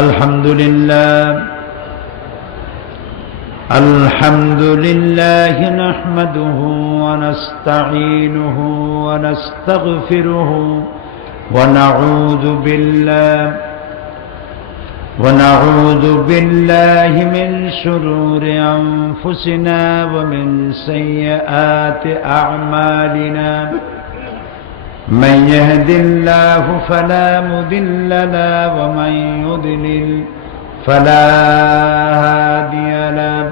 الحمد لله نحمده ونستعينه ونستغفره ونعوذ بالله من شرور أنفسنا ومن سيئات أعمالنا من يهد الله فلا مضل له ومن يضلل فلا هادي له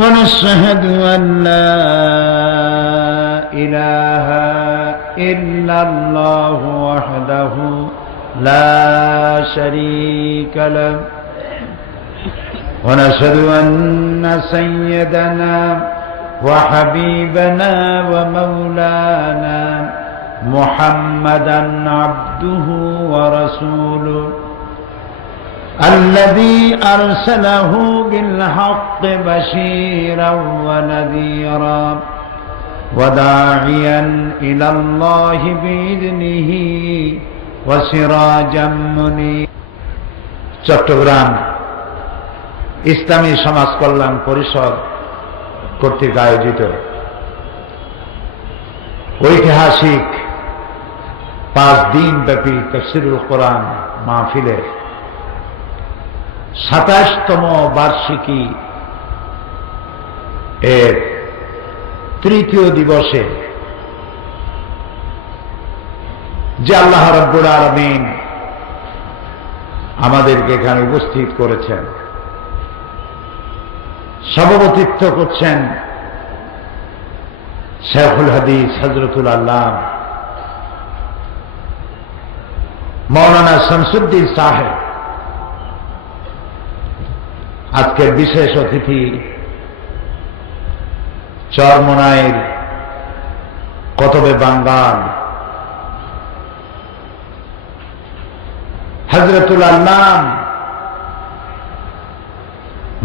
ونشهد أن لا إله إلا الله وحده لا شريك له ونشهد أن سيدنا وحبيبنا ومولانا محمدا عبده ورسوله الذي أرسله بالحق بشيرا ونذيرا وداعيا إلى الله بإذنه وسراجا منيرا। চট্টগ্রাম ইসলামী সমাজ কল্যাণ পরিষদ কর্তৃক আয়োজিত ঐতিহাসিক 5 দিন ব্যাপী তাফসীরুল কোরআন মাহফিলের 27তম বার্ষিকী এর তৃতীয় দিবসে যে আল্লাহ রাব্বুল আলামিন আমাদেরকে এখানে উপস্থিত করেছেন, সভাপতিত্ব করছেন শেখুল হাদিস হযরতুল আল্লামা মাওলানা শামসুদ্দিন সাহেব। আজকের বিশেষ অতিথি চরমোনাইর কতবে বাঙ্গাল হযরতুল আল্লামা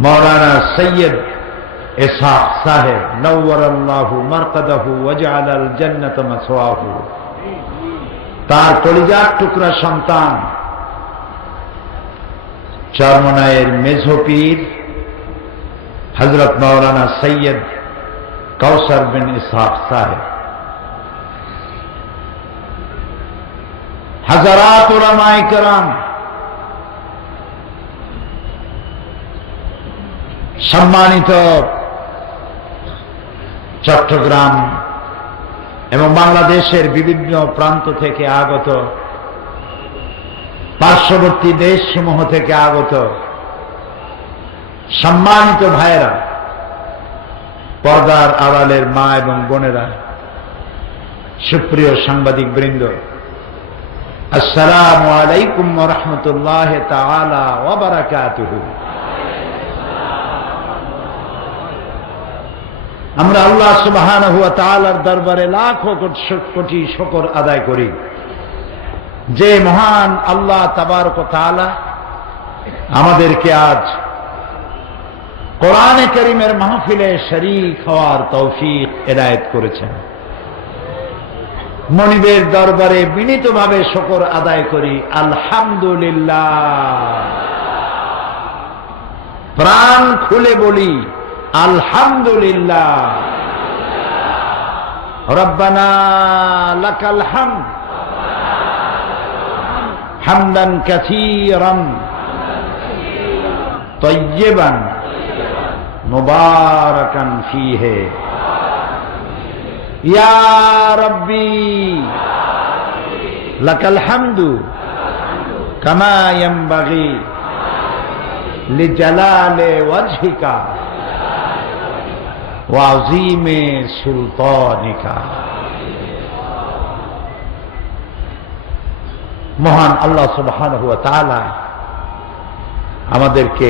মৌলানা সৈয়দ ইসহাক সাহেব নওয়ারাল্লাহু মারকাদাহু ওয়াজআলাল জান্নাতা মাসওয়াহু। তার কলিজার টুকরা সন্তান চরমোনাইয়ের মেঝো পীর হযরত মৌলানা সৈয়দ কাউসার বিন ইসহাক সাহেব, হাজারাত উলামায়ে কেরাম, সম্মানিত চট্টগ্রাম এবং বাংলাদেশের বিভিন্ন প্রান্ত থেকে আগত, পার্শ্ববর্তী দেশসমূহ থেকে আগত সম্মানিত ভাইয়েরা, পর্দার আড়ালের মা এবং বোনেরা, সুপ্রিয় সাংবাদিক বৃন্দ, আসসালামু আলাইকুম ওয়া রাহমাতুল্লাহি তাআলা ওয়া বারাকাতুহু। আমরা আল্লাহ সুবহানাহু ওয়া তাআলার দরবারে লাখো কোটি শুকর আদায় করি যে মহান আল্লাহ তাবারক ওয়া তাআলা আমাদেরকে আজ কোরআনে কারীমের মাহফিলে শরীক হওয়ার তৌফিক এনায়েত করেছেন। মনিবের দরবারে বিনীতভাবে শুকর আদায় করি, আলহামদুলিল্লাহ। প্রাণ খুলে বলি আলহামদুলিল্লাহ। রব্বানা লাকাল হামদ হামদান কাসীরান তাইয়্যিবান মুবারাকান ফীহি ইয়া রাব্বি লাকাল হামদু কামা ইয়ানবাগি লিজালালি ওয়াজহিকা ওয়া আযীমি সুলতানিকা। মহান আল্লাহ সুবহানাহু ওয়া তাআলা আমাদেরকে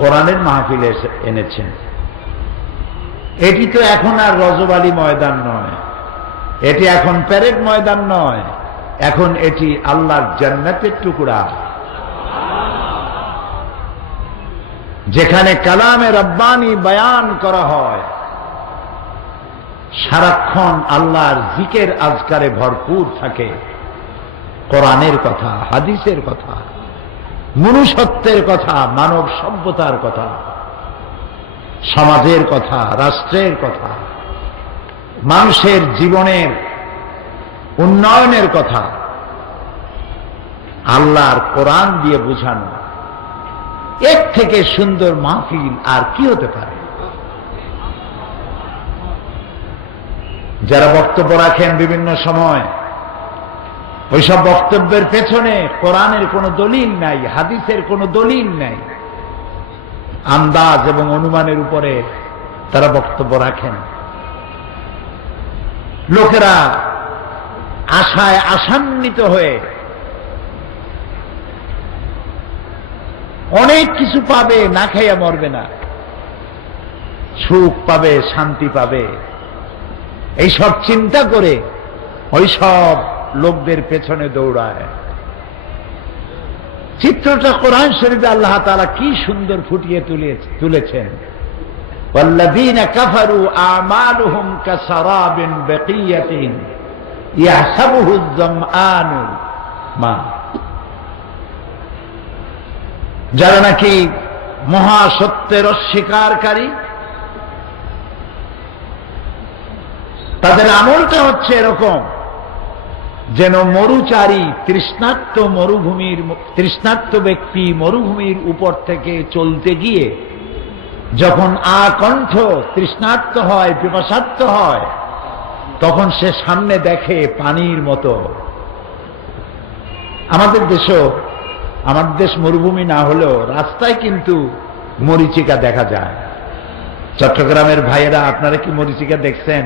কোরআনের মাহফিলে এনেছেন। এটি তো এখন আর রজবালি ময়দান নয়, এটি এখন প্যারেড ময়দান নয়, এখন এটি আল্লাহর জান্নাতের টুকরা, যেখানে কালামে রব্বানি বয়ান করা হয়, সারাক্ষণ আল্লাহর জিকির আজকারে ভরপুর থাকে। কোরআনের কথা, হাদিসের কথা, মনুষ্যত্বের কথা, মানব সভ্যতার কথা, সমাজের কথা, রাষ্ট্রের কথা, মানুষের জীবনের উন্নয়নের কথা আল্লাহর কোরআন দিয়ে বোঝানো। এর থেকে সুন্দর মাহফিল আর কি হতে পারে? যারা বক্তব্য রাখেন বিভিন্ন সময়, ওইসব বক্তব্যের পেছনে কোরআনের কোনো দলিল নাই, হাদিসের কোনো দলিল নাই, আন্দাজ এবং অনুমানের উপরে তারা বক্তব্য রাখেন। লোকেরা আশায় আশান্বিত হয়ে অনেক কিছু পাবে, না খাইয়া মরবে না, সুখ পাবে, শান্তি পাবে, এইসব চিন্তা করে ওইসব লোকদের পেছনে দৌড়ায়। চিত্রটা কোরআন শরীফে আল্লাহ তাআলা কি সুন্দর ফুটিয়ে তুলেছেন। ওয়াল্লাযীনা কাফারু আমালুহুম কাসারাবিন বাকিয়াতিন ইয়াহসাবুহু আয-যামআনু মা। যারা নাকি মহাসত্যের অস্বীকারী, তাদের আমলটা হচ্ছে এরকম যেন মরুচারী তৃষ্ণার্ত ব্যক্তি মরুভূমির উপর থেকে চলতে গিয়ে যখন আকণ্ঠ তৃষ্ণার্ত হয়, পিপাসার্ত হয়, তখন সে সামনে দেখে পানির মতো। আমাদের দেশ মরুভূমি না হলেও রাস্তায় কিন্তু মরীচিকা দেখা যায়। চট্টগ্রামের ভাইয়েরা, আপনারা কি মরীচিকা দেখছেন?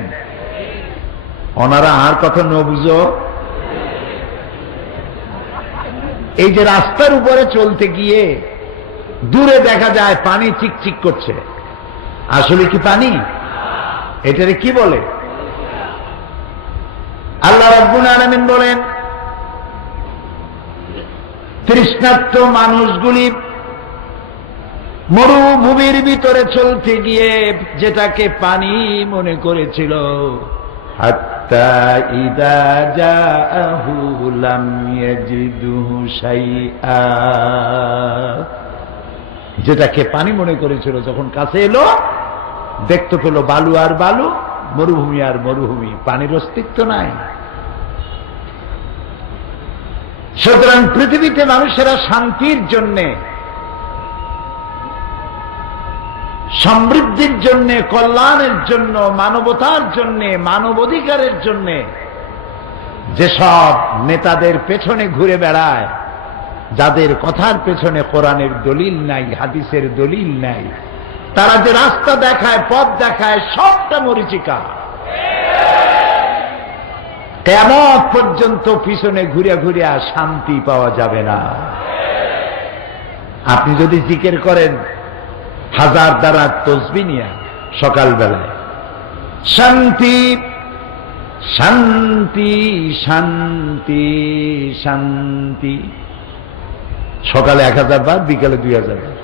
ওনারা আর কথা ন বুঝো। এই যে রাস্তার উপরে চলতে গিয়ে দূরে দেখা যায় পানি চিকচিক করছে, আসলে কি পানি? এটারে কি বলে? আল্লাহ রাব্বুল আলামিন বলেন, তৃষ্ণার্ত মানুষগুলি মরুভূমির ভিতরে চলতে গিয়ে যেটাকে পানি মনে করেছিল, হাত্তা ইযা জাআহু লাম ইয়াজিদহু শাইআ, যেটাকে পানি মনে করেছিল যখন কাছে এলো দেখতে পেল বালু আর বালু, মরুভূমি আর মরুভূমি, পানির অস্তিত্ব নাই। সুতরাং পৃথিবীতে মানুষেরা শান্তির জন্যে, সমৃদ্ধির জন্যে, কল্যাণের জন্য, মানবতার জন্যে, মানবাধিকারের জন্যে যেসব নেতাদের পেছনে ঘুরে বেড়ায়, যাদের কথার পেছনে কোরআনের দলিল নাই, হাদিসের দলিল নাই, তারা যে রাস্তা দেখায়, পথ দেখায়, সবটা মরীচিকা। কিয়ামত পর্যন্ত পিছনে ঘুরে ঘুরে আর শান্তি পাওয়া যাবে না। আপনি যদি জিকির করেন 1000 দ্বারা তসবিহ নিয়ে সকালবেলায়, শান্তি শান্তি শান্তি শান্তি, সকালে 1000 বার, বিকালে 2000 বার,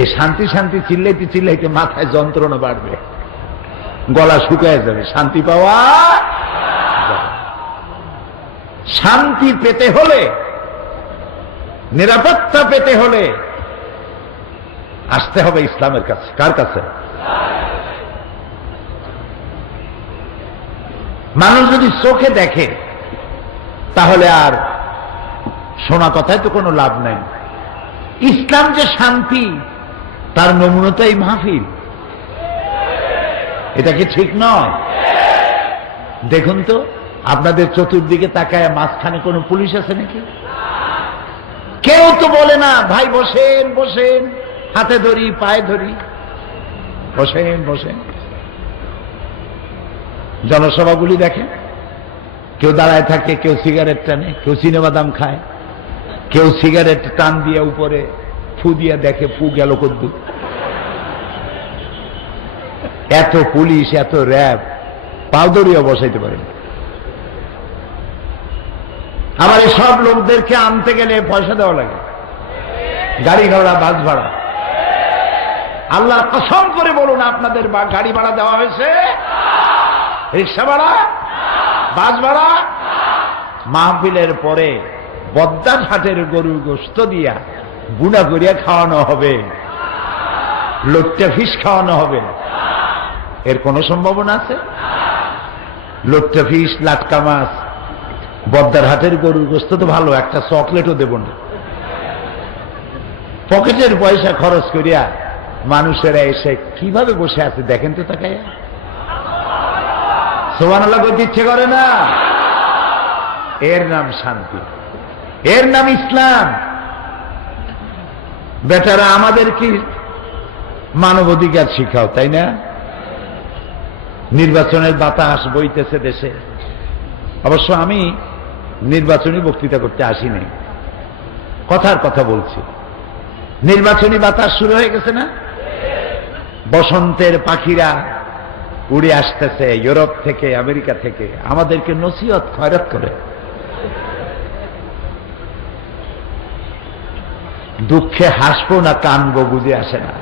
এই শান্তি শান্তি চিল্লাইতে চিল্লাইতে মাথায় যন্ত্রণা বাড়বে, গলা শুকায় যাবে, শান্তি পাওয়া। শান্তি পেতে হলে, নিরাপত্তা পেতে হলে আসতে হবে ইসলামের কাছে। কার কাছে? মানুষ যদি চোখে দেখে তাহলে আর শোনা কথায় তো কোনো লাভ নাই। ইসলাম যে শান্তি, তার নমুনাটাই মাহফিল। এটা কি ঠিক নয়? দেখুন তো, আপনাদের চতুর্দিকে তাকায় মাঝখানে কোনো পুলিশ আছে নাকি? কেউ তো বলে না, ভাই বসেন বসেন, হাতে ধরি, পায়ে ধরি, বসেন বসেন। জনসভাগুলি দেখেন, কেউ দাঁড়ায় থাকে, কেউ সিগারেট টানে, কেউ চিনেবাদাম খায়, কেউ সিগারেট টান দিয়ে উপরে ফু দিয়ে দেখে ফু গেল কদ্দুর। এত পুলিশ, এত র্যাব, পাউদরিও বসাইতে পারে। আবার এই সব লোকদেরকে আনতে গেলে পয়সা দেওয়া লাগে, গাড়ি ভাড়া, বাস ভাড়া। আল্লাহর কসম করে বলুন, আপনাদের গাড়ি ভাড়া দেওয়া হয়েছে? রিক্সা ভাড়া, বাস ভাড়া, মাহফিলের পরে বদ্দার হাটের গরুর গোশত দিয়া বুনা করিয়া খাওয়ানো হবে, লোট্টা ফিস খাওয়ানো হবে? এর কোনো সম্ভাবনা আছে? লোট্টা ফিস, লাটকা মাছ, বদ্দার হাটের গরুর গোশত তো ভালো, একটা চকলেটও দেব না। পকেটের পয়সা খরচ করিয়া মানুষেরা এসে কিভাবে বসে আছে দেখেন তো তাকাইয়া। সুবহানাল্লাহ বলতে ইচ্ছে করে না? এর নাম শান্তি, এর নাম ইসলাম। বেটারা আমাদের কি মানবাধিকার শিখাও, তাই না? নির্বাচনের বাতাস বইতেছে দেশে। অবশ্য আমি নির্বাচনী বক্তৃতা করতে আসিনি, কথার কথা বলছি। নির্বাচনী বাতাস শুরু হয়ে গেছে না? বসন্তের পাখিরা উড়ে আসতেছে ইউরোপ থেকে, আমেরিকা থেকে, আমাদেরকে নসিহত খয়রাত করে। দুঃখে হাসবো না কানবো বুঝে আসে না।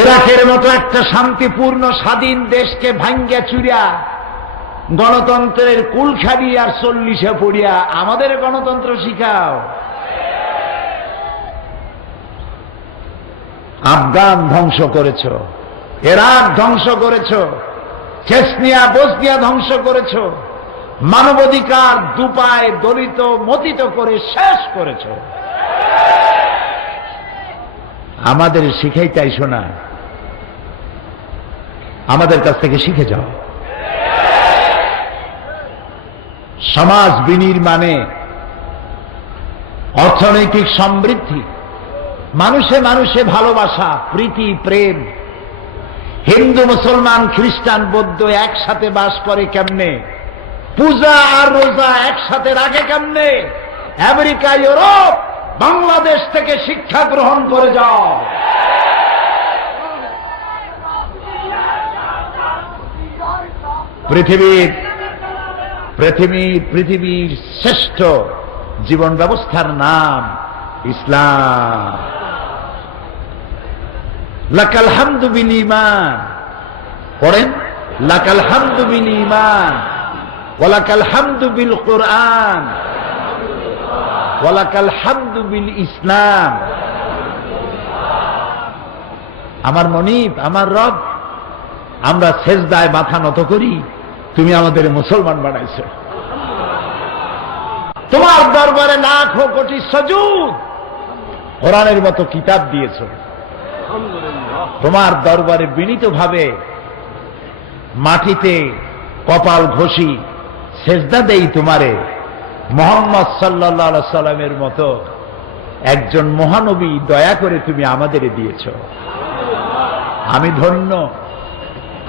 ইরাকের মতো একটা শান্তিপূর্ণ স্বাধীন দেশকে ভাঙ্গা চুরিয়া গণতন্ত্রের কুলখাবি আর 40-এ পড়িয়া আমাদের গণতন্ত্র শিখাও। আফগান ধ্বংস করেছ, ইরাক ধ্বংস করেছ, চেচনিয়া বসনিয়া ধ্বংস করেছ, মানবাধিকার দুপায় দলিত মতিত করে শেষ করেছ। আমাদের শিখাইতে আইসো না, আমাদের কাছ থেকে শিখে যাও। সমাজ বিনির্মাণে, অর্থনৈতিক সমৃদ্ধি, মানুষে মানুষে ভালোবাসা, প্রীতি, প্রেম। হিন্দু, মুসলমান, খ্রিস্টান, বৌদ্ধ একসাথে বাস করে কেমনে? পূজা আর রোজা একসাথে রাখে কেমনে? আমেরিকা, ইউরোপ, বাংলাদেশ থেকে শিক্ষা গ্রহণ করে যাও। পৃথিবীর শ্রেষ্ঠ জীবন ব্যবস্থার নাম ইসলাম। লাকাল হামদু বিল ঈমান, পড়েন, লাকাল হামদু বিল ঈমান ওয়া লাকাল হামদু বিল কুরআন ওয়া লাকাল হামদু বিল ইসলাম। আমার মনিব, আমার রব, আমরা সেজদায় মাথা নত করি, তুমি আমাদের মুসলমান বানাইছো। তোমার দরবারে লাখো কোটি সুজুদ, কোরআনের মতো কিতাব দিয়েছ। তোমার দরবারে বিনীতভাবে মাটিতে কপাল ঘষি সেজদা দেই তোমারে। মুহাম্মদ সাল্লাল্লাহু আলাইহি সাল্লামের মতো একজন মহানবী দয়া করে তুমি আমাদের দিয়েছ। আমি ধন্য,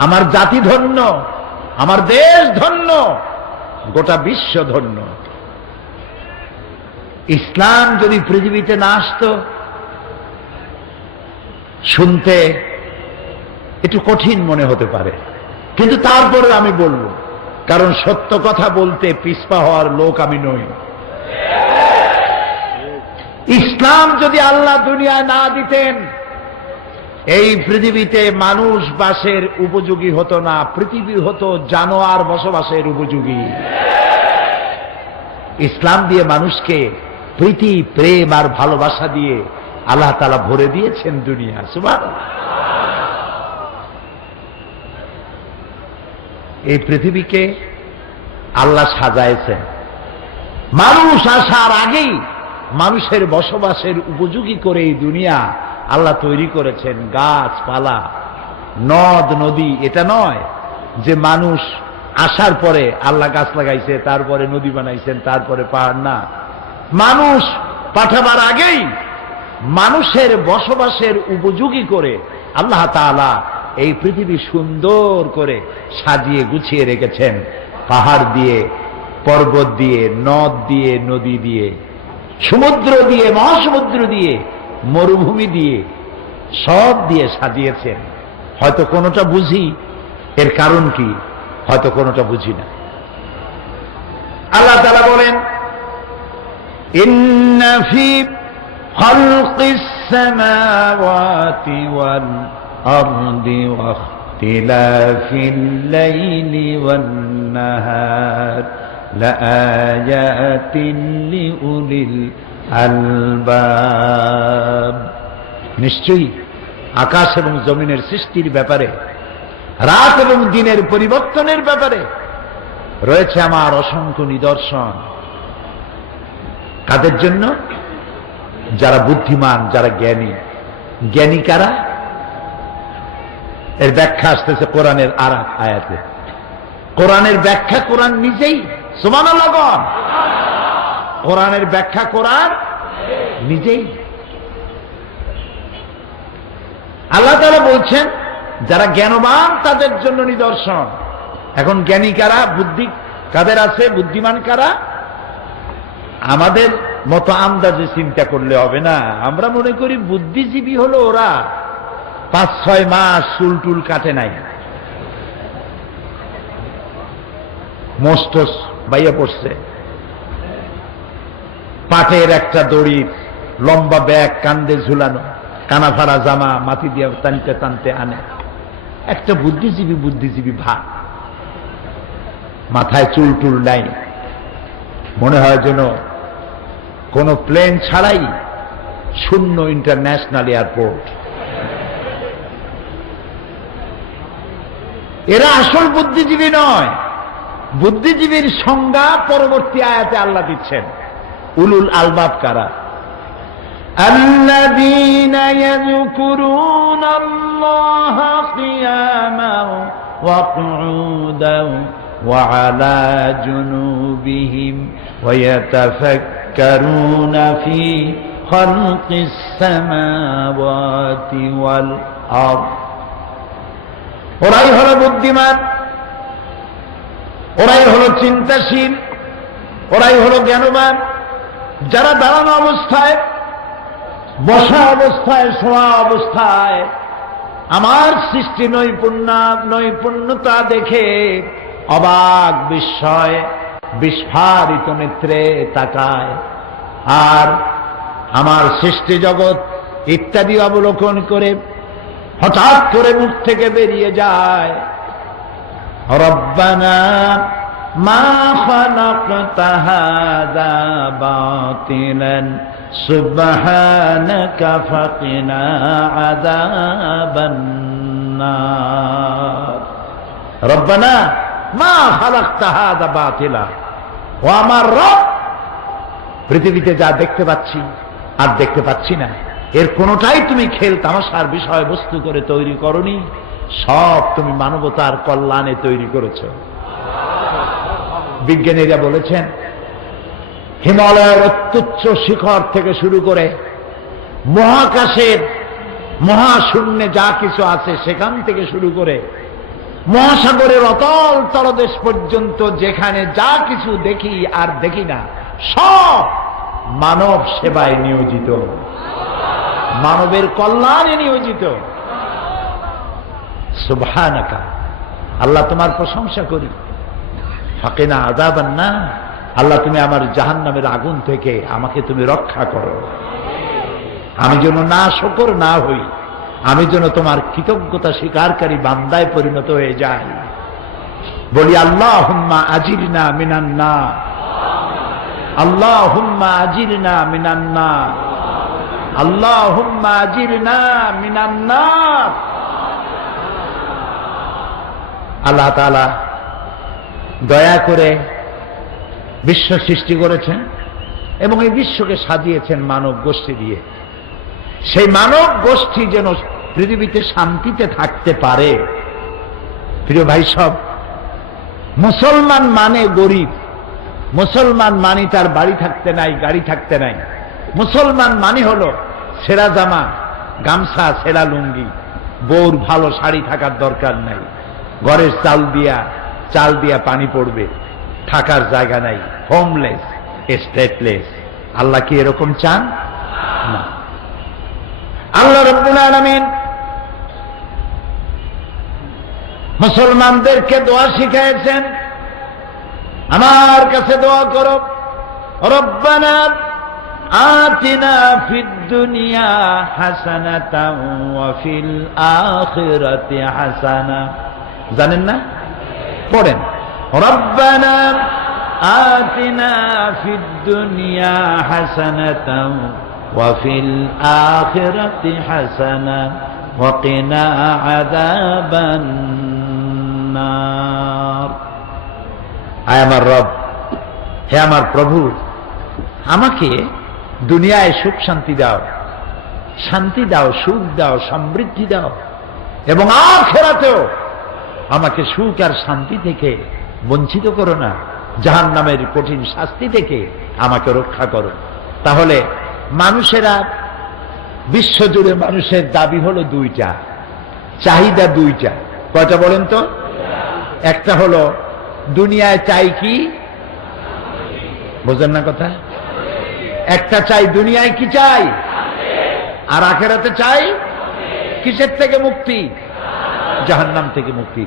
আমার জাতি ধন্য, আমার দেশ ধন্য, গোটা বিশ্ব ধন্য। ইসলাম যদি পৃথিবীতে না আসতো, শুনতে একটু কঠিন মনে হতে পারে, কিন্তু তারপরে আমি বলবো, কারণ সত্য কথা বলতে পিছপা হওয়ার লোক আমি নই। ইসলাম যদি আল্লাহ দুনিয়ায় না দিতেন, এই পৃথিবীতে মানুষ বাসের উপযোগী হতো না, পৃথিবী হতো জানোয়ার বসবাসের উপযোগী। ইসলাম দিয়ে মানুষকে প্রীতি, প্রেম আর ভালোবাসা দিয়ে আল্লাহ তাআলা ভরে দিয়েছেন দুনিয়া। সুবহানাল্লাহ। এই পৃথিবীকে আল্লাহ সাজাইছেন, মানুষ আসার আগেই মানুষের বসবাসের উপযোগী করে এই দুনিয়া আল্লাহ তৈরি করেছেন। গাছপালা, নদ নদী, এটা নয় যে মানুষ আসার পরে আল্লাহ গাছ লাগাইছে, তারপরে নদী বানাইছেন, তারপরে পাহাড়। না, মানুষ পাঠাবার আগেই মানুষের বসবাসের উপযোগী করে আল্লাহ তাআলা এই পৃথিবী সুন্দর করে সাজিয়ে গুছিয়ে রেখেছেন। পাহাড় দিয়ে, পর্বত দিয়ে, নদ দিয়ে, নদী দিয়ে, সমুদ্র দিয়ে, মহাসমুদ্র দিয়ে, মরুভূমি দিয়ে, সব দিয়ে সাজিয়েছেন। হয়তো কোনোটা বুঝি, এর কারণ কি, হয়তো কোনোটা বুঝি না। আল্লাহ তাআলা বলেন, ইন্না ফি খালকিস সামাওয়াতি ওয়াল আরদি ওয়া ইখতিলাফিল লাইলি ওয়ান নাহার লাআয়াতিন লিউলিল আলবাব। নিশ্চয়ই আকাশ এবং জমিনের সৃষ্টির ব্যাপারে, রাত এবং দিনের পরিবর্তনের ব্যাপারে রয়েছে আমার অসংখ্য নিদর্শন। কাদের জন্য? যারা বুদ্ধিমান, যারা জ্ঞানী। জ্ঞানী কারা? এর ব্যাখ্যা আসতেছে কোরআনের আর এক আয়াতে। কোরআনের ব্যাখ্যা কোরআন নিজেই। সুবহানাল্লাহ। কোরআনের ব্যাখ্যা কোরআন নিজেই। আল্লাহ তাআলা বলছেন যারা জ্ঞানবান তাদের জন্য নিদর্শন। এখন জ্ঞানী কারা? বুদ্ধি কাদের আছে? বুদ্ধিমান কারা? আমাদের মতো আন্দাজে চিন্তা করলে হবে না। আমরা মনে করি বুদ্ধিজীবী হলো ওরা 5-6 মাস চুল টুল কাটে নাই, মস্টস বাইয়া পড়ছে, পাটের একটা দড়ি, লম্বা ব্যাগ কান্দে ঝুলানো, কানাফাড়া জামা মাটি দিয়ে টানতে টানতে আনে। একটা বুদ্ধিজীবী বুদ্ধিজীবী ভাব, মাথায় চুল টুল নাই, মনে হয় যেন কোন প্লেন ছাড়াই শূন্য ইন্টারন্যাশনাল এয়ারপোর্ট। এরা আসল বুদ্ধিজীবী নয়। বুদ্ধিজীবীর সংজ্ঞা পরবর্তী আয়াতে আল্লাহ দিচ্ছেন। উলুল আলবাব কারা? الذين يذكرون الله قياما وقعودا وعلى جنوبهم ويتفكرون في خلق السماوات والأرض। ওরাই হলো বুদ্ধিমান, ওরাই হলো চিন্তাশীল, ওরাই হলো জ্ঞানবান, যারা দাঁড়ানো অবস্থায়, বসা অবস্থায়, শোয়া অবস্থায় আমার সৃষ্টি নৈপুণ্যতা দেখে অবাক বিস্ময় বিস্ফারিত নেত্রে তাকায়, আর আমার সৃষ্টি জগৎ ইত্যাদি অবলোকন করে হঠাৎ করে মুখ থেকে বেরিয়ে যায়, রব্বানা মা খালাকতা হাযা বাতিলান সুবহানাকা ফাকিনা আযাবান নার। রব্বানা মা খালাকতা হাযা বাতিলা, ও আমার রব, পৃথিবীতে যা দেখতে পাচ্ছি আর দেখতে পাচ্ছি না, এর কোনটাই তুমি খেল তামাশার বিষয়বস্তু করে তৈরি করনি, সব তুমি মানবতার কল্যাণে তৈরি করেছ। বিজ্ঞানীরা বলেছেন হিমালয়ের অত্যুচ্চ শিখর থেকে শুরু করে মহাকাশের মহাশূন্যে যা কিছু আছে সেখান থেকে শুরু করে মহাসাগরের অতল তলদেশ পর্যন্ত যেখানে যা কিছু দেখি আর দেখি না, সব মানব সেবায় নিয়োজিত, মানবের কল্যাণে নিয়োজিত। সুবহানাকা, আল্লাহ তোমার প্রশংসা করি। ফাকিনা আযাবান নার, আল্লাহ তুমি আমার জাহান্নামের আগুন থেকে আমাকে তুমি রক্ষা করো। আমি যেন না শকর না হই, আমি যেন তোমার কৃতজ্ঞতা স্বীকারকারী বান্দায় পরিণত হয়ে যাই। বলি আল্লাহুম্মা আজিরনা মিনান নার, আল্লাহুম্মা আজিরনা মিনান নার, আল্লাহুম্মা আজিরনা মিনান নার। আল্লাহ তাআলা দয়া করে বিশ্ব সৃষ্টি করেছেন এবং এই বিশ্বকে সাজিয়েছেন মানব গোষ্ঠী দিয়ে। সেই মানব গোষ্ঠী যেন পৃথিবীতে শান্তিতে থাকতে পারে। প্রিয় ভাই সব, মুসলমান মানে গরিব, মুসলমান মানে তার বাড়ি থাকতে নাই, গাড়ি থাকতে নাই। মুসলমান মানে হলো ছেঁড়া জামা, গামছা, ছেঁড়া লুঙ্গি, বউর ভালো শাড়ি থাকার দরকার নাই, ঘরের চাল দিয়া পানি পড়বে, থাকার জায়গা নাই, হোমলেস, স্টেটলেস। আল্লাহ কি এরকম চান? না। আল্লাহ রাব্বুল আলামিন মুসলমানদেরকে দোয়া শিখিয়েছেন, আমার কাছে দোয়া করো, রব্বানা আতিনা ফিদ দুনিয়া হাসানাতাও ওয়া ফিল আখিরাতি হাসানা। জানেন না? পড়েন, রব্বানা আতিনা ফিদ দুনিয়া হাসানাতাও ওয়া ফিল আখিরাতি হাসানা ওয়া কিনা আযাবান নার। আয় আমার রব, হে আমার প্রভু, আমাকে দুনিয়ায় সুখ শান্তি দাও, শান্তি দাও, সুখ দাও, সমৃদ্ধি দাও, এবং আখিরাতেও আমাকে সুখ আর শান্তি থেকে বঞ্চিত করো না, জাহান্নামের কঠিন শাস্তি থেকে আমাকে রক্ষা করো। তাহলে মানুষেরা, বিশ্বজুড়ে মানুষের দাবি হলো দুইটা, চাহিদা দুইটা। কয়টা বলেন তো? একটা হলো দুনিয়ায় চাই কি, বোঝেন না কথা? একটা চাই দুনিয়ায় কি চাই, আর আখিরাতে চাই কিসের থেকে মুক্তি? জাহান্নাম থেকে মুক্তি।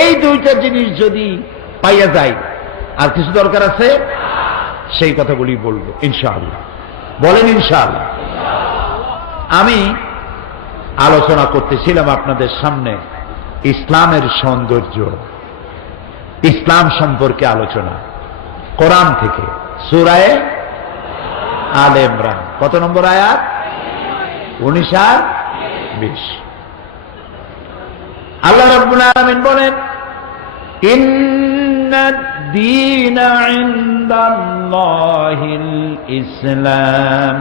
এই দুইটা জিনিস যদি পাইয়া যায়, আর কিছু দরকার আছে? সেই কথাগুলি বলবো ইনশাআল্লাহ। বলেন ইনশাআল্লাহ। আমি আলোচনা করতেছিলাম আপনাদের সামনে ইসলামের সৌন্দর্য, ইসলাম সম্পর্কে আলোচনা, কোরআন থেকে সূরা আলে ইমরান। কত নম্বর আয়াত? 19 আর 20। আল্লাহ রাব্বুল আলামিন বলেন, ইন্নাদ দীনা ইনদাল্লাহিল ইসলাম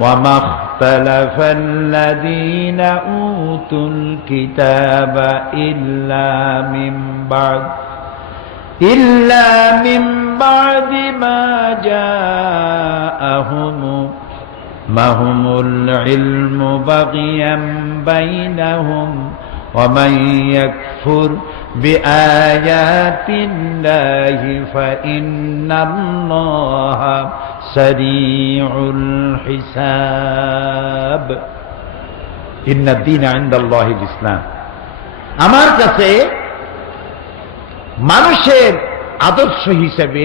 ওয়া মাখতালাফাল্লাযীনা উতুল কিতাবা ইল্লা মিন বা'দি মা জাআহুমুল ইলমু বাগিয়াম বাইনাহুম ওয়া মান ইয়াকফুর বিআয়াতিল্লাহি ফাইন্নাল্লাহা সারিউল হিসাব। ইন্নাদ দীনা ইনদাল্লাহিল ইসলাম। আমার কাছে মানুষের আদর্শ হিসেবে,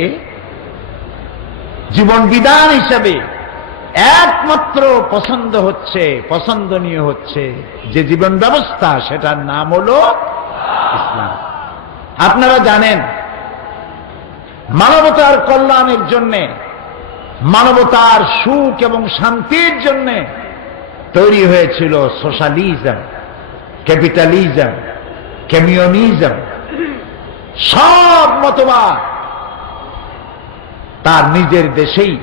জীবন বিধান হিসেবে একমাত্র পছন্দনীয় হচ্ছে যে জীবন ব্যবস্থা, সেটার নাম হলো ইসলাম। আপনারা জানেন, মানবতার কল্যাণের জন্য, মানবতার সুখ এবং শান্তির জন্য তৈরি হয়েছিল সোশ্যালিজম, ক্যাপিটালিজম, কমিউনিজম। সব মতবাদ তার নিজের দেশেই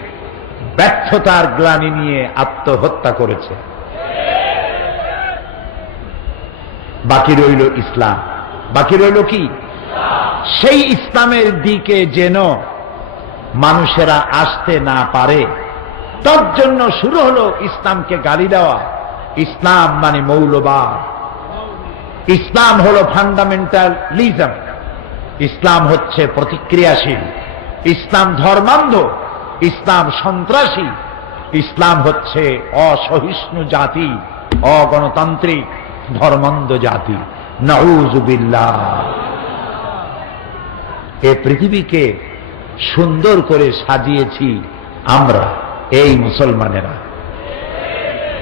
ব্যর্থতার গ্লানি নিয়ে আত্মহত্যা করেছে। বাকি রইল ইসলাম। বাকি রইল কি? সেই ইসলামের দিকে যেন মানুষেরা আসতে না পারে, তার জন্য শুরু হলো ইসলামকে গালি দেওয়া। ইসলাম মানে মৌলবাদ, ইসলাম হলো ফান্ডামেন্টালিজম, ইসলাম হচ্ছে প্রতিক্রিয়াশীল, ইসলাম ধর্মান্ধ, ইসলাম সন্ত্রাসী, ইসলাম হচ্ছে অসহিষ্ণু জাতি, অগণতান্ত্রিক ধর্মান্ধ জাতি। নাউযুবিল্লাহ। এই পৃথিবীকে সুন্দর করে সাজিয়েছি আমরা, এই মুসলমানেরা,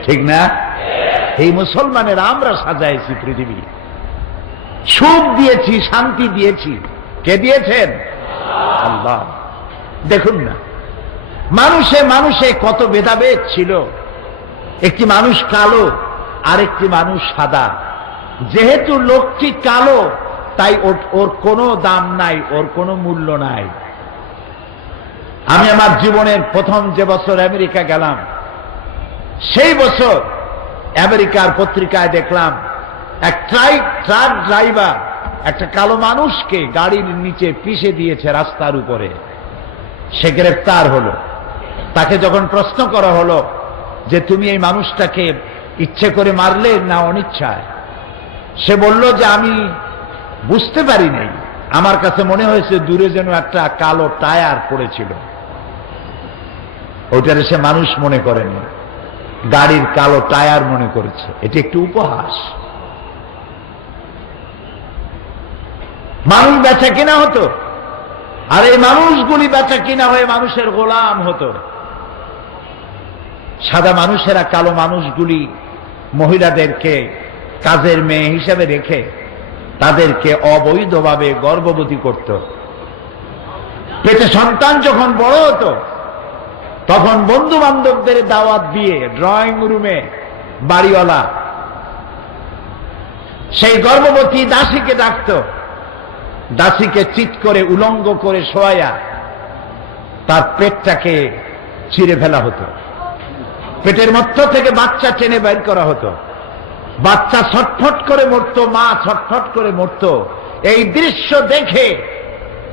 ঠিক না? এই মুসলমানেরা আমরা সাজাইছি পৃথিবী, সুখ দিয়েছি, শান্তি দিয়েছি। কে দিয়েছেন? আল্লাহ। দেখুন না, মানুষে মানুষে কত ভেদাভেদ ছিল। একটি মানুষ কালো, আরেকটি মানুষ সাদা। যেহেতু লোকটি কালো, তাই ওর কোনো দাম নাই, ওর কোনো মূল্য নাই। আমি আমার জীবনের প্রথম যে বছর আমেরিকা গেলাম, সেই বছর আমেরিকার পত্রিকায় দেখলাম এক ট্রাক ড্রাইভার একটা কালো মানুষকে গাড়ির নিচে পিষে দিয়েছে রাস্তার উপরে। সে গ্রেফতার হলো। তাকে যখন প্রশ্ন করা হলো যে তুমি এই মানুষটাকে ইচ্ছে করে মারলে না অনিচ্ছায়, সে বলল যে আমি বুঝতে পারি নাই, আমার কাছে মনে হয়েছে দূরে যেন একটা কালো টায়ার পড়েছিল। ওইটারে সে মানুষ মনে করেনি, গাড়ির কালো টায়ার মনে করেছে। এটি একটি উপহাস। মানুষ বেচা কিনা হতো, আর এই মানুষগুলি বেচা কিনা হয়ে মানুষের গোলাম হতো। সাদা মানুষেরা কালো মানুষগুলি মহিলাদেরকে কাজের মেয়ে হিসেবে রেখে তাদেরকে অবৈধভাবে গর্ভবতী করত। পেটে সন্তান যখন বড় হতো তখন বন্ধু বান্ধবদের দাওয়াত দিয়ে ড্রয়িং রুমে বাড়িওয়ালা সেই গর্ভবতী দাসীকে ডাকত। দাসীকে চিৎ করে উলঙ্গ করে শোয়াইয়া তার পেটটাকে চিরে ফেলা হতো। পেটের মধ্য থেকে বাচ্চা টেনে বের করা হতো। বাচ্চা ছটফট করে মরত, মা ছটফট করে মরত। এই দৃশ্য দেখে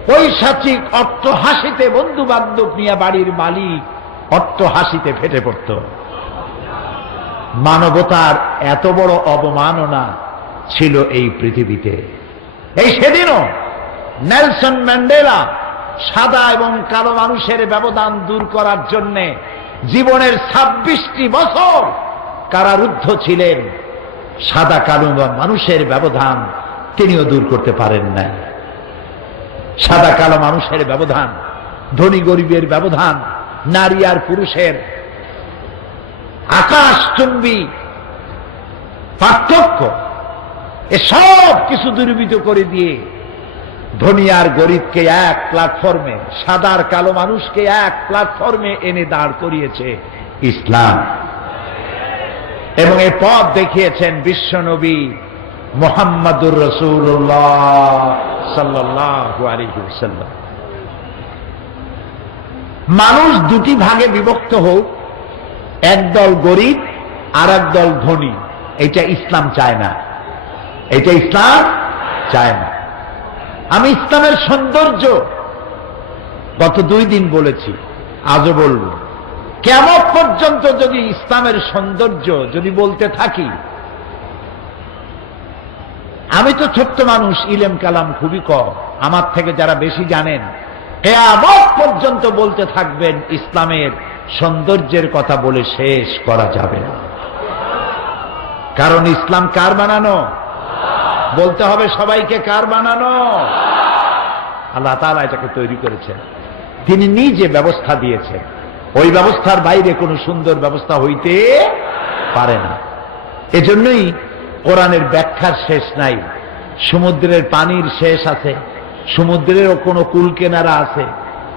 পৈশাচিক অট্ট হাসিতে বন্ধু বান্ধব নিয়ে বাড়ির মালিক অট্ট হাসিতে ফেটে পড়ত। মানবতার এত বড় অবমাননা ছিল এই পৃথিবীতে। এই সেদিনও নেলসন ম্যান্ডেলা সাদা এবং কালো মানুষের ব্যবধান দূর করার জন্য জীবনের 26টি বছর কারারুদ্ধ ছিলেন। সাদা কালো মানুষের ব্যবধান তিনিও দূর করতে পারেন নাই। সাদা কালো মানুষের ব্যবধান, ধনী গরিবের ব্যবধান, নারী আর পুরুষের আকাশচুম্বী পার্থক্য, এসব কিছু দূরীভূত করে দিয়ে ধনী আর গরিবকে এক প্ল্যাটফর্মে, সাদার কালো মানুষকে এক প্ল্যাটফর্মে এনে দাঁড় করিয়েছে ইসলাম। এবং এই পথ দেখিয়েছেন বিশ্বনবী মুহাম্মদুর রাসূলুল্লাহ সাল্লাল্লাহু আলাইহি ওয়াসাল্লাম। মানুষ দুটি ভাগে বিভক্ত হোক, একদল গরিব আর একদল ধনী, এটা ইসলাম চায় না। এটা ইসলাম চায় না। আমি ইসলামের সৌন্দর্য গত 2 দিন বলেছি, আজও বলবো। কিয়ামত পর্যন্ত যদি ইসলামের সৌন্দর্য যদি বলতে থাকি, আমি তো ছোট্ট মানুষ, ইলম কালাম খুবই কম, আমার থেকে যারা বেশি জানেন কিয়ামত পর্যন্ত বলতে থাকবেন ইসলামের সৌন্দর্যের কথা বলে শেষ করা যাবে না। কারণ ইসলাম কার বানানো? বলতে হবে সবাইকে, কার বানানো? আল্লাহ তাআলা এটাকে তৈরি করেছেন, তিনি নিজে ব্যবস্থা দিয়েছেন। ওই ব্যবস্থার বাইরে কোনো সুন্দর ব্যবস্থা হইতে পারে না। এজন্যই কোরআনের ব্যাখ্যার শেষ নাই। সমুদ্রের পানির শেষ আছে, সমুদ্রেরও কোনো কুল কেনারা আছে,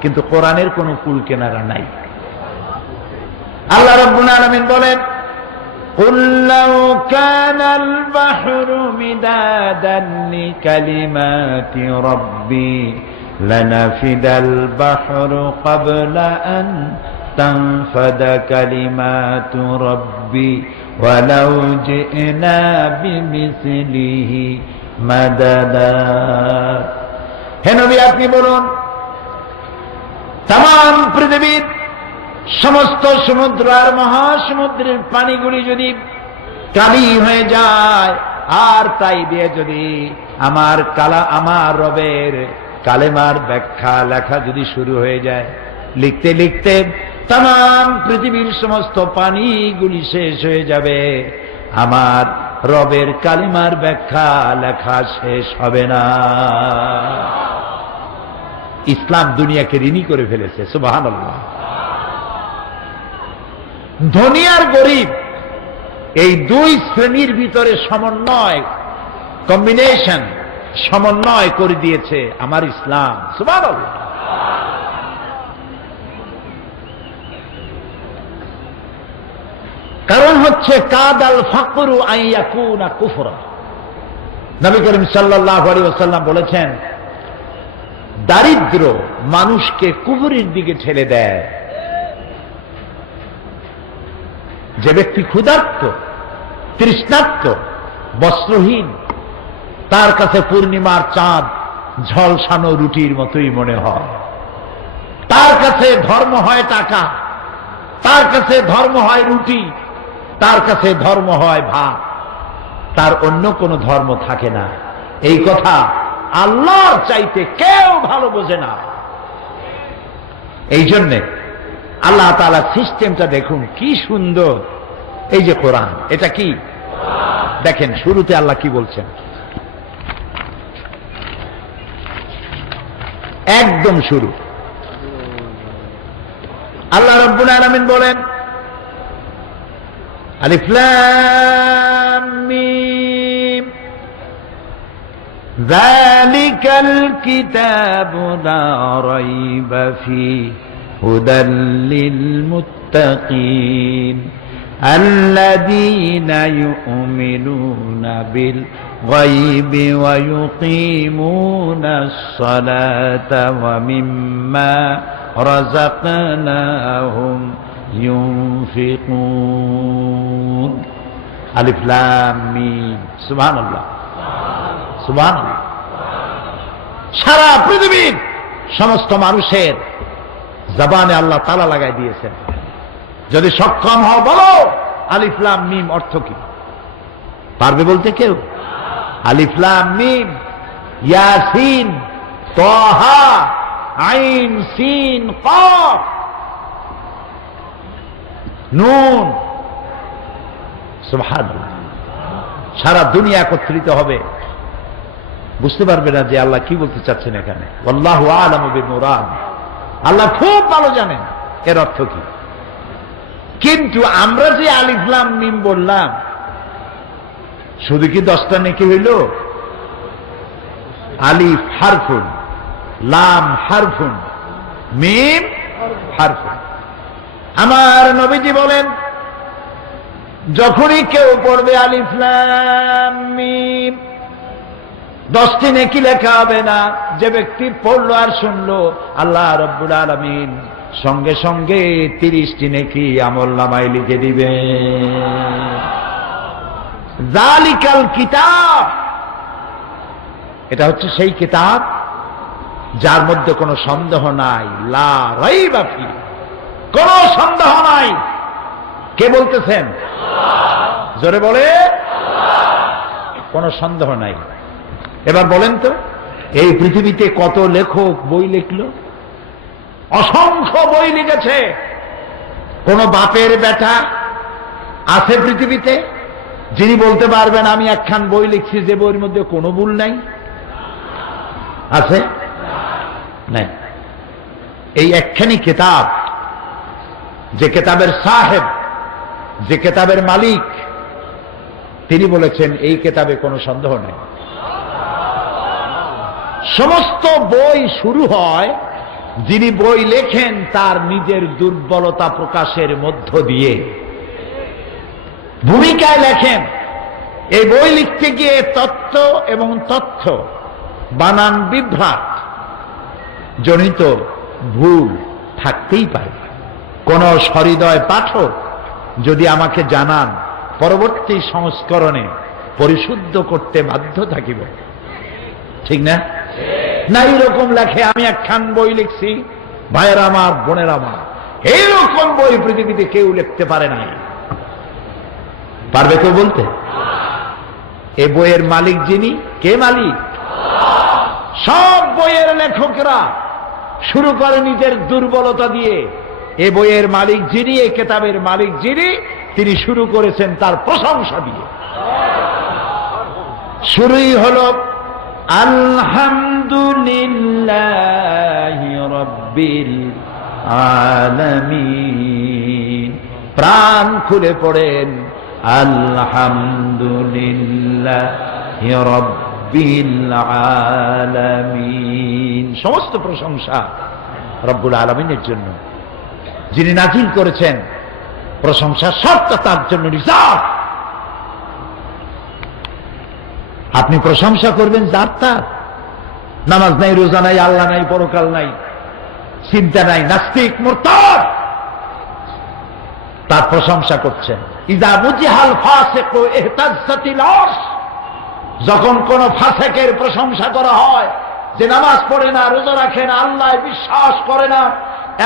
কিন্তু কোরআনের কোনো কুল কেনারা নাই। আল্লাহ রাব্বুল আলামিন বলেন, قُلْ لَوْ كَانَ الْبَحْرُ مِدَادًا لِكَلِمَاتِ رَبِّي لَنَفِدَ الْبَحْرُ قَبْلَ أَنْ تَنْفَدَ كَلِمَاتُ رَبِّي وَلَوْ جِئْنَا بِمِثْلِهِ مَدَدًا। হে নবী, আপনি বলুন, তাম পৃথিবীর সমস্ত সমুদ্র আর মহাসমুদ্রের পানিগুলি যদি কালি হয়ে যায়, আর তাই দিয়ে যদি আমার রবের কালেমার ব্যাখ্যা লেখা যদি শুরু হয়ে যায়, লিখতে লিখতে তাম পৃথিবীর সমস্ত পানিগুলি শেষ হয়ে যাবে, আমার রবের কালিমার ব্যাখ্যা লেখা শেষ হবে না। ইসলাম দুনিয়াকে ঋণী করে ফেলেছে। সুবহানাল্লাহ। ধনী আর গরিব এই 2 শ্রেণীর ভিতরে সমন্বয়, কম্বিনেশন, সমন্বয় করে দিয়েছে আমার ইসলাম। সুবহানাল্লাহ। কারণ হচ্ছে কাদাল ফাকরু আন ইয়াকুনা কুফরা। নবী করিম সাল্লাল্লাহু আলাইহি ওয়াসাল্লাম বলেছেন, দারিদ্র মানুষকে কুফরের দিকে ঠেলে দেয়। যে ব্যক্তি ক্ষুধার্ত, তৃষ্ণার্ত, বস্ত্রহীন, তার কাছে পূর্ণিমার চাঁদ ঝলসানো রুটির মতোই মনে হয়। তার কাছে ধর্ম হয় টাকা, তার কাছে ধর্ম হয় রুটি, তার কাছে ধর্ম হয় ভাত, তার অন্য কোনো ধর্ম থাকে না। এই কথা আল্লাহর চাইতে কেউ ভালো বোঝে না। এই জন্যে আল্লাহ তাআলা সিস্টেমটা দেখুন কি সুন্দর। এই যে কোরআন, এটা কি দেখেন, শুরুতে আল্লাহ কি বলছেন, একদম শুরু আল্লাহ রাব্বুল আলামিন বলেন, আলিফ লাম মিম যালিকাল কিতাবু লা রাইবা ফীহি হুদাল লিল মুত্তাকিন الذين يؤمنون بالغيب ويقيمون الصلاة ومما رزقناهم ينفقون ألف لام ميم سبحان الله سبحان الله সারা পৃথিবীর সমস্ত মানুষের জবানে আল্লাহ তাআলা লাগাই দিয়েছেন। যদি সক্ষম হও বলো আলিফ লাম মিম অর্থ কি? পারবে বলতে কেউ? আলিফ লাম মিম ইয়াসিন তাহা আইন সিন কাফ নুন। সুবহানাল্লাহ। সারা দুনিয়া একত্রিত হবে, বুঝতে পারবে না যে আল্লাহ কি বলতে চাচ্ছেন এখানে। আল্লাহু আ'লামু বিল মুরাদ। আল্লাহ খুব ভালো জানেন এর অর্থ কি। কিন্তু আমরা যে আলিফ লাম মিম বললাম, শুধু কি 10টা নেকি হইল? আলিফ হারফুন, লাম হারফুন, মিম হারফুন। আমার নবীজি বলেন, যখনই কেউ পড়বে আলিফ লাম মিম, 10টি নেকি লেখা হবে না। যে ব্যক্তি পড়লো আর শুনলো, আল্লাহ রাব্বুল আলামিন সঙ্গে সঙ্গে 30টি নেকি আমলনামায় লিখে দিবে। যালিকাল কিতাব, এটা হচ্ছে সেই কিতাব যার মধ্যে কোনো সন্দেহ নাই। লা রাইবা ফি, কোনো সন্দেহ নাই। কে বলতেছেন? জোরে বলে। কোনো সন্দেহ নাই। এবার বলেন তো, এই পৃথিবীতে কত লেখক বই লিখলো? অসংখ্য বই লিখেছে। কোন বাপের বেটা আছে পৃথিবীতে যিনি বলতে পারবেন আমি একখান বই লিখছি যে বইয়ের মধ্যে কোনো ভুল নাই? আছে? নাই। এই একখানি কিতাব, যে কিতাবের সাহেব, যে কিতাবের মালিক, তিনি বলেছেন এই কিতাবে কোনো সন্দেহ নেই। সমস্ত বই শুরু হয়, যিনি বই লেখেন তার নিজের দুর্বলতা প্রকাশের মধ্য দিয়ে ভূমিকায় লেখেন। এই বই লিখতে গিয়ে তত্ত্ব এবং তথ্য বানান বিভ্রাট জনিত ভুল থাকতেই পারে। কোন সহৃদয় পাঠক যদি আমাকে জানান, পরবর্তী সংস্করণে পরিশুদ্ধ করতে বাধ্য থাকিব। ঠিক না? না এইরকম লেখে আমি একখান বই লিখছি, ভাইয়ের আমার, বোনের আমার, এইরকম বই পৃথিবীতে কেউ লিখতে পারে নাই। পারবে কেউ বলতে? এই বইয়ের মালিক যিনি, কে মালিক? সব বইয়ের লেখকরা শুরু করে নিজের দুর্বলতা দিয়ে। এ বইয়ের মালিক যিনি, এই কিতাবের মালিক যিনি, তিনি শুরু করেছেন তার প্রশংসা দিয়ে। শুরুই হল আলহামদুলিল্লাহি রাব্বিল আলামিন। প্রাণ খুলে পড়েন আলহামদুলিল্লাহি রাব্বিল আলামিন। সমস্ত প্রশংসা রব্বুল আলামিনের জন্য, যিনি নাজিল করেছেন। প্রশংসা সবটা তার জন্য রিজার্ভ। আপনি প্রশংসা করবেন যার তার। নামাজ নাই, রোজা নাই, আল্লাহ নাই, পরকাল নাই, চিন্তা নাই, নাস্তিক, মুরতাদ, তার প্রশংসা করছেন। ইযা মুজিহাল ফাসিকু ইহতাজ্জাতিল আরশ, যখন কোন ফাসিকের প্রশংসা করা হয়, যে নামাজ পড়ে না, রোজা রাখে না, আল্লাহ বিশ্বাস করে না,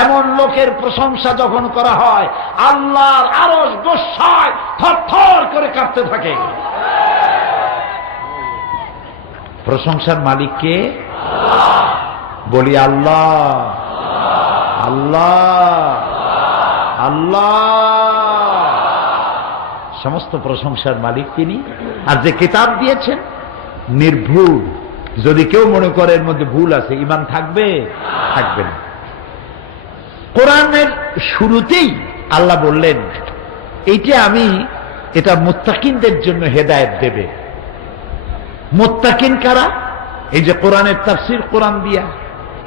এমন লোকের প্রশংসা যখন করা হয়, আল্লাহর আরশ গোসায় থরথর করে কাঁপতে থাকে। প্রশংসার মালিক কে? বলি আল্লাহ, আল্লাহ, আল্লাহ। সমস্ত প্রশংসার মালিক তিনি। আর যে কিতাব দিয়েছেন নির্ভুল। যদি কেউ মনে করে এর মধ্যে ভুল আছে, ঈমান থাকবে? থাকবে না। কোরআনের শুরুতেই আল্লাহ বললেন, এইটা আমি এটা মুত্তাকিনদের জন্য হেদায়েত দেবে। মুত্তাকিন কারা? এই যে কোরআনের তাফসীর কোরআন দিয়া,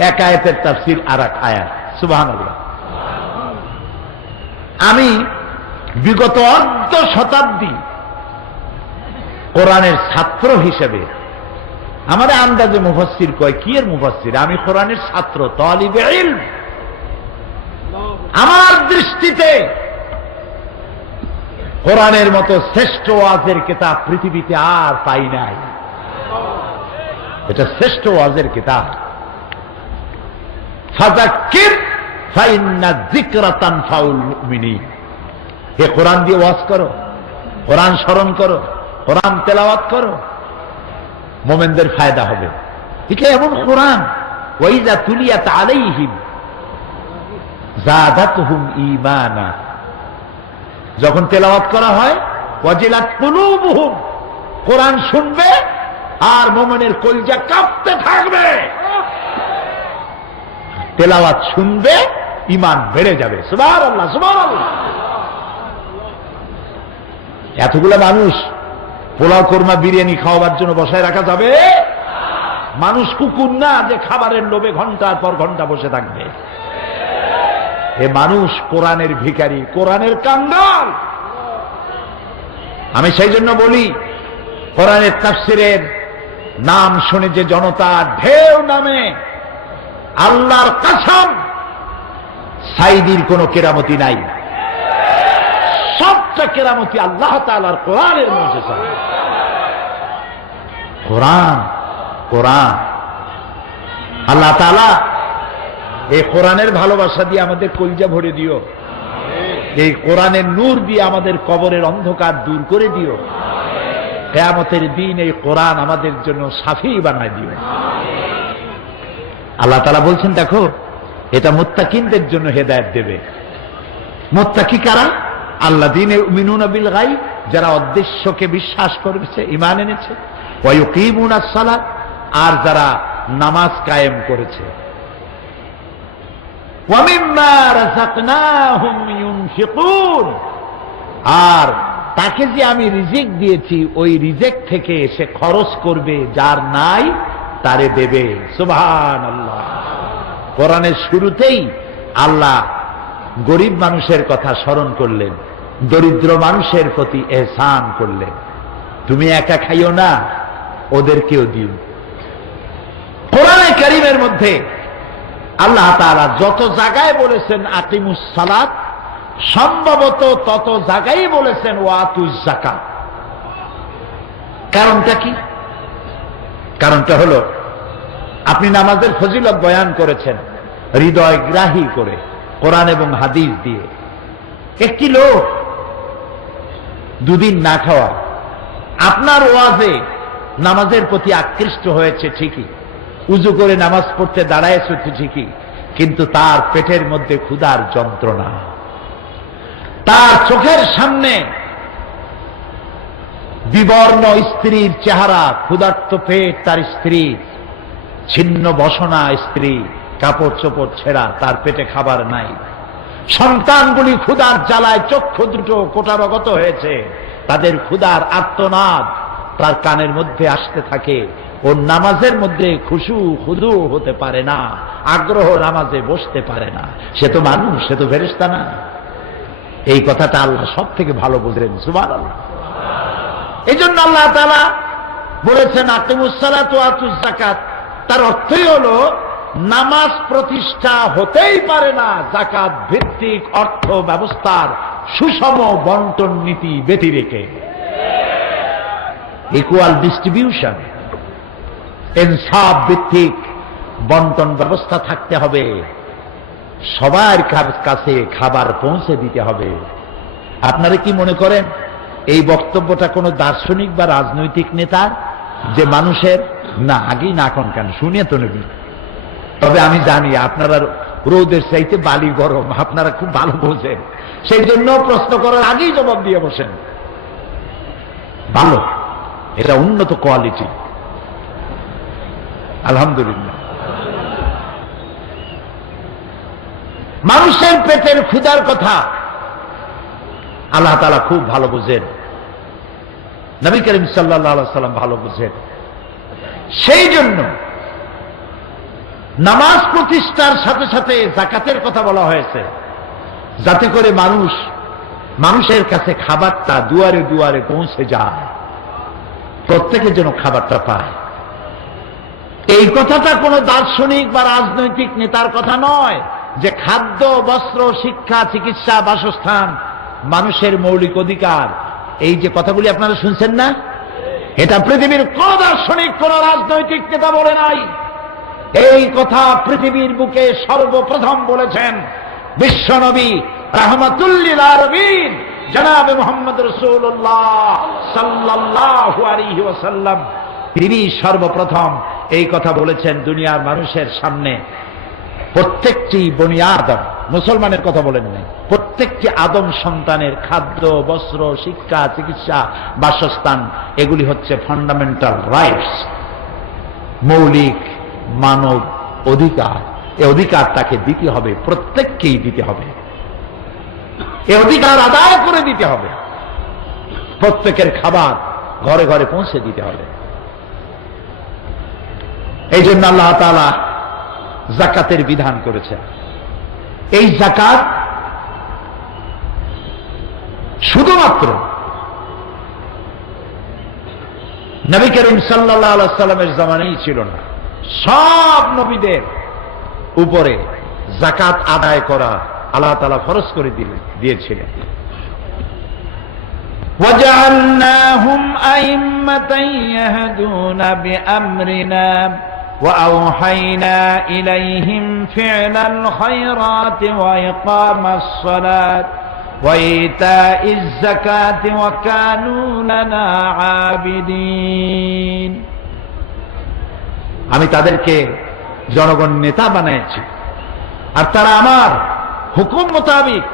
এক আয়াতের তাফসীর আর এক আয়াত। সুবহানাল্লাহ। আমি বিগত অর্ধ শতাব্দী কোরআনের ছাত্র হিসেবে আমার আন্দাজে মুফাসসির কয়, কি এর মুফাসসির? আমি কোরআনের ছাত্র, তালিবে ইলম। আমার দৃষ্টিতে কোরআনের মতো শ্রেষ্ঠ ওয়াজের কিতাব পৃথিবীতে আর পাই নাই। এটা শ্রেষ্ঠ ওয়াজের কিতাব। ফাযাক্কির ফাইন্না যিকরা তানফাউল মুমিনিন। হে কোরআন দিয়ে ওয়াজ করো, কোরআন স্মরণ করো, কোরআন তেলাওয়াত করো, মুমিনদের ফায়দা হবে। এটা এমন কোরআন, ওয়াইযা তুলিয়াত আলাইহিম যাদাতহুম ঈমানা। যখন তেলাওয়াত করা হয়, ওয়াজিলাত কুলুবুহুম, কোরআন শুনবে আর মুমিনের কলিজা কাঁপতে থাকবে। তেলাওয়াত শুনবে, ঈমান বেড়ে যাবে। সুবহানাল্লাহ, সুবহানাল্লাহ। এতগুলো মানুষ পোলাও কোরমা বিরিয়ানি খাওয়াবার জন্য বসায় রাখা যাবে? মানুষ কুকুর না যে খাবারের লোভে ঘন্টার পর ঘন্টা বসে থাকবে। এ মানুষ কোরআনের ভিখারি, কোরআনের কাঙ্গাল। আমি সেই জন্য বলি, কোরআনের তাফসীরের নাম শুনে যে জনতা ঢেউ নামে, আল্লাহর কসম সাইদির কোনো কেরামতি নাই। সবটা কেরামতি আল্লাহ তাআলার কোরআনের মুজিজা। কোরআন, কোরআন। আল্লাহ তাআলা এই কোরআনের ভালোবাসা দিয়ে আমাদের কলিজা ভরে দিও। এই কোরআনের নূর দিয়ে আমাদের কবরের অন্ধকার দূর করে দিও। কিয়ামতের দিন এই কোরআন আমাদের জন্য শাফি বানায় দিও। আল্লাহ তাআলা বলছেন, দেখো এটা মুত্তাকিনদের জন্য হেদায়েত দেবে। মুত্তাকি কারা? আল্লাযীনা ইউমিনুনা বিল গায়ব, যারা অদৃশ্যকে বিশ্বাস করেছে, ঈমান এনেছে। ওয়া ইউকিমুনাস সালাত, আর যারা নামাজ কায়েম করেছে। ওয়া মিম্মা রাযাকনাহুম ইউনফিকুন, আর তাকে যে আমি রিজিক দিয়েছি ওই রিজিক থেকে সে খরচ করবে, যার নাই তারে দেবে। সুবহানাল্লাহ। কোরআনের শুরুতেই আল্লাহ গরিব মানুষের কথা স্মরণ করলেন, দরিদ্র মানুষের প্রতি এহসান করলেন। তুমি একা খাইও না, ওদেরকেও দিও। কোরআনে কারীমের মধ্যে আল্লাহ তাআলা যত জায়গায় বলেছেন আকিমুস সালাত, সম্ভবত তত জায়গায় বলেছেন ওয়াতুজ যাকাত। কারণটা কি? কারণটা হলো, আপনি নামাজের ফজিলত বয়ান করেছেন হৃদয়গ্রাহী করে, কোরআন এবং হাদিস দিয়ে। একটি লোক দুদিন না খাওয়া আপনার ওয়াজে নামাজের প্রতি আকৃষ্ট হয়েছে ঠিকই, উজু করে নামাজ পড়তে দাঁড়ায়ছে ঠিকই, কিন্তু তার পেটের মধ্যে ক্ষুধার যন্ত্রণা। তার চোখের সামনে বিবর্ণ স্ত্রীর চেহারা, ক্ষুধার্ত পেট তার স্ত্রী, ছিন্ন বসনা স্ত্রী, কাপড় চোপড় ছেঁড়া, তার পেটে খাবার নাই। সন্তানগুলি ক্ষুধার জ্বালায় চক্ষু দুটো কোটারগত হয়েছে, তাদের ক্ষুধার আর্তনাদ তার কানের মধ্যে আসতে থাকে। ও নামাজের মধ্যে খুশু খুদু হতে পারে না, আগ্রহ নামাজে বসতে পারে না। সে তো মানুষ, সে তো ফেরেশতা না। এই কথাটা আল্লাহ সব থেকে ভালো বুঝলেন। সুবহানাল্লাহ। এই জন্য আল্লাহ তাআলা বলেছেন আকিমুস সালাত ওয়া আতুজ যাকাত। তার অর্থই হলো, নামাজ প্রতিষ্ঠা হতেই পারে না যাকাত ভিত্তিক অর্থ ব্যবস্থার সুষম বন্টন নীতি ব্যতি রেখে। ইকুয়াল ডিস্ট্রিবিউশন, ইনসাফ ভিত্তিক বন্টন ব্যবস্থা থাকতে হবে। সবার কাছে খাবার পৌঁছে দিতে হবে। আপনারা কি মনে করেন এই বক্তব্যটা কোনো দার্শনিক বা রাজনৈতিক নেতার, যে মানুষের? না, আগেই না কোন কেন শুনিয়ে তো নেবি। তবে আমি জানি আপনারা রোদের চাইতে বালি গরম, আপনারা খুব ভালো বোঝেন, সেই জন্য প্রশ্ন করার আগেই জবাব দিয়ে বসেন। ভালো, এটা উন্নত কোয়ালিটি, আলহামদুলিল্লাহ। মানুষের পেটের ক্ষুধার কথা আল্লাহ তাআলা খুব ভালো বোঝেন। নবী করিম সাল্লাল্লাহু আলাইহি সাল্লাম ভালো বুঝেন। সেই জন্য নামাজ প্রতিষ্ঠার সাথে সাথে যাকাতের কথা বলা হয়েছে, যাতে করে মানুষের কাছে খাবারটা দুয়ারে দুয়ারে পৌঁছে যায়, প্রত্যেকের জন্য খাবারটা পায়। এই কথাটা কোনো দার্শনিক বা রাজনৈতিক নেতার কথা নয় যে খাদ্য, বস্ত্র, শিক্ষা, চিকিৎসা, বাসস্থান মানুষের মৌলিক অধিকার। এই যে কথাগুলি আপনারা শুনছেন না, এটা পৃথিবীর কোন দার্শনিক, কোন রাজনৈতিক নেতা বলে নাই। এই কথা পৃথিবীর বুকে সর্বপ্রথম বলেছেন বিশ্বনবী রাহমাতুল লিল আলামিন জনাবে মুহাম্মদ রাসূলুল্লাহ সাল্লাল্লাহু আলাইহি ওয়াসাল্লাম। তিনি সর্বপ্রথম এই কথা বলেছেন দুনিয়ার মানুষের সামনে। প্রত্যেকটি বনি আদম, মুসলমানের কথা বলেন নাই, প্রত্যেকটি আদম সন্তানের খাদ্য, বস্ত্র, শিক্ষা, চিকিৎসা, বাসস্থান এগুলি হচ্ছে ফান্ডামেন্টাল রাইটস, মৌলিক মানব অধিকার। এই অধিকার তাকে দিতে হবে, প্রত্যেককেই দিতে হবে। এই অধিকার আদায় করে দিতে হবে, প্রত্যেকের খাবার ঘরে ঘরে পৌঁছে দিতে হবে। এই জন্য আল্লাহ তাআলা যাকাতের বিধান করেছেন। এই যাকাত শুধুমাত্র নবী করিম সাল্লাল্লাহু আলাইহি সাল্লামের জামানায় ছিল না, সব নবীদের উপরে যাকাত আদায় করা আল্লাহ তাআলা ফরজ করে দিয়েছিলেন। وَجَعَلْنَاهُمْ أَئِمَّةً يَهْدُونَ بِأَمْرِنَا وَأَوْحَيْنَا إِلَيْهِمْ فِعْلَ الْخَيْرَاتِ وَإِقَامَ الصَّلَاةِ وَإِيتَاءِ الزَّكَاةِ وَكَانُوا لَنَا عَابِدِينَ। আমি তাদেরকে জনগণ নেতা বানিয়েছি, আর তারা আমার হুকুম মোতাবেক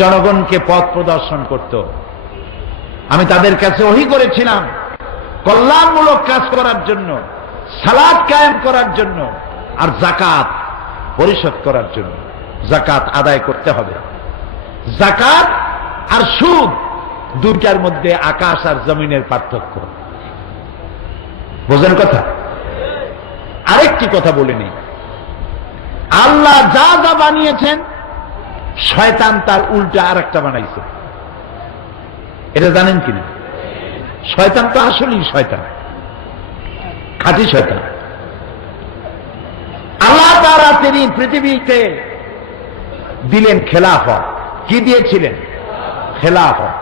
জনগণকে পথ প্রদর্শন করত। আমি তাদের কাছে ওহী করেছিলাম কল্যাণমূলক কাজ করার জন্য, সালাত কায়েম করার জন্য, আর যাকাত পরিশোধ করার জন্য। যাকাত আদায় করতে হবে। যাকাত আর সুদ দুইটার মধ্যে আকাশ আর জমিনের পার্থক্য, বোঝেন কথা? আরেকটি কথা বলে নেই, আল্লাহ যা যা বানিয়েছেন শয়তান তার উল্টা আরেকটা বানাইছে। এটা জানেন কিনা? শয়তান তো আসলেই শয়তান, খাঁটি শয়তান। আল্লাহ তাআলা তিনি পৃথিবীতে দিলেন খেলাফত। কি দিয়েছিলেন? খেলাফত।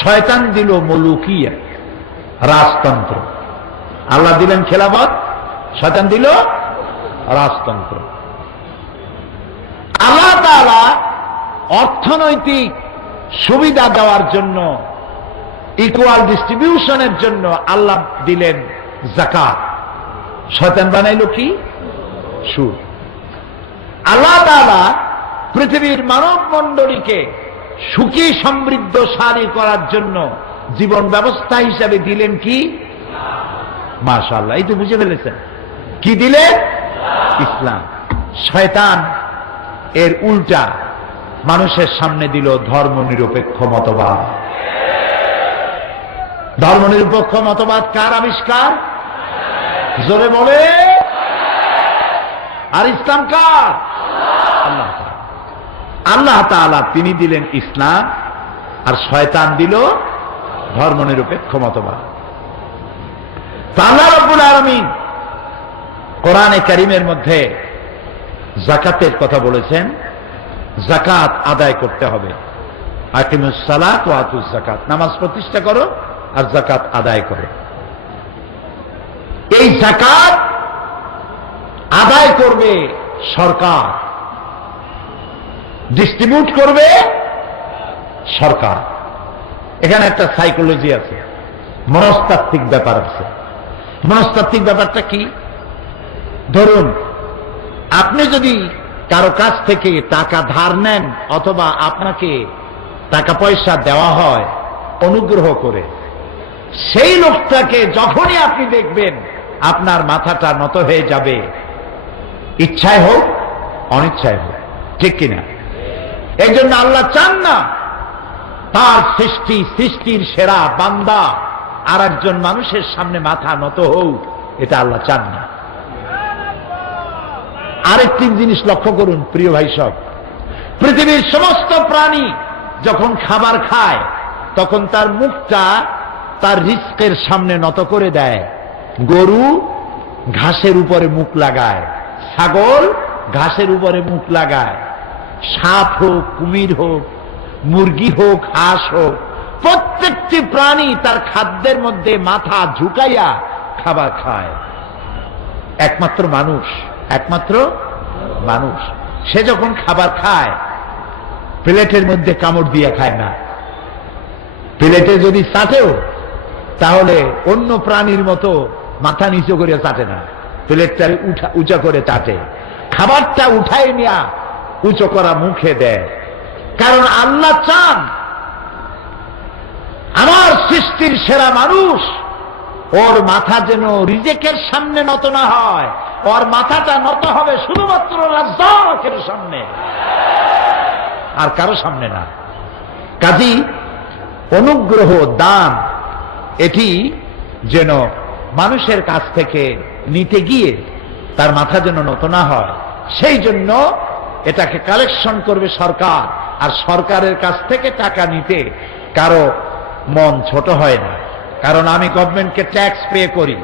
শয়তান দিল মুলুকিয়া, রাজতন্ত্র। আল্লাহ দিলেন খেলাফত, শয়তান দিল রাজতন্ত্র। আল্লাহ তাআলা অর্থনৈতিক সুবিধা দেওয়ার জন্য, ইকুয়াল ডিস্ট্রিবিউশনের জন্য আল্লাহ দিলেন যাকাত। শয়তান বানাইল কি? সুদ। আল্লাহ তাআলা পৃথিবীর মানব মণ্ডলীকে সুখী সমৃদ্ধশালী করার জন্য জীবন ব্যবস্থা হিসাবে দিলেন কি? মাশাআল্লাহ, এই তো বুঝে ফেলেছেন। কি দিলেন? ইসলাম। শয়তান এর উল্টা মানুষের সামনে দিল ধর্মনিরপেক্ষ মতবাদ। ধর্মনিরপেক্ষ মতবাদ কার আবিষ্কার? জোরে বলে। আর ইসলাম কার? আল্লাহ তাআলা। আল্লাহ তাআলা তিনি দিলেন ইসলাম, আর শয়তান দিল ধর্মনিরপেক্ষ মতবাদ। আল্লাহ রাব্বুল আলামিন কোরআনে কারীমের মধ্যে যাকাতের কথা বলেছেন। যাকাত আদায় করতে হবে। আকিমুস সালাত ওয়া আতুজ যাকাত, নামাজ প্রতিষ্ঠা করো আর যাকাত আদায় করো। এই যাকাত আদায় করবে সরকার, ডিস্ট্রিবিউট করবে সরকার। এখানে একটা সাইকোলজি আছে, মনস্তাত্ত্বিক ব্যাপার আছে। মনস্তাত্ত্বিক ব্যাপারটা কি? ধরুন আপনি যদি কারো কাছ থেকে টাকা ধার নেন, অথবা আপনাকে টাকা পয়সা দেওয়া হয় অনুগ্রহ করে, সেই লোকটাকে যখনই আপনি দেখবেন আপনার মাথাটা নত হয়ে যাবে, ইচ্ছায় হোক অনিচ্ছায় হোক, ঠিক কিনা? এই জন্য আল্লাহ চান না তার সৃষ্টির সেরা বান্দা আর একজন মানুষের সামনে মাথা নত হোক, এটা আল্লাহ চান না। আরেকটি জিনিস লক্ষ্য করুন প্রিয় ভাই সব, পৃথিবীর সমস্ত প্রাণী যখন খাবার খায় তখন তার মুখটা তার রিস্কের সামনে নত করে দেয়। গরু ঘাসের উপরে মুখ লাগায়, ছাগল ঘাসের উপরে মুখ লাগায়, সাপ হোক, কুমির হোক, মুরগি হোক, হাঁস হোক, প্রত্যেকটি প্রাণী তার খাদ্যের মধ্যে মাথা ঝুঁকাইয়া খাবার খায়। একমাত্র মানুষ সে যখন খাবার খায় প্লেটের মধ্যে কামড় দিয়ে খায় না। প্লেটে যদি চাটেও তাহলে অন্য প্রাণীর মতো মাথা নিচু করে চাটে না, প্লেটটা উঁচা করে চাটে। খাবারটা উঠাই নিয়া উঁচু করা মুখে দেয়, কারণ আল্লাহ চান আমার সৃষ্টির সেরা মানুষ ওর মাথা যেন রিজেকের সামনে নত না হয়, ওর মাথাটা নত হবে শুধুমাত্র রাজ্জাকের সামনে, আর কারো সামনে না। কাজী অনুগ্রহ, দান, এটি যেন মানুষের কাছ থেকে নিতে গিয়ে তার মাথা যেন নত না হয়, সেই জন্য এটাকে কালেকশন করবে সরকার। আর সরকারের কাছ থেকে টাকা নিতে কারো মন ছোট হয় না, কারণ আমি গভর্নমেন্টকে ট্যাক্স পে করি,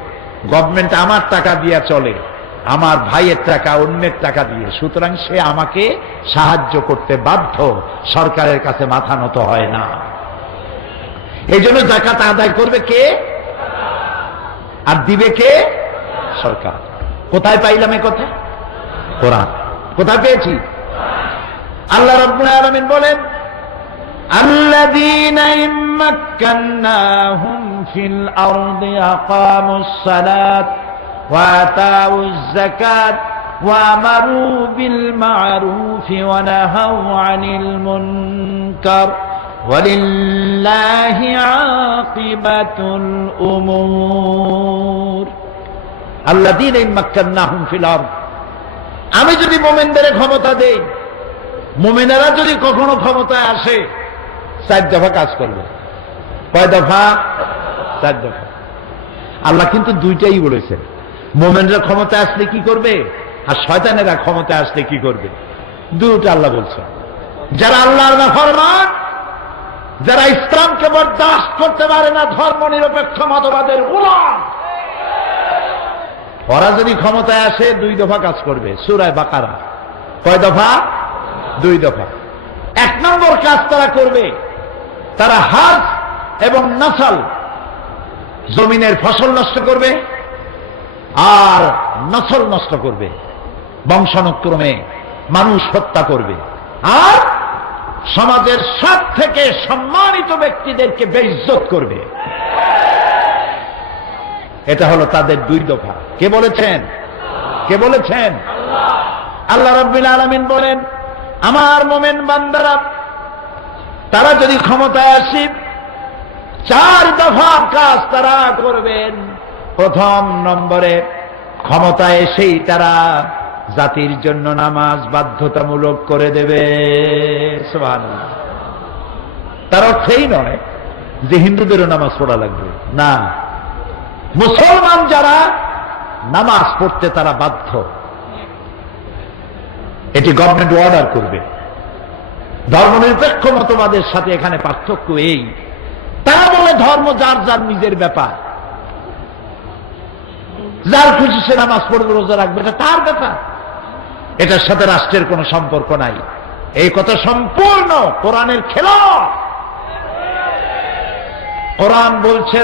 গভর্নমেন্ট আমার টাকা দিয়ে চলে, আমার ভাইয়ের টাকা অন্যের টাকা দিয়ে, সুতরাং সে আমাকে সাহায্য করতে বাধ্য, সরকারের কাছে মাথা নত হয় না। এই জন্য যাকাত আদায় করবে কে আর দিবে কে? সরকার। কোথায় পাইলাম এ কথা? কোরআন। কোথায় পেয়েছি? আল্লাহ রাব্বুল আলামিন বলেন, আল্লাযীনা ইম্মাক্কান্নাহুম ফিল আরদি আকামুস সালাত ওয়া আতাউয যাকাত ওয়া আমারু বিল মা'রুফি ওয়া নাহাউ আনিল মুনকার ওয়ালিল্লাহি আকিবাতুল উমুর। আল্লাযীনা ইম্মাক্কান্নাহুম ফিল আরদ, আমি যদি মুমিনদের ক্ষমতা দেই, মুমিনেরা যদি কখনো ক্ষমতায় আসে, 4 দফা কাজ করবে। কয় দফা? 4 দফা। আল্লাহ কিন্তু দুইটাই বলেছেন, মুমিনরা ক্ষমতায় আসলে কি করবে আর শয়তানেরা ক্ষমতায় আসলে কি করবে, দুটো আল্লাহ বলছেন। যারা আল্লাহর নাফরমান, যারা ইসলামকে বরদাস্ত করতে পারে না, ধর্ম নিরপেক্ষ মতবাদের গোলাম, ওরা যদি ক্ষমতায় আসে 2 দফা কাজ করবে। সূরা বাকারা। কয় দফা? 2 দফা। 1 নম্বর কাজ তারা করবে, তারা হাজ এবং নসল, জমিনের ফসল নষ্ট করবে আর নসল নষ্ট করবে, বংশানুক্রমে মানুষ হত্যা করবে, আর সমাজের সব থেকে সম্মানিত ব্যক্তিদেরকে বেইজ্জত করবে। এটা হলো তাদের 2 দফা। কে বলেছেন? কে বলেছেন? আল্লাহ রাব্বুল আলামিন বলেন, আমার মুমিন বান্দারা তারা যদি ক্ষমতায় আসে 4 দফা কাজ তারা করবেন। প্রথম নম্বরে, ক্ষমতায় এসেই তারা জাতির জন্য নামাজ বাধ্যতামূলক করে দেবে। সুবহানাল্লাহ। তার অর্থ এই নয় যে হিন্দুদেরও নামাজ পড়া লাগবে, না, মুসলমান যারা নামাজ পড়তে তারা বাধ্য, এটি গভর্নমেন্ট অর্ডার করবে। ধর্মনিরপেক্ষ মতবাদের সাথে এখানে পার্থক্য এই, তারা বলে ধর্ম যার যার নিজের ব্যাপার, যার খুশি সে নামাজ পড়বে, রোজা রাখবে, এটা তার ব্যাপার, এটার সাথে রাষ্ট্রের কোনো সম্পর্ক নাই। এই কথা সম্পূর্ণ কোরআনের খেলাফ। কোরআন বলছে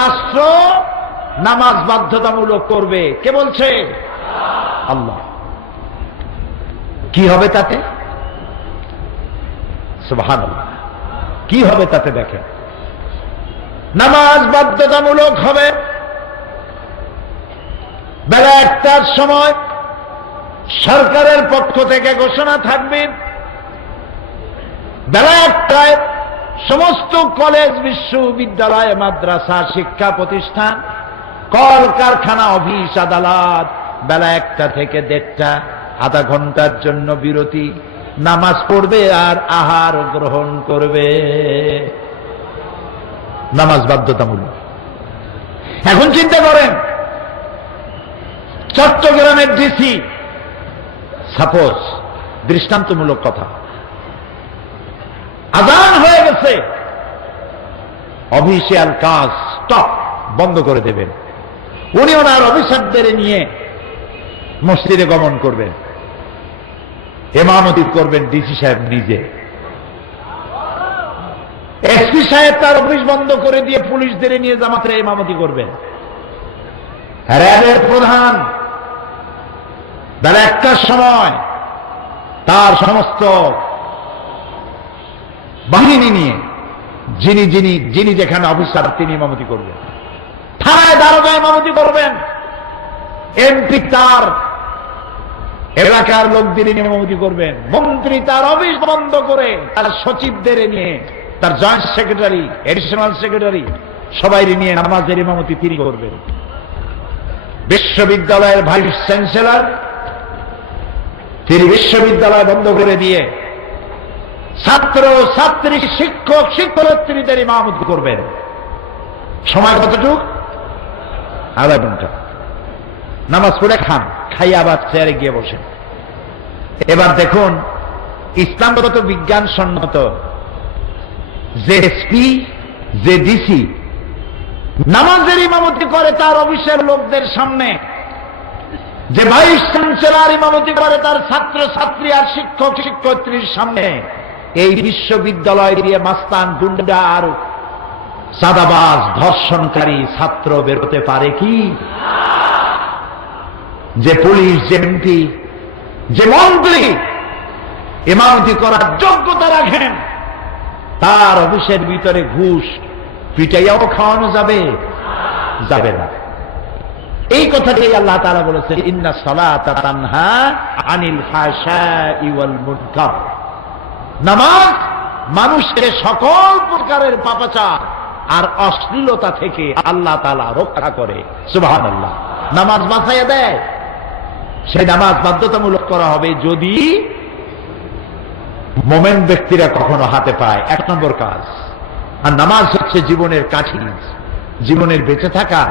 রাষ্ট্র নামাজ বাধ্যতামূলক করবে। কে বলছে? আল্লাহ। কি হবে তাতে? সুবহানাল্লাহ। কি হবে তাতে দেখেন, নামাজ বাধ্যতামূলক হবে। বেলা 1টার সময় সরকারের পক্ষ থেকে ঘোষণা থাকবে, বেলা 1টায় সমস্ত কলেজ, বিশ্ববিদ্যালয়, মাদ্রাসা, শিক্ষা প্রতিষ্ঠান, কল কারখানা, অফিস, আদালত বেলা 1টা থেকে 1:30 আধা ঘন্টার জন্য বিরতি, নামাজ পড়বে আর আহার গ্রহণ করবে। নামাজ বাধ্যতামূলক। এখন চিন্তা করেন, চট্টগ্রামের ডিসি, সাপোজ দৃষ্টান্তমূলক কথা, আযান হয়ে গেছে, অফিসিয়াল কাজ স্টপ, বন্ধ করে দেবেন। উনি ওনার অফিসারদের নিয়ে মসজিদে গমন করবেন, ইমামতি করবেন ডিসি সাহেব নিজে। এসপি সাহেব তার অফিস বন্ধ করে দিয়ে পুলিশদের নিয়ে জামাতে ইমামতি করবেন। র্যাবের প্রধান বেলা 1টার সময় তার সমস্ত বাহিনী নিয়ে যিনি যিনি যিনি যেখানে অফিসার তিনি ইমামতি করবেন। থানায় দারোগা ইমামতি করবেন, এমপি তার এলাকার লোকদের নিয়ে ইমামতি করবেন, মন্ত্রী তার অফিস বন্ধ করে তার সচিবদের নিয়ে, তার জয়েন্ট সেক্রেটারি, এডিশনাল সেক্রেটারি সবাই নিয়ে নামাজের ইমামতি তিনি করবেন। বিশ্ববিদ্যালয়ের ভাইস চ্যান্সেলর তিনি বিশ্ববিদ্যালয় বন্ধ করে দিয়ে ছাত্র ছাত্রী শিক্ষক শিক্ষার্থীদের ইমামতি করবেন। সময় কতটুকু? আধা ঘন্টা। নামাজ পড়ে খান, খাই আবার চেয়ারে গিয়ে বসেন। এবার দেখুন, ইসলামগত বিজ্ঞান সম্মত যে এসপি যে ডিসি নামাজের ইমামতি করে তার অফিসের লোকদের সামনে, যে ভাইস চ্যান্সেলর ইমামতি করে তার ছাত্র ছাত্রী আর শিক্ষক শিক্ষার্থীর সামনে, এই বিশ্ববিদ্যালয় দিয়ে মাস্তান গুন্ডা আর সাদাবাজ ধর্ষণকারী ছাত্র বের হতে পারে কি? যে পুলিশ, যে এমপি, যে মন্ত্রী ইমামতি করার যোগ্যতা রাখেন, তার অফিসের ভিতরে ঘুষ পিটাইয়াও খাওয়ানো যাবে? যাবে না। এই কথাটাই আল্লাহ তাআলা বলেছেন, ইন্না সালাতা তানহা আনিল ফাহশাই ওয়াল মুনকার। নামাজ মানুষকে সকল প্রকারের পাপাচার আর অশ্লীলতা থেকে আল্লাহ তাআলা রক্ষা করে। সুবহানাল্লাহ। নামাজ বাঁচাইয়া দেয়। সেই নামাজ বাধ্যতামূলক করা হবে যদি মোমেন ব্যক্তিরা কখনো হাতে পায়। 1 নম্বর কাজ। আর নামাজ হচ্ছে জীবনের কাঠি, জীবনের বেঁচে থাকা,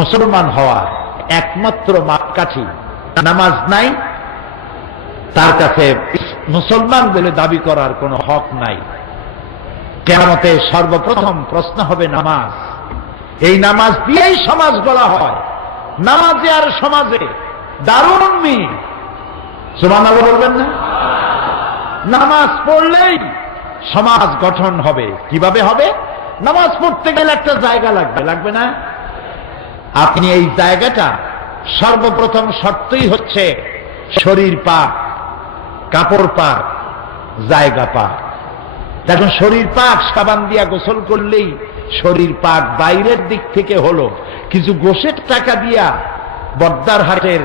মুসলমান হওয়া একমাত্র মাপকাঠি। নামাজ নাই, তার কাছে মুসলমান বলে দাবি করার কোনো হক নাই। কিয়ামতে সর্বপ্রথম প্রশ্ন হবে নামাজ। এই নামাজ দিয়েই সমাজ গড়া হয়। নামাজে আর সমাজে দারুণ মিল। সুবহানাল্লাহ বলবেন না? নামাজ পড়লেই সমাজ গঠন হবে। কিভাবে হবে? নামাজ পড়তে গেলে একটা জায়গা লাগবে, লাগবে না? আপনি এই জায়গাটা সর্বপ্রথম শর্তই হচ্ছে শরীর পাক, কাপড় পাক, জায়গা পাক। এখন শরীর পাক, সাবান দিয়া গোসল করলেই শরীর পাক বাইরের দিক থেকে হলো। কিছু গোশের টাকা দিয়া বদ্দার হাটের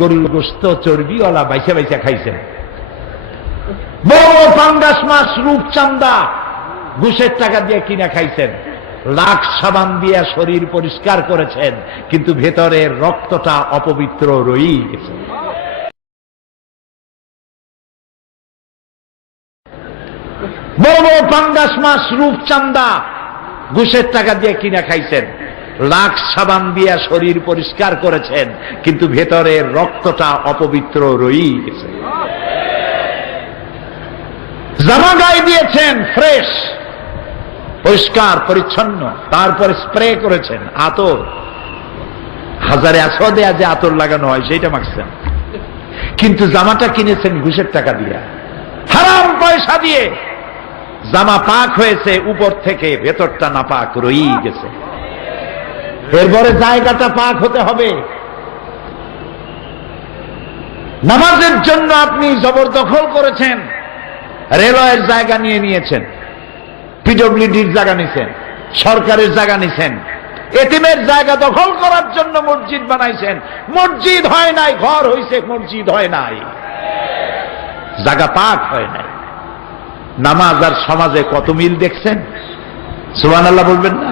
গরুর গোস্ত চর্বিওয়ালা বাইসা বাইসা খাইছেন। বড় পাঙ্গাস মাছ রূপচান্দা ঘুষের টাকা দিয়ে কিনা খাইছেন। লাখ সাবান দিয়া শরীর পরিষ্কার করেছেন, কিন্তু ভেতরের রক্তটা অপবিত্র রয়েই গেছে। বড় বড় পাঙ্গাস মাছ রূপচান্দা ঘুষের টাকা দিয়ে কিনা খাইছেন, লাখ সাবান দিয়া শরীর পরিষ্কার করেছেন, কিন্তু ভেতরের রক্তটা অপবিত্র রয়েই গেছে। জামা গায়ে দিয়েছেন ফ্রেশ, পরিষ্কার পরিচ্ছন্ন, তারপরে স্প্রে করেছেন আতর, হাজারে আসওয়াদে যে আতর লাগানো হয় সেইটা মাখছেন, কিন্তু জামাটা কিনেছেন ঘুষের টাকা দিয়ে, হারাম পয়সা দিয়ে। জামা পাক হয়েছে উপর থেকে, ভেতরটা না পাক রয়েই গেছে। এরপরে জায়গাটা পাক হতে হবে। নামাজের জন্য আপনি জবরদখল করেছেন, রেলওয়ের জায়গা নিয়ে নিয়েছেন, পিডব্লিউডির জায়গা নিছেন, সরকারের জায়গা নিছেন, এতিমের জায়গা দখল করার জন্য মসজিদ বানাইছেন। মসজিদ হয় নাই, ঘর হইছে, মসজিদ হয় নাই, জায়গা পাক হয় নাই। নামাজ আর সমাজে কত মিল দেখছেন? সুবহানাল্লাহ বলবেন না?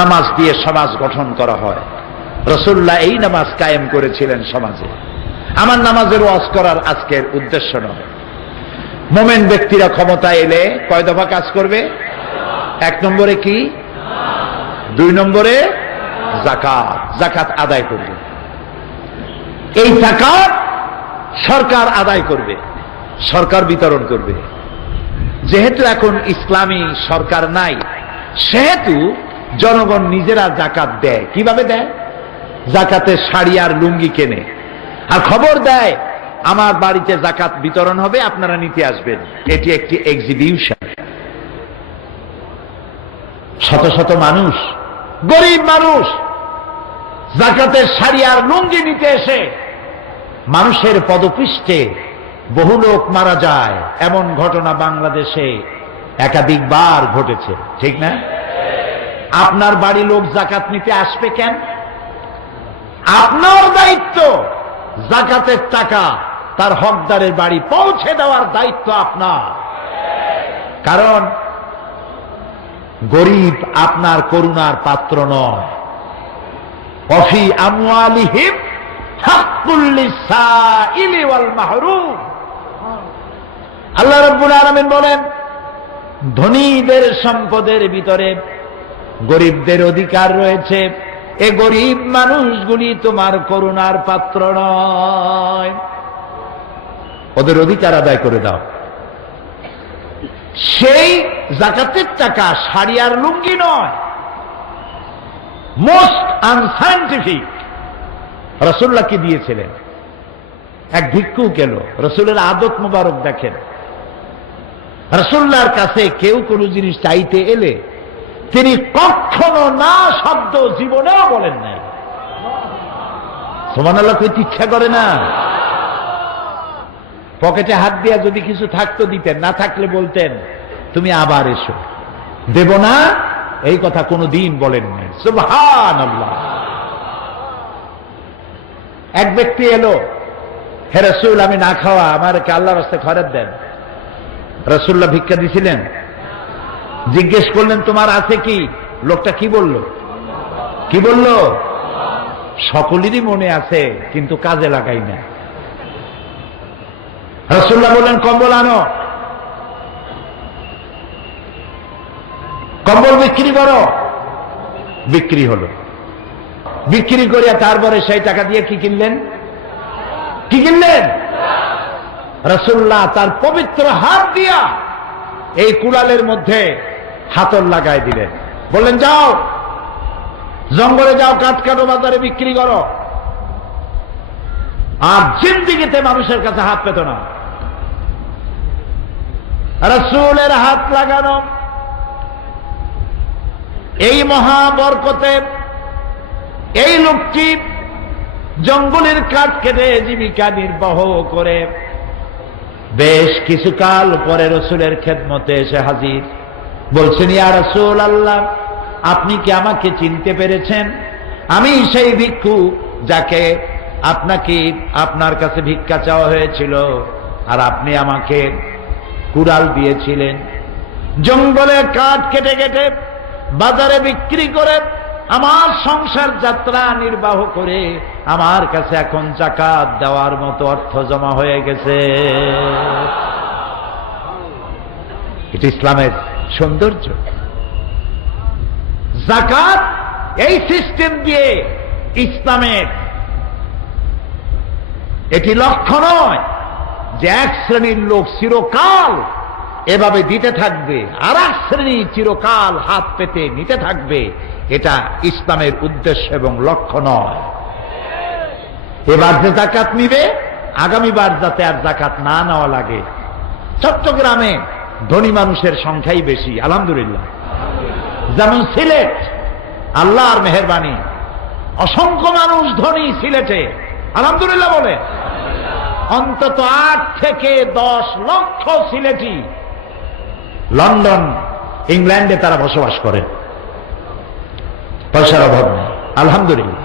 নামাজ দিয়ে সমাজ গঠন করা হয়। রাসূলুল্লাহ এই নামাজ কায়েম করেছিলেন সমাজে। আমার নামাজের ওয়াজ করার আজকের উদ্দেশ্য নয়। মোমেন ব্যক্তিরা ক্ষমতা এলে কয় দফা কাজ করবে? এক নম্বরে কি? 2 নম্বরে যাকাত। যাকাত আদায় করবে। এই যাকাত সরকার আদায় করবে, সরকার বিতরণ করবে। যেহেতু এখন ইসলামী সরকার নাই, সেহেতু জনগণ নিজেরা যাকাত দেয়। কিভাবে দেয়? যাকাতে শাড়ি আর লুঙ্গি কেনে, আর খবর দেয় আমার বাড়িতে যাকাত বিতরণ হবে, আপনারা নিতে আসবেন। এটি একটি এক্সিবিউশন। শত শত মানুষ, গরিব মানুষ যাকাতের শাড়ি আর লুঙ্গি নিতে এসে মানুষের পদপৃষ্ঠে বহু লোক মারা যায়। এমন ঘটনা বাংলাদেশে একাধিকবার ঘটেছে, ঠিক না? আপনার বাড়ি লোক যাকাত নিতে আসবে কেন? আপনার দায়িত্ব যাকাতের টাকা তার হকদারের বাড়ি পৌঁছে দেওয়ার দায়িত্ব আপনার। কারণ গরিব আপনার করুণার পাত্র নয়। অফি আমওয়ালিহিম হাক্কুল লিসাইলি ওয়াল মাহরুম। আল্লাহ রাব্বুল আলামিন বলেন, ধনীদের সম্পদের ভিতরে গরিবদের অধিকার রয়েছে। এ গরিব মানুষগুলি তোমার করুণার পাত্র নয়, ওদের অধিকার আদায় করে দাও। সেই যাকাতের টাকা শাড়ি আর লুঙ্গি নয়, মোস্ট আনসাইন্টিফিক রাসূলুল্লাহকে দিয়েছিলেন। এক ভিক্ষুক এলো, রাসূলের আদত মুবারক দেখেন। রাসূলুল্লাহর কাছে কেউ কোনো জিনিস চাইতে এলে তিনি কখনো না শব্দ জীবনেও বলেন নাই। সুবহানাল্লাহ কইতে ইচ্ছা করে না? পকেটে হাত দিয়া যদি কিছু থাকতো দিতেন, না থাকলে বলতেন তুমি আবার এসো, দেব না, এই কথা কোনো দিন বলেন নাই। সুবহানাল্লাহ। এক ব্যক্তি এলো, হে রাসূল আমি না খাওয়া, আমাকে আল্লাহর রাস্তায় খয়রাত দেন। রাসূলুল্লাহ ভিক্ষা দিছিলেন? জিজ্ঞেস করলেন তোমার আছে কি? লোকটা কি বলল? কি বলল? সকলেরই মনে আছে, কিন্তু কাজে লাগাই না। রাসূলুল্লাহ বললেন কম্বল আনো, কম্বল বিক্রি করো। বিক্রি হলো। বিক্রি করিয়া তারপরে সেই টাকা দিয়ে কি কিনলেন? কি কিনলেন? রাসূলুল্লাহ তার পবিত্র হাত দিয়া এই কুড়ালের মধ্যে হাতল লাগাই দিলেন, বললেন যাও জঙ্গলে যাও, কাঠ কাটো, বাজারে বিক্রি করো। আর জিন্দিগিতে মানুষের কাছে হাত পেত না। রাসূলের হাত লাগানো এই মহা বরকতে এই লোকটি জঙ্গলের কাঠ কেটে জীবিকা নির্বাহ করে বেশ কিছুকাল পরে রাসূলের খেদমতে এসে হাজির। বলছেন ইয়া রাসূলুল্লাহ, আপনি কি আমাকে চিনতে পেরেছেন? আমি সেই ভিক্ষুক যাকে আপনার কাছে ভিক্ষা চাওয়া হয়েছিল, আর আপনি আমাকে কুড়াল দিয়েছিলেন। জঙ্গলে কাঠ কেটে কেটে বাজারে বিক্রি করে আমার সংসার যাত্রা নির্বাহ করে আমার কাছে এখন যাকাত দেওয়ার মতো অর্থ জমা হয়ে গেছে। এটা ইসলামের সৌন্দর্য। যাকাত এই সিস্টেম দিয়ে ইসলামের এটি লক্ষ্য নয় যে এক শ্রেণীর লোক চিরকাল এভাবে দিতে থাকবে, আর এক শ্রেণী চিরকাল হাত পেতে নিতে থাকবে। এটা ইসলামের উদ্দেশ্য এবং লক্ষ্য নয়। এবার যে যাকাত নিবে, আগামীবার যাতে আর যাকাত না নেওয়া লাগে। চট্টগ্রামে ধনী মানুষের সংখ্যাই বেশি, আলহামদুলিল্লাহ। যেমন সিলেট, আল্লাহর মেহেরবানি, অসংখ্য মানুষ ধনী সিলেটে, আলহামদুলিল্লাহ বলে। অন্তত 8 থেকে 10 লক্ষ সিলেটি লন্ডন, ইংল্যান্ডে তারা বসবাস করে, পয়সার অভাব নেই, আলহামদুলিল্লাহ।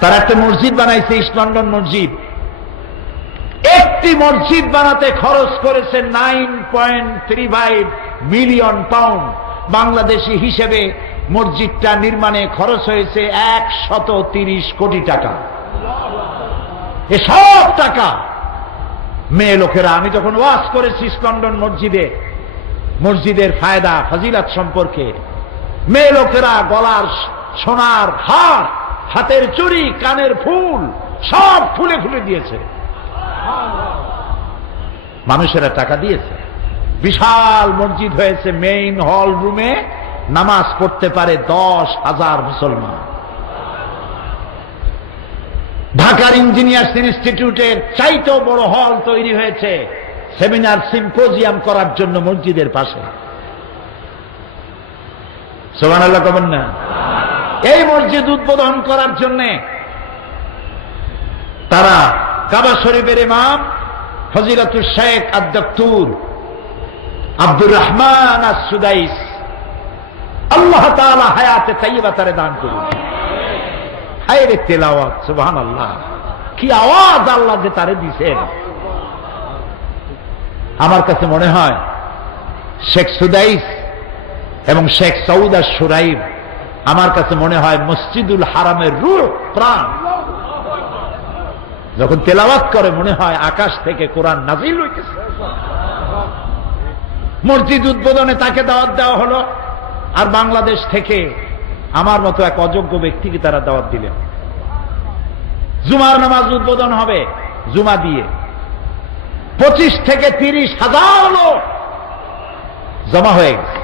তারা একটা মসজিদ বানাইছে, ইস্ট লন্ডন মসজিদ। একটি মসজিদ বানাতে খরচ করেছে 9.35 মিলিয়ন পাউন্ড। বাংলাদেশি হিসেবে মসজিদটা নির্মাণে খরচ হয়েছে 130 কোটি টাকা। এসব টাকা মেয়ে লোকেরা, আমি যখন ওয়াজ করেছি ইস্ট লন্ডন মসজিদে, মসজিদের ফায়দা ফজিলত সম্পর্কে। মেয়ে লোকেরা গলার সোনার হার, হাতের চুড়ি, কানের ফুল সব খুলে খুলে দিয়েছে, মানুষেরা টাকা দিয়েছে। বিশাল মসজিদ হয়েছে, মেইন হল রুমে নামাজ পড়তে পারে 10,000 মুসলমান। ঢাকার ইঞ্জিনিয়ার্স ইনস্টিটিউটের চাইতেও বড় হল তৈরি হয়েছে সেমিনার সিম্পোজিয়াম করার জন্য মসজিদের পাশে। সুবহানাল্লাহ কবেন না? এই মসজিদ উদ্বোধন করার জন্য তারা কাবা শরীফের ইমাম ফজিলাতুল শেখ আদ-দক্তুর আব্দুর রহমান আস-সুদাইস, আল্লাহ তাআলা হায়াতে তাইয়্যিবা তারে দান করুন। হায়রে তেলাওয়াত, সুবহানাল্লাহ, কি আওয়াজ আল্লাহ যে তারে দিয়েছেন। আমার কাছে মনে হয় শেখ সুদাইস এবং শেখ সৌদ আশ-শুরাইব আমার কাছে মনে হয় মসজিদুল হারামের রূহ, প্রাণ। যখন তেলাওয়াত করে মনে হয় আকাশ থেকে কোরআন নাজিল হইতেছে। মসজিদ উদ্বোধনে তাকে দাওয়াত দেওয়া হলো, আর বাংলাদেশ থেকে আমার মতো এক অযোগ্য ব্যক্তিকে তারা দাওয়াত দিলেন। জুমার নামাজ উদ্বোধন হবে, জুমা দিয়ে 25 থেকে 30 হাজার লোক জমা হয়ে গেছে।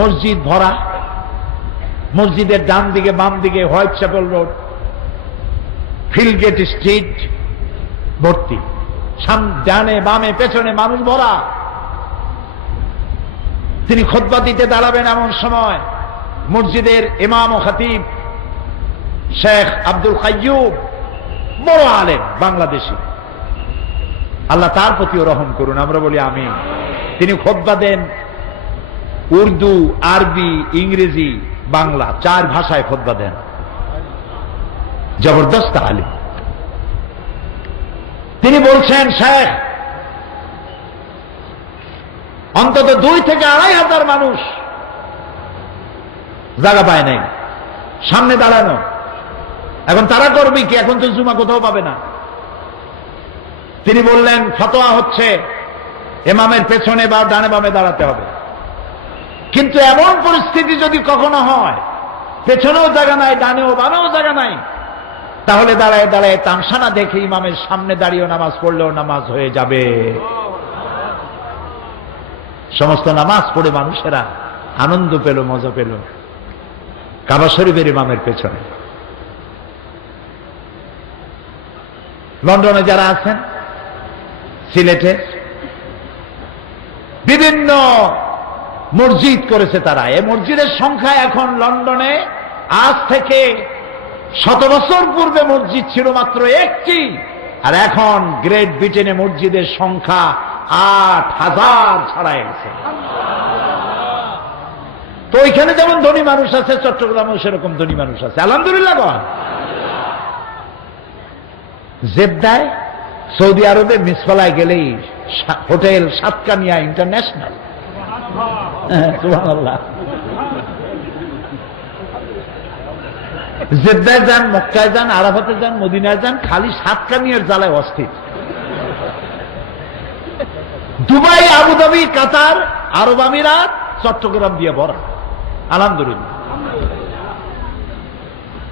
মসজিদ ভরা, মসজিদের ডান দিকে বাম দিকে হোয়াইট চ্যাপেল রোড, ফিলগেট স্ট্রিট ভর্তি, ডানে বামে পেছনে মানুষ ভরা। তিনি খুতবা দিতে দাঁড়াবেন এমন সময় মসজিদের ইমাম ও খতিব শেখ আব্দুল কাইয়ুম, বড় আলেম বাংলাদেশী, আল্লাহ তার প্রতিও রহম করুন, আমরা বলি আমিন। তিনি খুতবা দেন উর্দু, আরবি, ইংরেজি, বাংলা 4 ভাষায় খুতবা দেন। জবরদস্ত আলেম। তিনি বলছেন, শেখ, অন্তত 2 থেকে 2.5 হাজার মানুষ জায়গা পায় নাই সামনে দাঁড়ানো। এখন তারা করবে কি? এখন তো জুমা কোথাও পাবে না। তিনি বললেন, ফতোয়া হচ্ছে ইমামের পেছনে বা ডানে বামে দাঁড়াতে হবে। কিন্তু এমন পরিস্থিতি যদি কখনো হয় পেছনেও জায়গা নাই, ডানেও বামেও জায়গা নাই, তাহলে দাঁড়ায় দাঁড়ায় তামসা না দেখে ইমামের সামনে দাঁড়িয়েও নামাজ পড়লেও নামাজ হয়ে যাবে। সমস্ত নামাজ পড়ে মানুষেরা আনন্দ পেল, মজা পেল কাবা শরীফের ইমামের পেছনে। লন্ডনে যারা আছেন, সিলেটে বিভিন্ন মসজিদ করেছে তারা। এই মসজিদের সংখ্যা এখন লন্ডনে আজ থেকে 100 বছর পূর্বে মসজিদ ছিল মাত্র 1টি, আর এখন গ্রেট ব্রিটেনে মসজিদের সংখ্যা 8,000 ছাড়াই গেছে। তো ওইখানে যেমন ধনী মানুষ আছে, চট্টগ্রামেও সেরকম ধনী মানুষ আছে, আলহামদুলিল্লাহ। জেদ্দায় সৌদি আরবে মিসফালায় গেলেই হোটেল সাতকানিয়া ইন্টারন্যাশনাল, সুবহানাল্লাহ। জেদ্দায় যান, মক্কায় যান, আরাফাতে যান, মদিনায় যান, খালি সাতকানিয়ার জ্বালায় অস্থির। দুবাই, আবুধাবি, কাতার, আরব আমিরাত, চট্টগ্রাম দিয়ে ভরা, আলহামদুলিল্লাহ।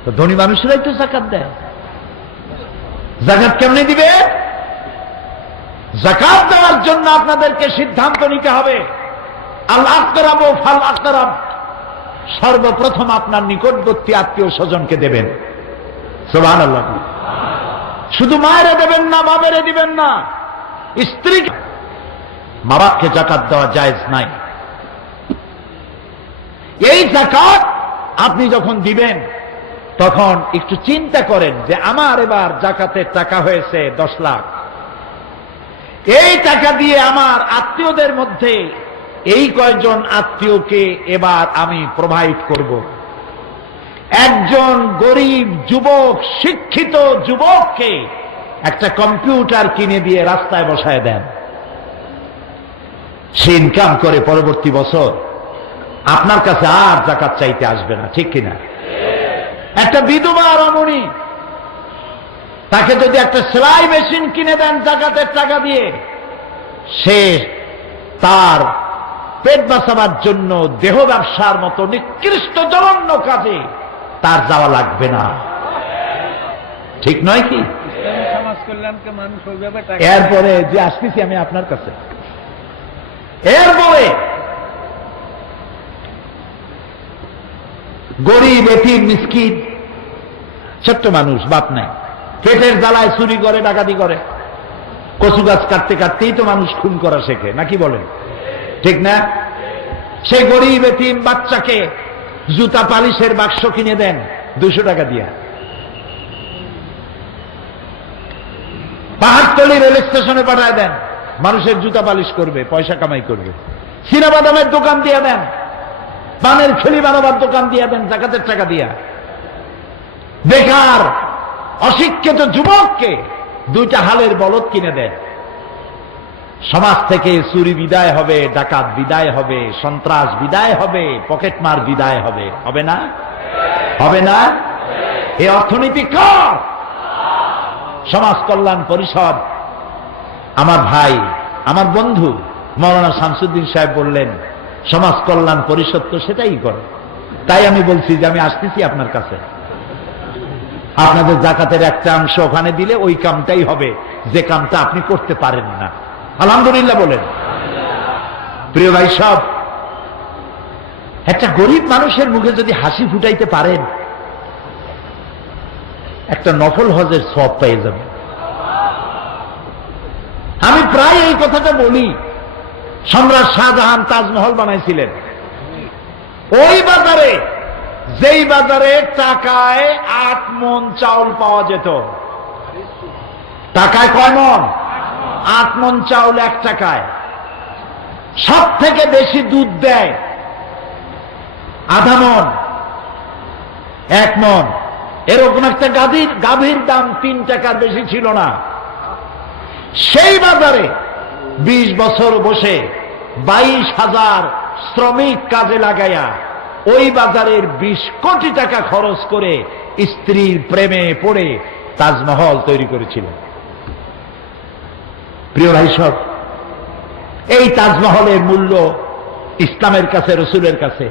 তো ধনী মানুষরাই তো যাকাত দেয়। যাকাত কেমনে দিবে? যাকাত দেওয়ার জন্য আপনাদেরকে সিদ্ধান্ত নিতে হবে। আল আকরাব ও ফাল আকরাব, সর্বপ্রথম আপনার নিকটবর্তী আত্মীয় স্বজনকে দেবেন। সুবহানাল্লাহ। শুধু মায়েরা দেবেন না, বাবারে দিবেন না, স্ত্রী, মা বাপকে যাকাত দেওয়া জায়েজ নাই। এই যাকাত আপনি যখন দিবেন তখন একটু চিন্তা করেন যে আমার এবার যাকাতের টাকা হয়েছে 10 লাখ, এই টাকা দিয়ে আমার আত্মীয়দের মধ্যে এই কয়েকজন আত্মীয়কে এবার আমি প্রোভাইড করব। একজন গরিব যুবক, শিক্ষিত যুবককে একটা কম্পিউটার কিনে দিয়ে রাস্তায় বসায় দেন, সে ইনকাম করে পরবর্তী বছর আপনার কাছে আর যাকাত চাইতে আসবে না, ঠিক কিনা? একটা বিধবা রমণী, তাকে যদি একটা সেলাই মেশিন কিনে দেন যাকাতের টাকা দিয়ে, সে তার পেট বাঁচাবার জন্য দেহ ব্যবসার মতো নিকৃষ্ট জঘন্য কাজে তার যাওয়া লাগবে না। ঠিক নয় কি? সমাজ কল্যাণকে মানুষ ওইভাবে এরপরে যে আসতেছি আমি আপনার কাছে, এরপরে গরিব এতিম মিসকিন ছোট্ট মানুষ, বাপ নাই, পেটের জ্বালায় চুরি করে ডাকাতি করে, কচু গাছ কাটতে কাটতেই তো মানুষ খুন করা শেখে, নাকি বলেন? ঠিক না? সেই গরিব এতিম বাচ্চাকে জুতা পালিশের বাক্স কিনে দেন 200 টাকা দিয়া, পাহাড়তলি রেল স্টেশনে পাঠায় দেন, মানুষের জুতা পালিশ করবে, পয়সা কামাই করবে। চীনাবাদামের দোকান দিয়ে দেন, পানের খেলি বানাবার দোকান দিয়ে দেন জাকাতের টাকা দিয়া। বেকার অশিক্ষিত যুবককে 2টা হালের বলদ কিনে দেন। সমাজ থেকে চুরি বিদায় হবে, ডাকাত বিদায় হবে, সন্ত্রাস বিদায় হবে, পকেটমার বিদায় হবে। হবে না? হবে না? এই অর্থনীতি কার? সমাজ কল্যাণ পরিষদ। আমার ভাই, আমার বন্ধু মাওলানা শামসুদ্দিন সাহেব বললেন সমাজ কল্যাণ পরিষদ তো সেটাই করে। তাই আমি বলছি যে আমি আসতেছি আপনার কাছে, আপনাদের জাকাতের একটা অংশ ওখানে দিলে ওই কামটাই হবে যে কামটা আপনি করতে পারেন না। আলহামদুলিল্লাহ বলেন। প্রিয় ভাই সব, একটা গরিব মানুষের মুখে যদি হাসি ফুটাইতে পারেন, একটা নফল হজের সওয়াব পেয়ে যাবে। আমি প্রায় এই কথাটা বলি। সম্রাট শাহজাহান তাজমহল বানাইছিলেন ওই বাজারে, যেই বাজারে টাকায় 8 মণ চাউল পাওয়া যেত। টাকায় কয় মণ? 8 মণ চাউল 1 টাকায়। সব থেকে বেশি দুধ দেয় আধা মণ, 1 মণ। এরকম একটা গাভীর দাম 3 টাকার বেশি ছিল না। সেই বাজারে 20 বছর বসে 22,000 শ্রমিক কাজে লাগাইয়া ওই বাজারের 20 কোটি টাকা খরচ করে স্ত্রীর প্রেমে পড়ে তাজমহল তৈরি করেছিলেন। প্রিয় ভাই সব, এই তাজমহলের মূল্য ইসলামের কাছে, রসুলের কাছে,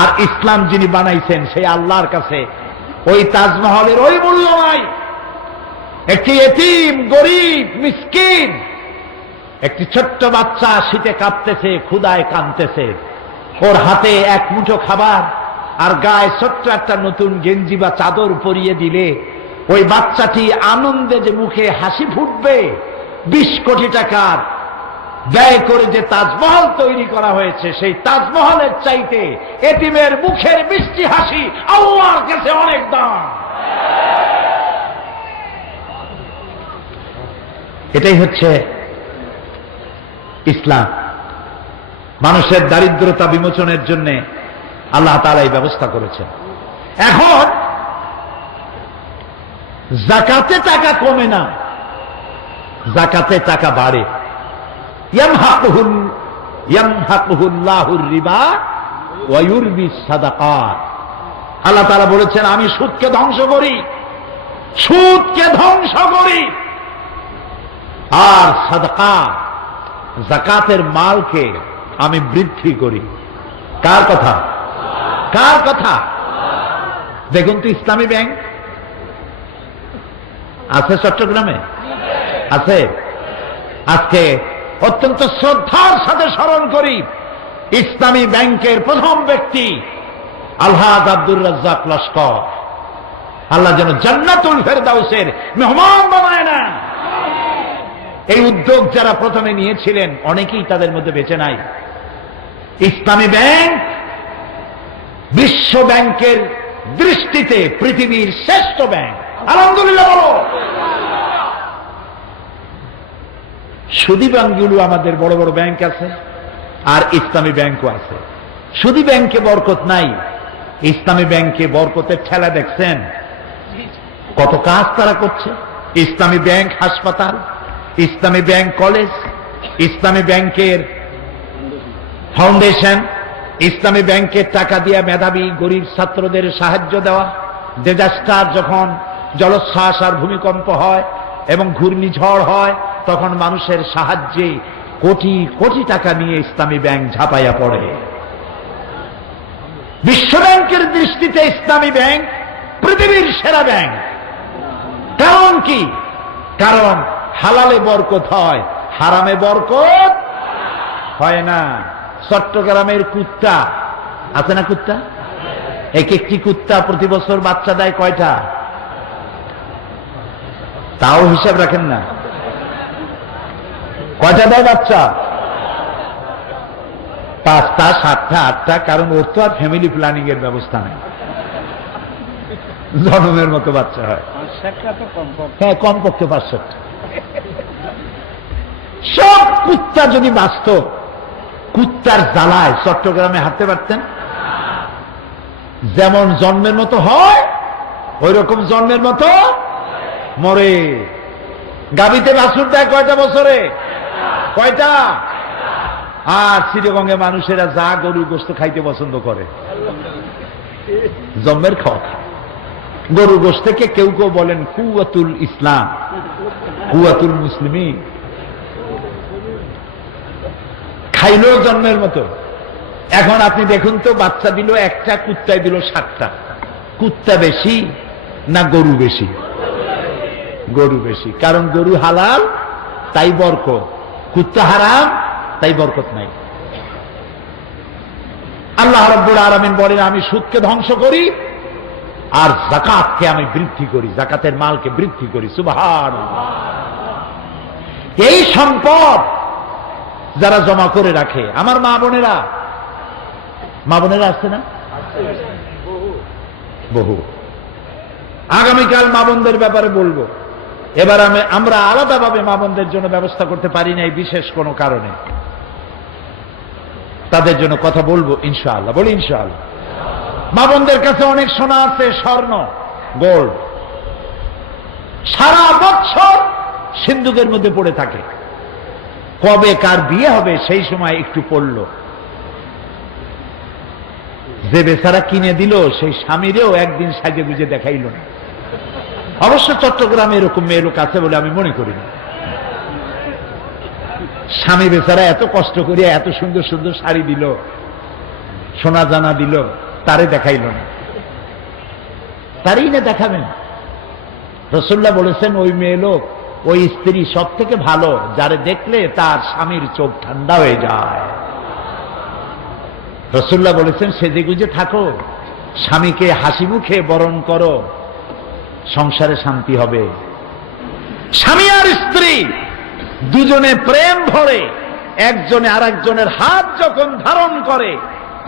আর ইসলাম যিনি বানাইছেন সেই আল্লাহর কাছে ওই তাজমহলের ওই মূল্য নাই। একটি এতিম গরিব মিসকিন, একটি ছোট্ট বাচ্চা শীতে কাঁপতেছে, ক্ষুধায় কাঁদতেছে, ওর হাতে 1 মুঠো খাবার আর গায়ে ছোট্ট একটা নতুন গেঞ্জি বা চাদর পরিয়ে দিলে ওই বাচ্চাটি আনন্দে যে মুখে হাসি ফুটবে। 20 কোটি টাকার ব্যয় করে যে তাজমহল তৈরি করা হয়েছে, সেই তাজমহলের চাইতে এতিমের মুখের মিষ্টি হাসি আল্লাহর কাছে অনেক দাম। এটাই হচ্ছে ইসলাম। মানুষের দারিদ্রতা বিমোচনের জন্য আল্লাহ তাআলা এই ব্যবস্থা করেছেন। এখন যাকাতে টাকা কমে না, যাকাতে টাকা বাড়ে। ইয়ামহাকুহুল্লাহুর রিবা ওয়া ইউরবিস সাদাকাত। আল্লাহ তাআলা বলেছেন আমি সুদকে ধ্বংস করি, সুদকে ধ্বংস করি, আর সাদাকা যাকাতের মালকে আমি বৃদ্ধি করি। কার কথা? কার কথা? দেখুন তো, ইসলামী ব্যাংক আছে চট্টগ্রামে, আছে। আজকে অত্যন্ত শ্রদ্ধার সাথে স্মরণ করি ইসলামী ব্যাংকের প্রথম ব্যক্তি আলহাজ আব্দুর রাজ্জাক লস্কর। আল্লাহ যেন জান্নাতুল ফেরদাউসের মেহমান বানায় না। এই উদ্যোগ যারা প্রথমে নিয়েছিলেন অনেকেই তাদের মধ্যে বেঁচে নাই। ইসলামী ব্যাংক বিশ্ব ব্যাংকের দৃষ্টিতে পৃথিবীর শ্রেষ্ঠ ব্যাংক। আলহামদুলিল্লাহ বলো। সুদী ব্যাংকগুলো আমাদের বড় বড় ব্যাংক আছে, আর ইসলামী ব্যাংকও আছে। সুদী ব্যাংকে বরকত নাই, ইসলামী ব্যাংকে বরকতের ঠেলা দেখছেন। কত কাজ তারা করছে। ইসলামী ব্যাংক হাসপাতাল, ইসলামী ব্যাংক কলেজ, ইসলামী ব্যাংকের ফাউন্ডেশন, ইসলামী ব্যাংকের টাকা দিয়ে মেধাবী গরিব ছাত্রদের সাহায্য দেওয়া, ডিজাস্টার যখন জলোচ্ছ্বাস আর ভূমিকম্প হয় এবং ঘূর্ণিঝড় হয় তখন মানুষের সাহায্যে কোটি কোটি টাকা নিয়ে ইসলামী ব্যাংক ঝাঁপাইয়া পড়ে। বিশ্ব ব্যাংকের দৃষ্টিতে ইসলামী ব্যাংক পৃথিবীর সেরা ব্যাংক। কারণ কি? কারণ হালালে বরকত হয়, হারামে বরকত হয় না। চট্টগ্রামের কুত্তা আছে না? কুত্তা, এক একটি কুত্তা প্রতি বছর বাচ্চা দেয় কয়টা? তাও হিসাব রাখেন না, কয়টা দেয় বাচ্চা? 5টা, 7টা, 8টা। কারণ ওর তো আর ফ্যামিলি প্ল্যানিং এর ব্যবস্থা নেই, জনমের মতো বাচ্চা হয়। হ্যাঁ, কমপক্ষে 500। সব কুত্তা যদি বাঁচত, কুত্তার জ্বালায় চট্টগ্রামে হাঁটতে পারতেন? যেমন জন্মের মতো হয় ওই রকম জন্মের মতো মরে। গাবিতে বাছুর দেয় কয়টা বছরে? কয়টা? আর চিরগঙ্গে মানুষেরা যা গরুর গোশত খাইতে পছন্দ করে, জন্মের খাওয়া। গরুর গোশত থেকে কেউ কেউ বলেন কুওয়াতুল ইসলাম, কুওয়াতুল মুসলিমিন। খাইল জন্মের মতো। এখন আপনি দেখুন তো, বাচ্চা দিল একটা, কুত্তায় দিল 7টা। কুত্তা বেশি না গরু বেশি? গরু বেশি। কারণ গরু হালাল তাই বরকত, কুত্তা হারাম তাই বরকত নাই। আল্লাহ রাব্বুল আলামিন বলেন, আমি সুদকে ধ্বংস করি আর যাকাতকে আমি বৃদ্ধি করি, যাকাতের মালকে বৃদ্ধি করি। সুবহানাল্লাহ। এই সম্পদ যারা জমা করে রাখে, আমার মা বোনেরা, মা বোনেরা আসছে না? বহু। আগামীকাল মা বোনদের ব্যাপারে বলবো। এবার আমরা আলাদাভাবে মা বোনদের জন্য ব্যবস্থা করতে পারি নাই বিশেষ কোনো কারণে, তাদের জন্য কথা বলবো ইনশাআল্লাহ। বলি ইনশাআল্লাহ। মা বোনদের কাছে অনেক সোনা আছে, স্বর্ণ, গোল্ড, সারা বছর সিন্ধুকের মধ্যে পড়ে থাকে। কবে কার বিয়ে হবে সেই সময় একটু পড়ল। যে বেচারা কিনে দিল সেই স্বামীরেও একদিন সাজে গুজে দেখাইল না। অবশ্য চট্টগ্রামে এরকম মেয়ে লোক আছে বলে আমি মনে করি না। স্বামী বেচারা এত কষ্ট করিয়া এত সুন্দর সুন্দর শাড়ি দিল, সোনা জানা দিল, তারে দেখাইল না। তারই না দেখাবেন। রাসূলুল্লাহ বলেছেন, ওই মেয়ে লোক, ওই স্ত্রী সব থেকে ভালো যারে দেখলে তার স্বামীর চোখ ঠান্ডা হয়ে যায়। রাসূলুল্লাহ বলেছেন, সেজে গুজে থাকো, স্বামীকে হাসি মুখে বরণ করো, সংসারে শান্তি হবে। স্বামী আর স্ত্রী দুজনে প্রেম ভরে একজনে আর একজনের হাত যখন ধারণ করে,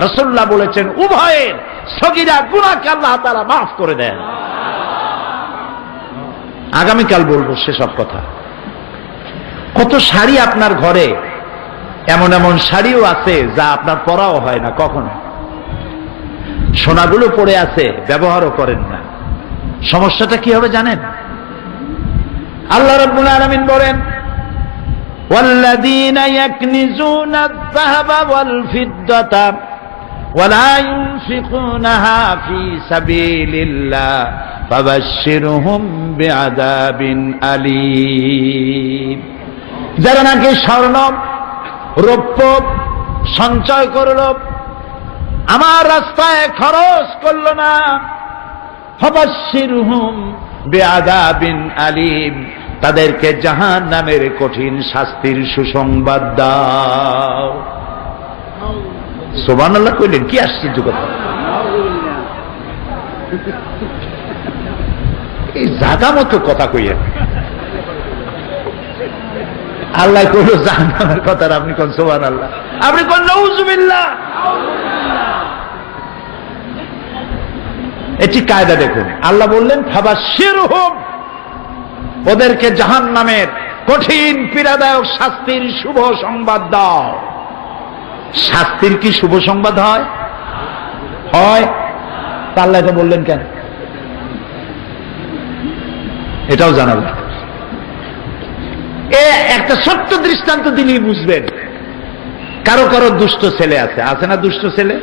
রাসূলুল্লাহ বলেছেন উভয়ের সগীরা গুনাহকে আল্লাহ তাআলা মাফ করে দেন। আগামীকাল বলবো সেসব কথা। কত শাড়ি আপনার ঘরে, এমন এমন শাড়িও আছে যা আপনার পরাও হয় না কখনো। সোনাগুলো পড়ে আছে, ব্যবহারও করেন না। সমস্যাটা কি হবে জানেন? আল্লাহ রাব্বুল আলামিন বলেন, ওয়াল্লাযীনা ইয়াকনিজুনা আয-যাহাবা ওয়াল ফিদ্দাতা ওয়া লা ইউনফিকুনাহা ফী সাবিলিল্লাহ ফাবাশশিরহুম বিআযাবিন আলীম। যারা নাকি স্বর্ণ রৌপ্য সঞ্চয় করল, আমার রাস্তায় খরচ করল না, ফাবাশশিরহুম বিআযাবিন আলীম, তাদেরকে জাহান্নামের কঠিন শাস্তির সুসংবাদ দাও। সুবহানাল্লাহ কইলেন, কি আশ্চর্য কথা! এই জাগা মতো কথা কইয়েন। আল্লাহ কইল জাহান্নামের কথা, আপনি কোন সুবহানাল্লাহ, আপনি কোন নাউযুবিল্লাহ। এটি কায়দা দেখুন। আল্লাহ বললেন ফাবাশশিরহুম, ওদেরকে জাহান্নামের কঠিন পীড়াদায়ক শাস্তির শুভ সংবাদ দাও। শাস্তির কি শুভ সংবাদ হয়? হয়। আল্লাহ এটা বললেন কেন? এটাও জানাবেন। একটা ছোট্ট দৃষ্টান্ত দিলেই বুঝবেন। কারো কারো দুষ্ট ছেলে আছে, আছে না দুষ্ট ছেলে?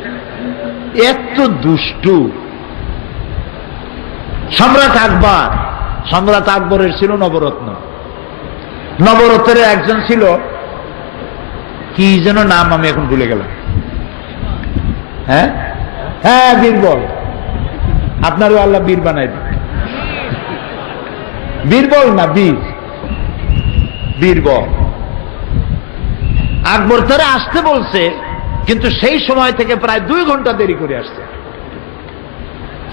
এত দুষ্টু। সম্রাট আকবরের ছিল নবরত্ন। নবরত্নের একজন ছিল কি যেন নাম, আমি এখন ভুলে গেলাম। হ্যাঁ হ্যাঁ, বীরবল। আপনারও আল্লাহ বীর বানাই দিন। বীরবল না, বীরবল। আকবর তারা আসতে বলছে, কিন্তু সেই সময় থেকে প্রায় 2 ঘন্টা দেরি করে আসছে।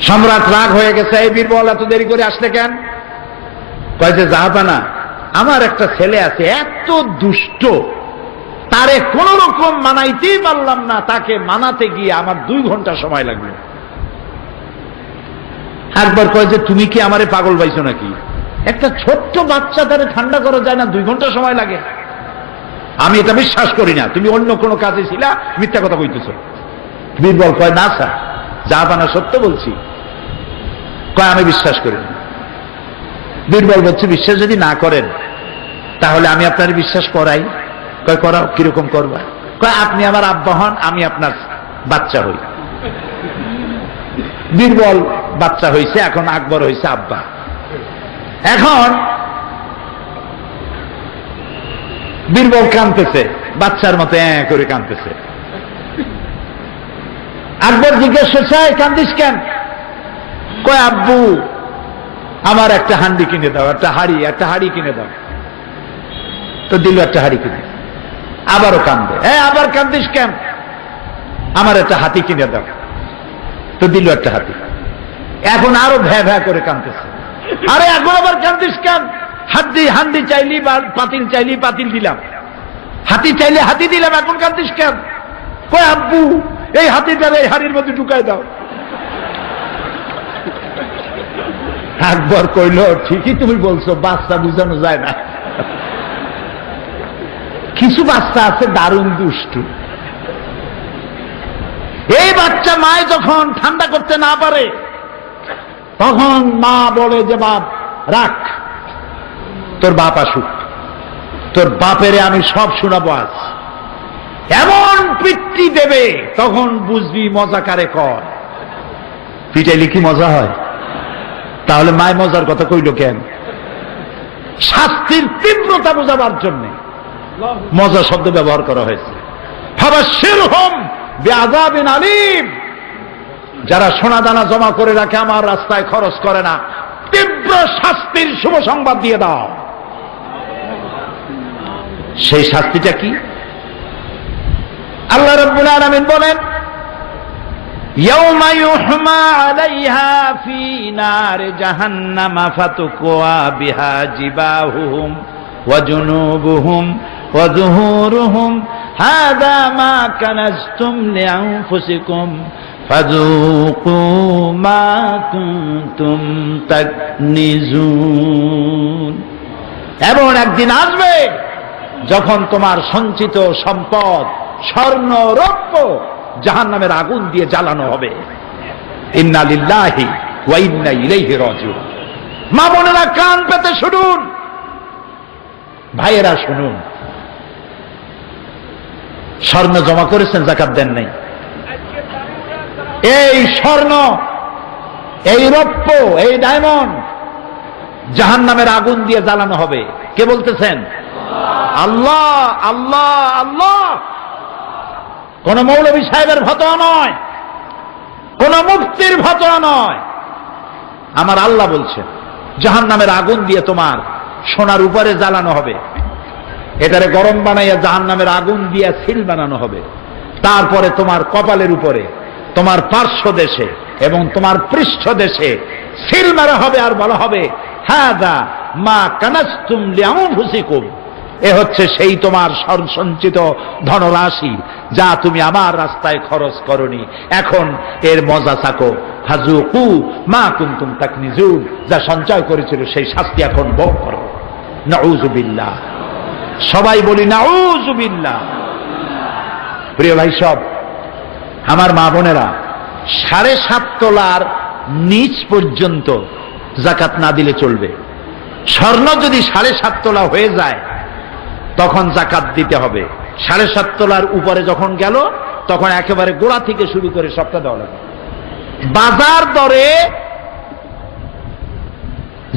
সম্রাট রাগ হয়ে গেছে, এই বীরবল এত দেরি করে আসলে কেন? কয় যে জাহাপানা, আমার একটা ছেলে আছে এত দুষ্ট, তারে কোন রকম মানাইতেই পারলাম না, তাকে মানাতে গিয়ে আমার 2 ঘন্টা সময় লাগলো। একবার কয় যে তুমি কি আমারে পাগল পাইছো নাকি? একটা ছোট্ট বাচ্চা তারে ঠান্ডা করা যায় না, 2 ঘন্টা সময় লাগে? আমি এটা বিশ্বাস করি না, তুমি অন্য কোনো কাজে ছিলা, মিথ্যা কথা কইতেছ। বীরবল কয় না স্যার, জাহাপানা সত্য বলছি। কয় আমি বিশ্বাস করি না। বীরবল বলছে বিশ্বাস যদি না করেন তাহলে আমি আপনার বিশ্বাস করাই। কয় করাও, কিরকম করবা? কয় আপনি আমার আব্বা হন, আমি আপনার বাচ্চা হই। বীরবল বাচ্চা হইছে, এখন আকবর হইছে আব্বা। এখন বীরবল কাঁদতেছে, বাচ্চার মতো করে কাঁদতেছে। আকবর জিজ্ঞেস করছে, কান্দিস কেন? কয় আব্বু আমার একটা হান্ডি কিনে দাও, একটা হাড়ি কিনে দাও। তো দিল একটা হাড়ি কিনে। আবারও কান্দে, আবার কান্দিস কেন? আমার একটা হাতি কিনে দাও। তো দিল একটা হাতি। এখন আরো ভ্যা ভ্যা করে কাঁদতেছে, আরে এখন আবার কান্দিস কেন? হান্ডি চাইলি, পাতিল চাইলি, পাতিল দিলাম, হাতি চাইলে হাতি দিলাম, এখন কান্দিস কেন? কয় আব্বু এই হাতিটার এই হাড়ির মধ্যে ঢুকাই দাও। আকবর কইল, ঠিকই তুমি বলছো, বাচ্চা বুঝানো যায় না। কিছু বাচ্চা আছে দারুণ দুষ্টু। এই বাচ্চা মায় যখন ঠান্ডা করতে না পারে, তখন মা বলে যে বাপ রাখ, তোর বাপ আসুক, তোর বাপেরে আমি সব শোনাবো আজ। এমন পিট্টি দেবে, তখন বুঝবি মজা কারে কর। পিটাইলে কি মজা হয়? তাহলে মায় মজার কথা কইল কেন? শাস্তির তীব্রতা বোঝাবার জন্য মজা শব্দ ব্যবহার করা হয়েছে। ফাবাশশিরহুম বিআযাবিন আলীম, যারা সোনা দানা জমা করে রাখে, আমার রাস্তায় খরচ করে না, তীব্র শাস্তির শুভ সংবাদ দিয়ে দাও। সেই শাস্তিটা কি? আল্লাহ রাব্বুল আলামিন বলেন, ইয়াউমা ইউহমা আলাইহা ফি নারি জাহান্নামা ফাতুকওয়া বিহা জিবাহুহুম ওয়া জুনুবুহুম ওয়া যুহুরুহুম হাযা মা কানাজতুম লিআনফুসিকুম ফাযুকু মা কুনতুম তাকনিজুন। এমন একদিন আসবে যখন তোমার সঞ্চিত সম্পদ, স্বর্ণ রৌপ্য জাহান্নামের আগুন দিয়ে জ্বালানো হবে। ইন্না লিল্লাহি ওয়া ইন্না ইলাইহি রাজিউন। মা বোনেরা কান পেতে শুনুন, ভাইয়েরা শুনুন। স্বর্ণ জমা করেছেন, যাকাত দেন নাই। এই স্বর্ণ, এই রৌপ্য, এই ডায়মন্ড জাহান্নামের আগুন দিয়ে জ্বালানো হবে। কে বলতেছেন? আল্লাহ। আল্লাহ আল্লাহ। কোন মৌলভী সাহেবের ফতোয়া নয়, কোন মুফতির ফতোয়া নয়, আমার আল্লাহ বলছেন জাহান্নামের আগুন দিয়ে তোমার সোনার উপরে জ্বালানো হবে। এটারে গরম বানাইয়া জাহান্নামের আগুন দিয়ে সিল বানানো হবে। তারপরে তোমার কপালের উপরে, তোমার পার্শ্ব দেশে এবং তোমার পৃষ্ঠ দেশে সিল মারা হবে, আর বলা হবে হাযা মা কানাজতুম লিআনফুসিকুম। এ হচ্ছে সেই তোমার সঞ্চিত ধনরাশি যা তুমি আমার রাস্তায় খরচ করনি, এখন এর মজা চাকো। ফাযুকু মা কুনতুম তাকনিজুন, যা সঞ্চয় করেছিল সেই শাস্তি এখন ভোগ করো। নাউযুবিল্লাহ। সবাই বলি নাউযুবিল্লাহ। প্রিয় ভাই সব, আমার মা বোনেরা, 7.5 তোলার নিচ পর্যন্ত যাকাত না দিলে চলবে। স্বর্ণ যদি 7.5 তোলা হয়ে যায় তখন যাকাত দিতে হবে। 7.5 তোলার উপরে যখন গেল তখন একেবারে গোড়া থেকে শুরু করে সবটা দেওয়া লাগবে। বাজার দরে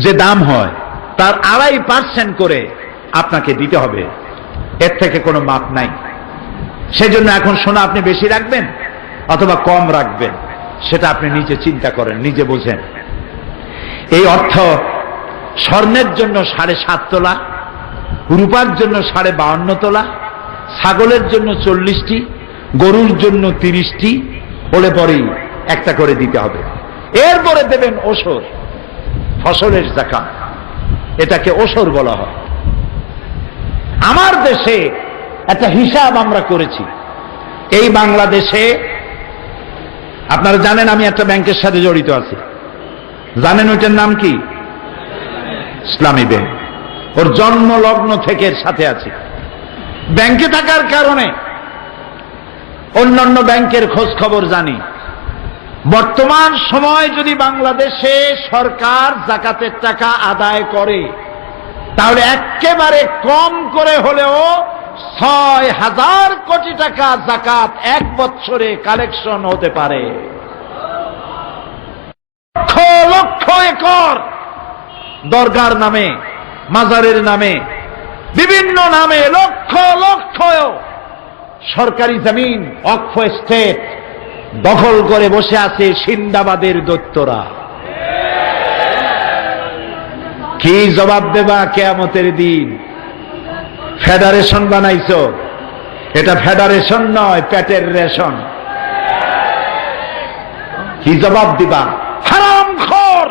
যে দাম হয় তার 2.5% করে আপনাকে দিতে হবে, এর থেকে কোনো মাপ নাই। সেজন্য এখন সোনা আপনি বেশি রাখবেন অথবা কম রাখবেন, সেটা আপনি নিজে চিন্তা করেন, নিজে বোঝেন। এই অর্থ স্বর্ণের জন্য 7.5 তোলা, রূপার জন্য 52.5 তোলা, ছাগলের জন্য 40টি, গরুর জন্য 30টি হলে পরেই একটা করে দিতে হবে। এরপরে দেবেন ওসর, ফসলের যাকাত, এটাকে ওসর বলা হয়। আমার দেশে একটা হিসাব আমরা করেছি। এই বাংলাদেশে আপনারা জানেন আমি একটা ব্যাংকের সাথে জড়িত আছি, জানেন ওইটার নাম কি? ইসলামী ব্যাংক। ওর জন্ম লগ্ন থেকে এর সাথে আছি। ব্যাংকে থাকার কারণে অন্যান্য ব্যাংকের খোঁজ খবর জানি। বর্তমান সময় যদি বাংলাদেশে সরকার যাকাতের টাকা আদায় করে তাহলে একেবারে কম করে হলেও 6,000 কোটি টাকা যাকাত এক বছরে কালেকশন হতে পারে। লক্ষ লক্ষ একর দরগার নামে, মাজারের নামে, বিভিন্ন নামে লক্ষ লক্ষ সরকারি জমিন ওয়াকফ এস্টেট দখল করে বসে আছে সিন্দাবাদের দৈত্যরা। কি জবাব দেবা কিয়ামতের দিন? ফেডারেশন বানাইছো, এটা ফেডারেশন নয়, পেটের রেশন। কি জবাব দিবা? হারামখোর!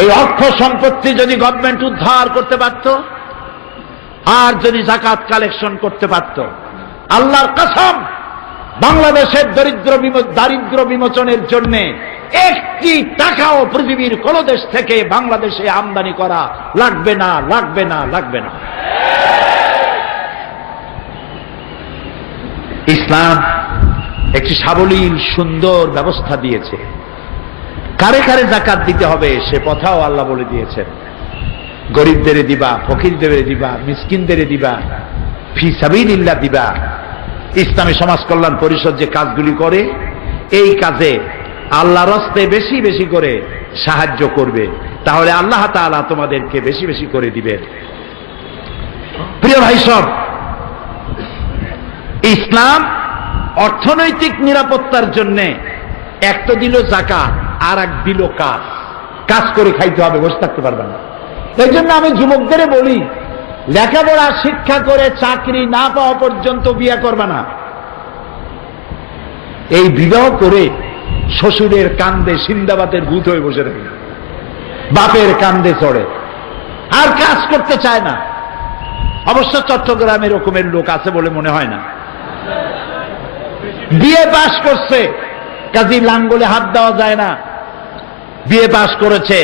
এই অর্থ সম্পত্তি যদি গভর্নমেন্ট উদ্ধার করতে পারত আর যদি যাকাত কালেকশন করতে পারত, আল্লাহর কসম বাংলাদেশের দারিদ্র বিমোচনের জন্য একটি টাকাও পৃথিবীর কোন দেশ থেকে বাংলাদেশে আমদানি করা লাগবে না, লাগবে না, লাগবে না। ইসলাম একটি সাবলীল সুন্দর ব্যবস্থা দিয়েছে। কারে কারে যাকাত দিতে হবে সে কথাও আল্লাহ বলে দিয়েছেন। গরিবদের দিবা, ফকিরদের দিবা, মিসকিনদের দিবা, ফি সাবিলিল্লাহ দিবা। ইসলামী সমাজ কল্যাণ পরিষদ যে কাজগুলি করে এই কাজে আল্লাহর রাস্তায় বেশি বেশি করে সাহায্য করবে, তাহলে আল্লাহ তাআলা তোমাদেরকে বেশি বেশি করে দিবেন। প্রিয় ভাই সব, ইসলাম অর্থনৈতিক নিরাপত্তার জন্য এক তো দিল যাকাত আর এক দিল কাজ। কাজ করে খাইতে হবে, বসে থাকতে পারবে না। এই জন্য আমি যুবকদের বলি, লেখাপড়া শিক্ষা করে চাকরি না পাওয়া পর্যন্ত বিয়ে করবে না। এই বিবাহ করে শ্বশুরের কান্দে সিন্দাবাদের ভূত হয়ে বসে থাকে, বাপের কান্দে চড়ে, আর কাজ করতে চায় না। অবশ্য চট্টগ্রামে এরকমের লোক আছে বলে মনে হয় না। বিএ পাস করছে, কাজী লাঙ্গলে হাত দেওয়া যায় না। বিএ পাস করেছে,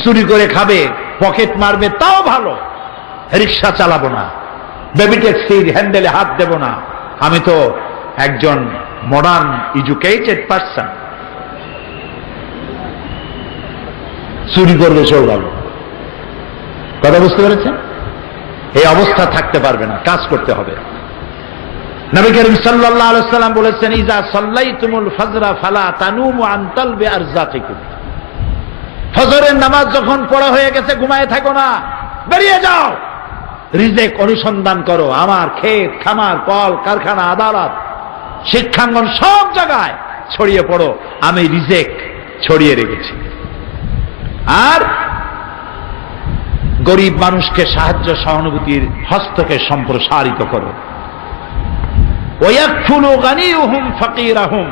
চুরি করে খাবে, পকেট মারবে, তাও ভালো। রিক্সা চালাবো না, বেবি ট্যাক্সির হ্যান্ডেলে হাত দেব না, আমি তো একজন মডার্ন এডুকেটেড পারসন। চুরি করবে সেও ভালো। কথা বুঝতে পেরেছেন? এই অবস্থা থাকতে পারবে না, কাজ করতে হবে। নবী করিম সাল্লাল্লাহু আলাইহি ওয়াসাল্লাম বলেছেন, ইজা সাল্লাইতুমুল ফজরা ফালা তানুমু আন তালবি আরযাকিকুম। ফজরের নামাজ যখন পড়া হয়ে গেছে ঘুমায় থাকো না, বেরিয়ে যাও, রিজেক অনুসন্ধান করো। আমার ক্ষেত খামার, কল কারখানা, আদালত, শিক্ষাঙ্গন সব জায়গায় ছড়িয়ে পড়ো, আমি রিজেক ছড়িয়ে রেখেছি। আর গরিব মানুষকে সাহায্য সহানুভূতির হস্তকে সম্প্রসারিত করো। ওয়াকফুলু গানিয়ুহুম ফাকিরাহুম,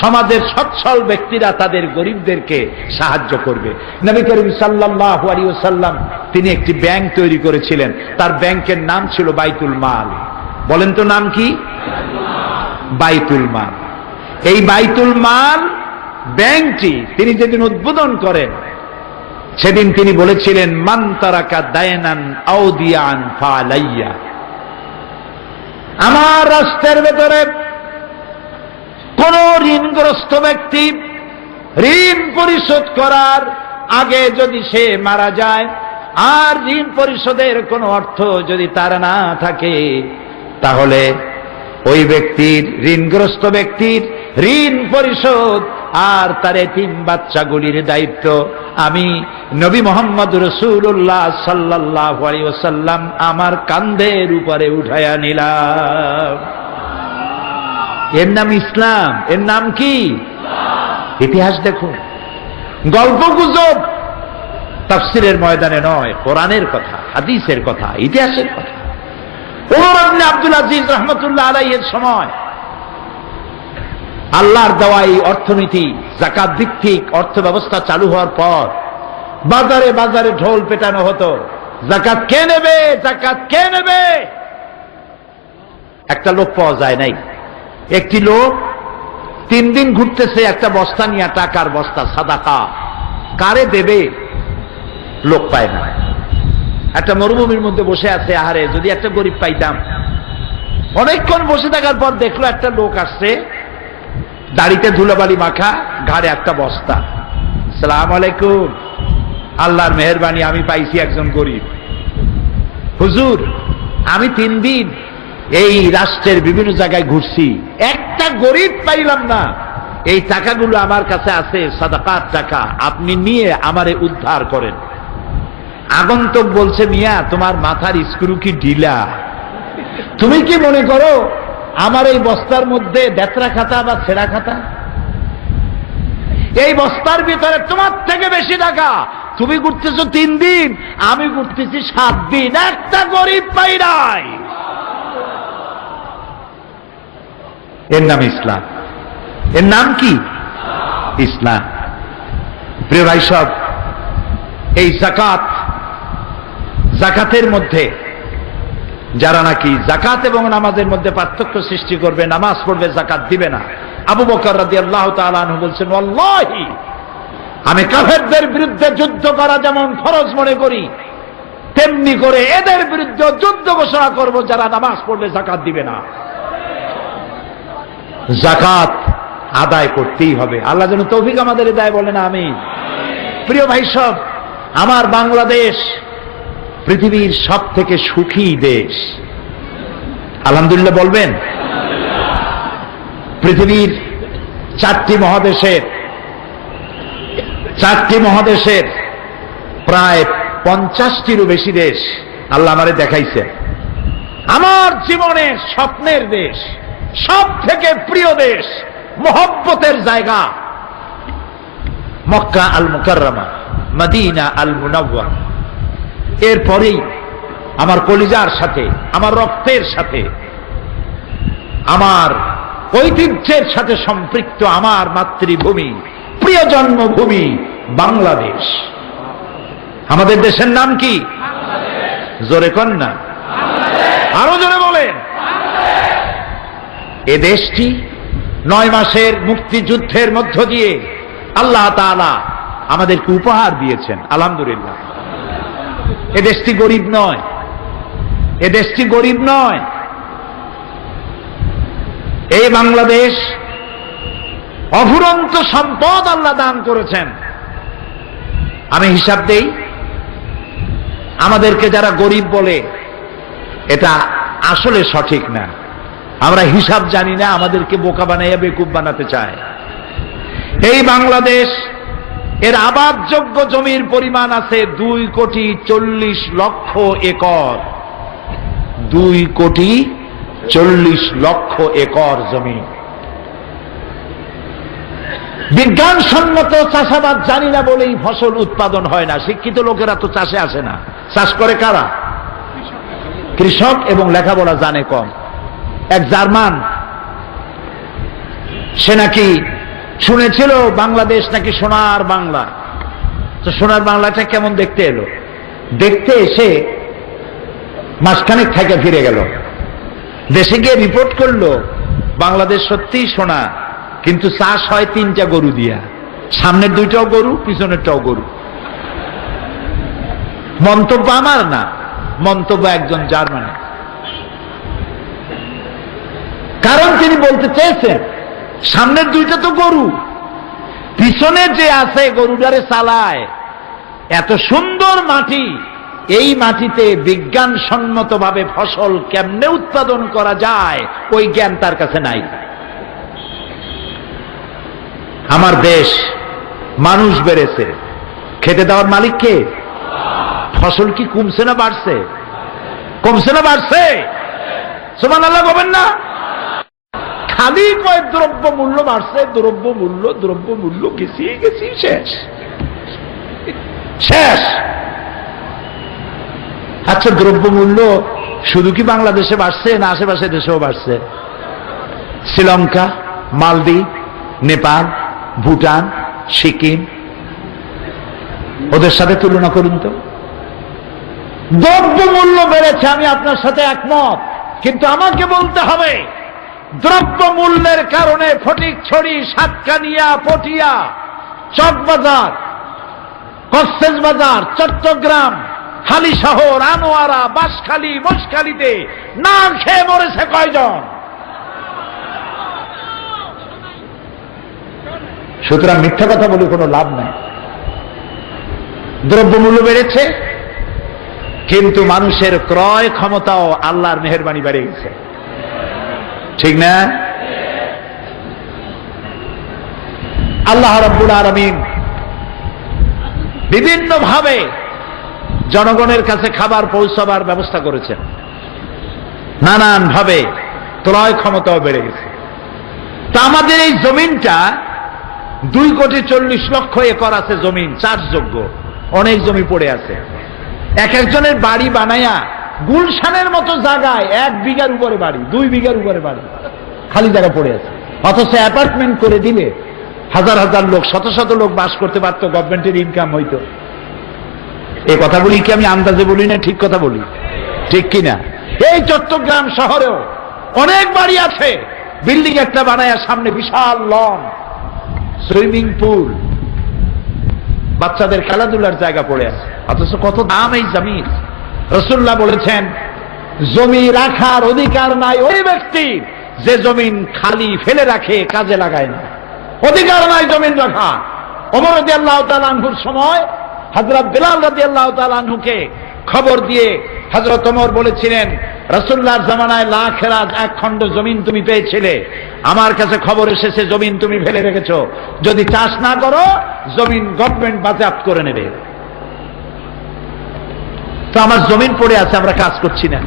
সমাজের সচ্ছল ব্যক্তিরা তাদের গরিবদেরকে সাহায্য করবে। নবী করিম সাল্লাল্লাহু আলাইহি ওয়াসাল্লাম তিনি একটি ব্যাংক তৈরি করেছিলেন, তার ব্যাংকের নাম ছিল বাইতুল মাল। বলেন তো নাম কি? বাইতুল মাল। এই বাইতুল মাল ব্যাংকটি তিনি যেদিন উদ্বোধন করেন সেদিন তিনি বলেছিলেন, মান তারাকা দায়নান আউদিয়ান ফালাইয়া। আমার রাষ্ট্রের ভেতরে কোন ঋণগ্রস্ত ব্যক্তি ঋণ পরিশোধ করার আগে যদি সে মারা যায় আর ঋণ পরিশোধের কোনো অর্থ যদি তার না থাকে, তাহলে ওই ব্যক্তির, ঋণগ্রস্ত ব্যক্তির ঋণ পরিশোধ আর তার এতিম বাচ্চাগুলির দায়িত্ব আমি নবী মুহাম্মদ রাসূলুল্লাহ সাল্লাল্লাহু আলাইহি ওয়াসাল্লাম আমার কাঁধের উপরে উঠায়া নিলাম। এর নাম ইসলাম। এর নাম কি? ইতিহাস দেখুন, গল্প গুজব তাফসীরের ময়দানে নয়, কোরআনের কথা, হাদিসের কথা, ইতিহাসের কথা। ওমর ইবনে আব্দুল আজিজ রাহমাতুল্লাহ আলাইহির সময় আল্লাহর দেওয়া এই অর্থনীতি, যাকাত ভিত্তিক অর্থ ব্যবস্থা চালু হওয়ার পর বাজারে বাজারে ঢোল পেটানো হতো, যাকাত কে নেবে, যাকাত কে নেবে। একটা লোক পাওয়া যায় নাই। একটি লোক 3 দিন ঘুরতেছে একটা বস্তা নিয়ে, টাকার বস্তা, সাদাকা। কারে দেবে লোক পায় না। একটা মরুভূমির মধ্যে বসে আছে, আহারে যদি একটা গরিব পাইতাম। অনেকক্ষণ বসে থাকার পর দেখলো একটা লোক আসছে, দাড়িতে ধুলাবালি মাখা, ঘাড়ে একটা বস্তা। আসসালামু আলাইকুম, আল্লাহর মেহেরবানি আমি পাইছি একজন গরিব। হুজুর, আমি 3 দিন এই রাষ্ট্রের বিভিন্ন জায়গায় ঘুরছি, একটা গরিব পাইলাম না। এই টাকাগুলো আমার কাছে আছে, সাদাকার টাকা, আপনি নিয়ে আমারে উদ্ধার করেন। আগন্তুক বলছে, মিয়া তোমার মাথার স্ক্রু কি ঢিলা? তুমি কি মনে করো আমার এই বস্তার মধ্যে বেতরা খাতা বা ছেঁড়া খাতা? এই বস্তার ভিতরে তোমার থেকে বেশি টাকা। তুমি ঘুরতেছো 3 দিন, আমি ঘুরতেছি 7 দিন, একটা গরিব পাই নাই। এর নাম ইসলাম। এর নাম কি? ইসলাম। প্রিয় ভাই সব, এই যাকাত, যাকাতের মধ্যে যারা নাকি যাকাত এবং নামাজের মধ্যে পার্থক্য সৃষ্টি করবে, নামাজ পড়বে যাকাত দিবে না, আবু বকর রাদিয়াল্লাহু তাআলা আনহু বলছেন, ওয়াল্লাহি আমি কাফেরদের বিরুদ্ধে যুদ্ধ করা যেমন ফরজ মনে করি, তেমনি করে এদের বিরুদ্ধে যুদ্ধ ঘোষণা করব যারা নামাজ পড়লে যাকাত দিবে না। যাকাত আদায় করতেই হবে। আল্লাহ যেন তৌফিক আমাদের দেয়, বলেন আমিন। প্রিয় ভাই সব, আমার বাংলাদেশ পৃথিবীর সব থেকে সুখী দেশ। আলহামদুলিল্লাহ বলবেন। পৃথিবীর 4টি মহাদেশের প্রায় 50টিরও বেশি দেশ আল্লাহ আমারে দেখাইছে। আমার জীবনের স্বপ্নের দেশ, সব থেকে প্রিয় দেশ, মহব্বতের জায়গা মক্কা আল মুকাররমা, মদিনা আল মুনাওয়ারা। এরপরেই আমার কলিজার সাথে, আমার রক্তের সাথে, আমার ঐতিহ্যের সাথে সম্পৃক্ত আমার মাতৃভূমি, প্রিয় জন্মভূমি বাংলাদেশ। আমাদের দেশের নাম কি? জোরে কন না, আরো জোরে বলেন। এ দেশটি 9 মাসের মুক্তিযুদ্ধের মধ্য দিয়ে আল্লাহ তাআলা আমাদেরকে উপহার দিয়েছেন, আলহামদুলিল্লাহ। এ দেশটি গরিব নয়, এ দেশটি গরিব নয়। এই বাংলাদেশ অফুরন্ত সম্পদ আল্লাহ দান করেছেন। আমি হিসাব দেই, আমাদেরকে যারা গরিব বলে এটা আসলে সঠিক না। আমরা হিসাব জানি না, আমাদেরকে বোকা বানাইয়া বেকুব বানাতে চায়। এই বাংলাদেশ, এর আবাদযোগ্য জমির পরিমাণ আছে 2,40,00,000 একর। 2,40,00,000 একর জমি। বিজ্ঞানসম্মত চাষাবাদ জানি না বলেই ফসল উৎপাদন হয় না। শিক্ষিত লোকেরা তো চাষে আসে না। চাষ করে কারা? কৃষক, এবং লেখাপড়া জানে কম। এক জার্মান, সে নাকি শুনেছিল বাংলাদেশ নাকি সোনার বাংলা। তো সোনার বাংলাটা কেমন দেখতে এলো, দেখতে এসে মাসখানেক থেকে ফিরে গেল। দেশে গিয়ে রিপোর্ট করলো বাংলাদেশ সত্যিই সোনা, কিন্তু চাষ হয় 3টা গরু দিয়া। সামনের 2টাও গরু, পিছনেরটাও গরু। মন্তব্য আমার না, মন্তব্য একজন জার্মান। কারণ তিনি বলতে চেয়েছেন সামনের 2টা তো গরু, পিছনে যে আছে গরুটারে চালায়। এত সুন্দর মাটি, এই মাটিতে বিজ্ঞানসম্মতভাবে ফসল কেমনে উৎপাদন করা যায় ওই জ্ঞান তার কাছে নাই। আমার দেশ মানুষ বেড়েছে, খেতে দেওয়ার মালিক কে? ফসল কি কমছে না বাড়ছে? কমছে না বাড়ছে? সুবহানাল্লাহ বলেন না? খালি কয় দ্রব্য মূল্য বাড়ছে, দ্রব্য মূল্য গেছি শেষ শেষ। আচ্ছা, দ্রব্য মূল্য শুধু কি বাংলাদেশে বাড়ছে না আশেপাশে দেশেও বাড়ছে? শ্রীলঙ্কা, মালদ্বীপ, নেপাল, ভুটান, সিকিম, ওদের সাথে তুলনা করুন তো। দ্রব্য মূল্য বেড়েছে, আমি আপনার সাথে একমত, কিন্তু আমাকে বলতে হবে দ্রব্য মূল্যের কারণে ফটিকছড়ি, সাতকানিয়া, পটিয়া, চকবাজার, কক্সবাজার, চট্টগ্রাম, হালিশহর, আনোয়ারা, বাঁশখালী, মশখালীতে না খেয়ে মরেছে কয়জন? সুতরাং মিথ্যা কথা বলে কোনো লাভ নাই। দ্রব্যমূল্য বেড়েছে, কিন্তু মানুষের ক্রয় ক্ষমতাও আল্লাহর মেহেরবানি বেড়ে গেছে, ঠিক না? আল্লাহ রাব্বুল আলামিন বিভিন্ন ভাবে জনগণের কাছে খাবার পৌঁছাবার ব্যবস্থা করেছেন, নানান ভাবে ক্রয় ক্ষমতাও বেড়ে গেছে। তা আমাদের এই জমিনটা 2,40,00,000 একর আছে, জমিন চাষযোগ্য, অনেক জমি পড়ে আছে। এক একজনের বাড়ি বানায়া গুলশানের মতো জায়গায় 1 বিঘার উপরে বাড়ি, 2 বিঘার উপরে বাড়ি, খালি জায়গা পড়ে আছে। অথচ অ্যাপার্টমেন্ট করে দিলে হাজার হাজার লোক, শত শত লোক বাস করতে পারত, গভর্নমেন্টের ইনকাম হইতো। এই কথা বলি কি আমি আন্দাজে বলি না, ঠিক কথা বলি, ঠিক কিনা? এই চট্টগ্রাম শহরেও অনেক বাড়ি আছে, বিল্ডিং একটা বানায়া সামনে বিশাল লন, সুইমিং পুল, বাচ্চাদের খেলাধুলার জায়গা পড়ে আছে, অথচ কত দাম এই জমির। রাসূলুল্লাহ বলেছেন, জমি রাখার অধিকার নাই ওই ব্যক্তি যে জমিন খালি ফেলে রাখে, কাজে লাগায় না। অধিকার নাই জমিন রাখা। ওমর রাদিয়াল্লাহু তাআলা আনহুর সময় হযরত বিলাল রাদিয়াল্লাহু তাআলা আনহুকে খবর দিয়ে হযরত ওমর বলেছিলেন, রাসূলুল্লাহর জামানায় লাখেরাজ 1 খণ্ড জমিন তুমি পেয়েছিলে, আমার কাছে খবর এসেছে জমিন তুমি ফেলে রেখেছো, যদি চাষ না করো জমিন গভর্নমেন্ট বাজেয়াপ্ত করে নেবে। তো আমার জমিন পড়ে আছে, আমরা কাজ করছি না।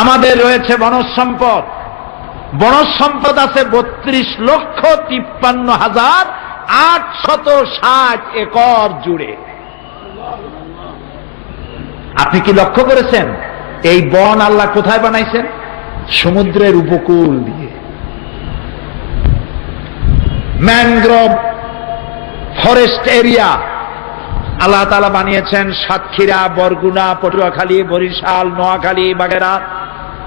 আমাদের রয়েছে বনজ সম্পদ, বনজ সম্পদ আছে 32,53,860 একর জুড়ে। আপনি কি লক্ষ্য করেছেন এই বন আল্লাহ কোথায় বানাইছেন? সমুদ্রের উপকূল দিয়ে। ম্যানগ্রোভ ফরেস্ট এরিয়া আল্লাহ তাআলা বানিয়েছেন সাতক্ষীরা, বরগুনা, পটুয়াখালী, বরিশাল, নোয়াখালী, বাগেরহাট,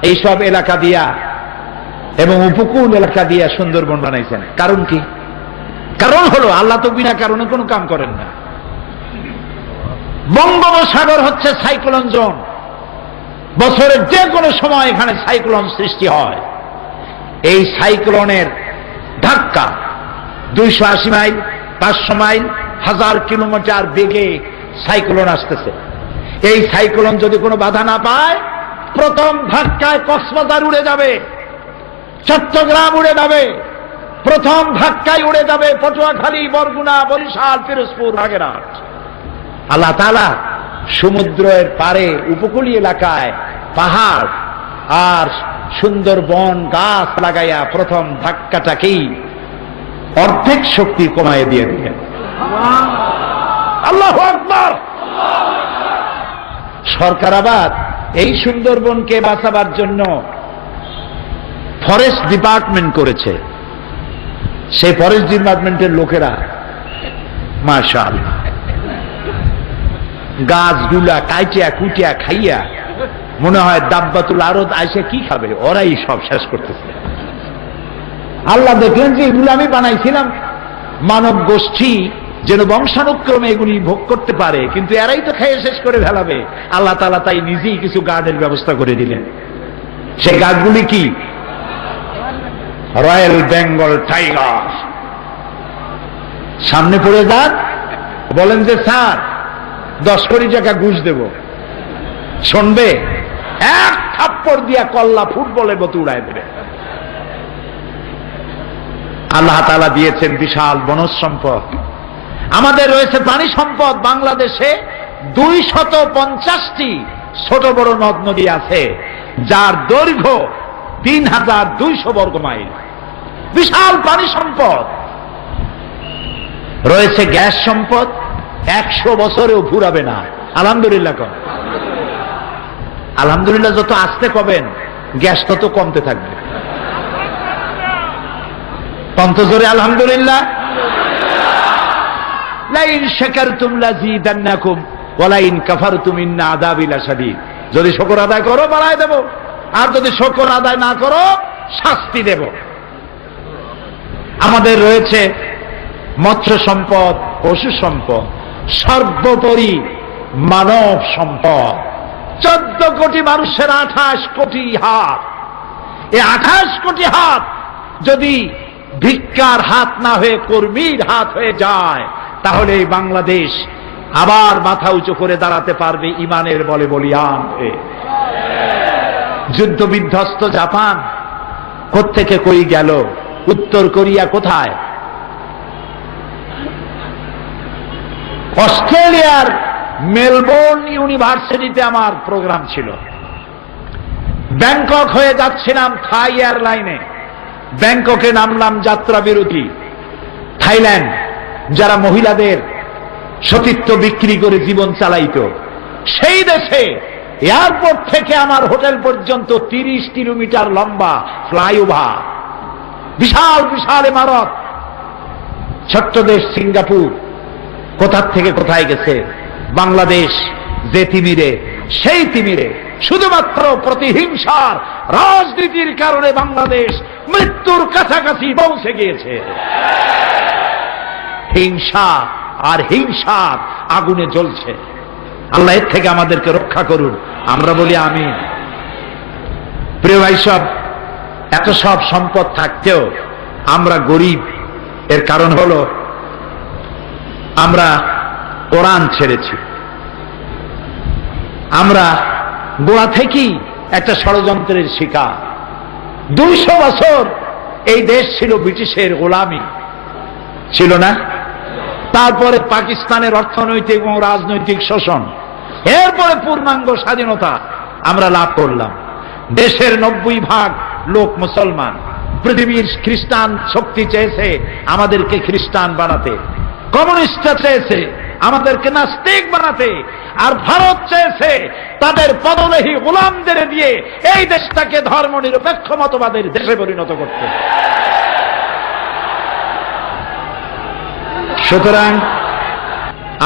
এইসব এলাকা দিয়া এবং উপকূল এলাকা দিয়া সুন্দরবন বানাইছেন। কারণ কি? কারণ হলো আল্লাহ তো বিনা কারণে কোনো কাম করেন না। বঙ্গোপসাগর হচ্ছে সাইক্লোন জোন, বছরের যে কোনো সময় এখানে সাইক্লোন সৃষ্টি হয়। এই সাইক্লোনের ধাক্কা 280 মাইল, 500 মাইল, 1000 কিলোমিটার বেগে সাইক্লোন আসতেছে। এই সাইক্লোন যদি কোনো বাধা না পায়, প্রথম ধাক্কায় কক্সবাজার উড়ে যাবে, চট্টগ্রাম উড়ে যাবে, প্রথম ধাক্কায় উড়ে যাবে পটুয়াখালী, বরগুনা, বরিশাল, পিরোজপুর, বাগেরহাট। আল্লাহ তাআলা সমুদ্রের পারে উপকূলীয় এলাকায় পাহাড় আর সুন্দর বন গাছ লাগাইয়া প্রথম ধাক্কাটাকেই অর্ধেক শক্তি কমায় দিয়ে দিলেন। আল্লাহু আকবার। সরকার আবার এই সুন্দরবনকে বাঁচাবার জন্য ফরেস্ট ডিপার্টমেন্ট করেছে। সেই ফরেস্ট ডিপার্টমেন্টের লোকেরা মাশাআল্লাহ গাছগুলা কাইটিয়া কুটিয়া খাইয়া মনে হয় দাব্বাতুল আরদ আইসে কি খাবে, ওরাই সব শেষ করতেছে। আল্লাহ দেখলেন যে এগুলো আমি বানাইছিলাম মানব গোষ্ঠী যেন বংশানুক্রমে এগুলি ভোগ করতে পারে, কিন্তু এরাই তো খেয়ে শেষ করে ফেলাবে। আল্লাহ তাআলা তাই নিজেই কিছু গাছের ব্যবস্থা করে দিলেন। সেই গাছগুলি কি? Royal Bengal tiger. সামনে পড়ে যান, বলেন যে স্যার 10 কোটি টাকা ঘুষ দেব, শুনবে? এক থাপ্পড় দিয়া কল্লা ফুটবলের মতো উড়ায় দেবে। আল্লাহ তাআলা দিয়েছেন বিশাল বনজ সম্পদ। আমাদের রয়েছে পানি সম্পদ। বাংলাদেশে 250টি ছোট বড় নদ নদী আছে, যার দৈর্ঘ্য 3200 বর্গ মাইল। বিশাল পানি সম্পদ রয়েছে। গ্যাস সম্পদ 100 বছরেও ফুরাবে না। আলহামদুলিল্লাহ কন। আলহামদুলিল্লাহ যত আসতে কবেন, গ্যাস তত কমতে থাকবে। কত জোরে আলহামদুলিল্লাহ। লাইন শাকারতুম লাযীদান্নাকুম ওয়া লাইন কাফারতুম ইন্না আযাবি লাশাদীদ। যদি শুকর আদায় করো বাড়ায় দেব, আর যদি শুকর আদায় না করো শাস্তি দেব। আমাদের রয়েছে মৎস্য সম্পদ, পশু সম্পদ, সর্বোপরি মানব সম্পদ। 14 কোটি মানুষের 28 কোটি হাত। এই 28 কোটি হাত যদি ভিক্ষার হাত না হয়ে কর্মীর হাত হয়ে যায়, তাহলে এই বাংলাদেশ আবার মাথা উঁচু করে দাঁড়াতে পারবে ইমানের বলে বলিয়ান হয়ে। যুদ্ধ বিধ্বস্ত জাপান কোত্থেকে কই গেল, উত্তর কোরিয়া কোথায়, অস্ট্রেলিয়ার মেলবোর্ন ইউনিভার্সিটিতে আমার প্রোগ্রাম ছিল। ব্যাংকক হয়ে যাচ্ছিলাম থাই এয়ারলাইনে। ব্যাংককে নামলাম যাত্রা বিরতি। থাইল্যান্ড, যারা মহিলাদের সতীত্ব বিক্রি করে জীবন চালাইতো, সেই দেশে এয়ারপোর্ট থেকে আমার হোটেল পর্যন্ত 30 কিলোমিটার লম্বা ফ্লাইওভার, বিশাল বিশাল ইমারত। ছোট্ট দেশ সিঙ্গাপুর কোথা থেকে কোথায় গেছে। বাংলাদেশ যে তিমিরে, সেই তিমিরে শুধুমাত্র প্রতিহিংসার রাজনীতির কারণে বাংলাদেশ মৃত্যুর কাছাকাছি পৌঁছে গিয়েছে। হিংসা আর হিংসার আগুনে জ্বলছে। আল্লাহ এর থেকে আমাদেরকে রক্ষা করুন, আমরা বলি আমিন। প্রিয় ভাই সব, এত সব সম্পদ থাকতেও আমরা গরিব। এর কারণ হলো আমরা কোরআন ছেড়েছি। আমরা গোড়া থেকেই একটা ষড়যন্ত্রের শিকার। 200 বছর এই দেশ ছিল ব্রিটিশের গোলামি, ছিল না? তারপরে পাকিস্তানের অর্থনৈতিক এবং রাজনৈতিক শোষণ, এরপরে পূর্ণাঙ্গ স্বাধীনতা আমরা লাভ করলাম। দেশের 90% লোক মুসলমান। পৃথিবীর খ্রিস্টান শক্তি চেয়েছে আমাদেরকে খ্রিস্টান বানাতে, কমিউনিস্টরা চেয়েছে আমাদেরকে নাস্তিক বানাতে, আর ভারত চেয়েছে তাদের পদলেহী গোলামদের দিয়ে এই দেশটাকে ধর্ম নিরপেক্ষ মতবাদের দেশে পরিণত করতে। সুতরাং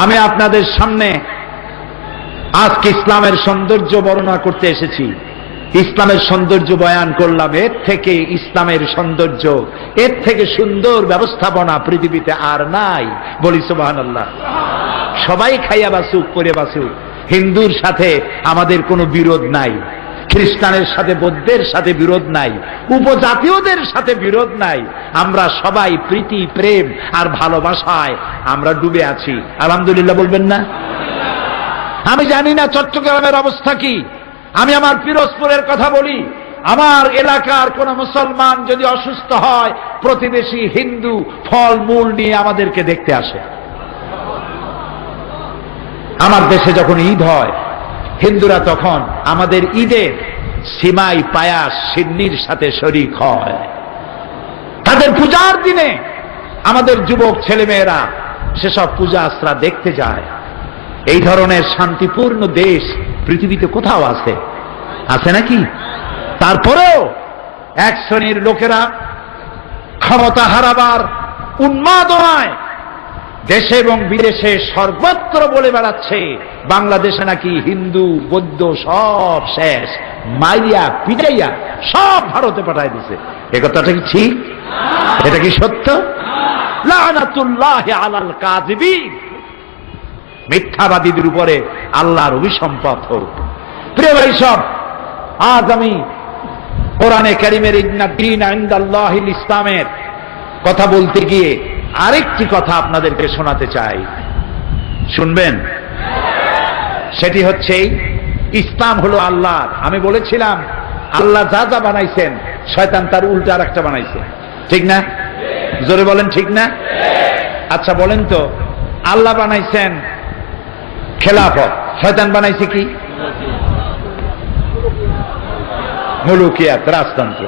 আমি আপনাদের সামনে আজকে ইসলামের সৌন্দর্য বর্ণনা করতে এসেছি। ইসলামের সৌন্দর্য বয়ান করলাম। এর থেকে ইসলামের সৌন্দর্য, এর থেকে সুন্দর ব্যবস্থাপনা পৃথিবীতে আর নাই। বলি সুবহানাল্লাহ। সবাই খাইয়া বাসুক, পরে বাসুক। হিন্দুর সাথে আমাদের কোনো বিরোধ নাই, খ্রিস্টানের সাথে, বৌদ্ধের সাথে বিরোধ নাই, উপজাতীয়দের সাথে বিরোধ নাই। আমরা সবাই প্রীতি, প্রেম আর ভালোবাসায় আমরা ডুবে আছি। আলহামদুলিল্লাহ বলবেন না? আমি জানি না চট্টগ্রামের অবস্থা কি। আমি আমার পিরোজপুরের কথা বলি। আমার এলাকার কোন মুসলমান যদি অসুস্থ হয়, প্রতিবেশী হিন্দু ফল মূল নিয়ে আমাদেরকে দেখতে আসে। আমার দেশে যখন ঈদ হয়, হিন্দুরা তখন আমাদের ঈদের সিমাই, পায়াস, সিন্নির সাথে শরীক হয়। তাদের পূজার দিনে আমাদের যুবক ছেলেমেয়েরা সেসব পূজা আশ্রা দেখতে যায়। এই ধরনের শান্তিপূর্ণ দেশ পৃথিবীতে কোথাও আছে? আছে নাকি? তারপরেও এক শ্রেণীর লোকেরা ক্ষমতা হারাবার উন্মাদনায় দেশে এবং বিদেশে সর্বত্র বলে বেড়াচ্ছে বাংলাদেশে নাকি হিন্দু বৌদ্ধ সব শেষ, মাইয়া পিটাইয়া সব ভারতে পাঠায় দিছে। এ কথাটা কি ঠিক? এটা কি সত্য? লানাতুল্লাহি আলাল কাযিবিন। মিথ্যাবাদীদের উপরে আল্লাহর অভিসম্পাত হোক। প্রিয় ভাই সব, আজ আমি কোরআনে কারীমের ইন্নাদ-দীনা ইনদাল্লাহিল ইসলামের কথা বলতে গিয়ে আরেকটি কথা আপনাদেরকে শোনাতে চাই। শুনবেন? সেটি হচ্ছে ইসলাম হলো আল্লাহর। আমি বলেছিলাম আল্লাহ যা যা বানাইছেন শয়তান তার উল্টা আর একটা বানাইছে, ঠিক না? জোরে বলেন ঠিক না? আচ্ছা বলেন তো, আল্লাহ বানাইছেন খেলাফত, শয়তান বানাইছে কি? মুলুকিয়াত, রাজতন্ত্র।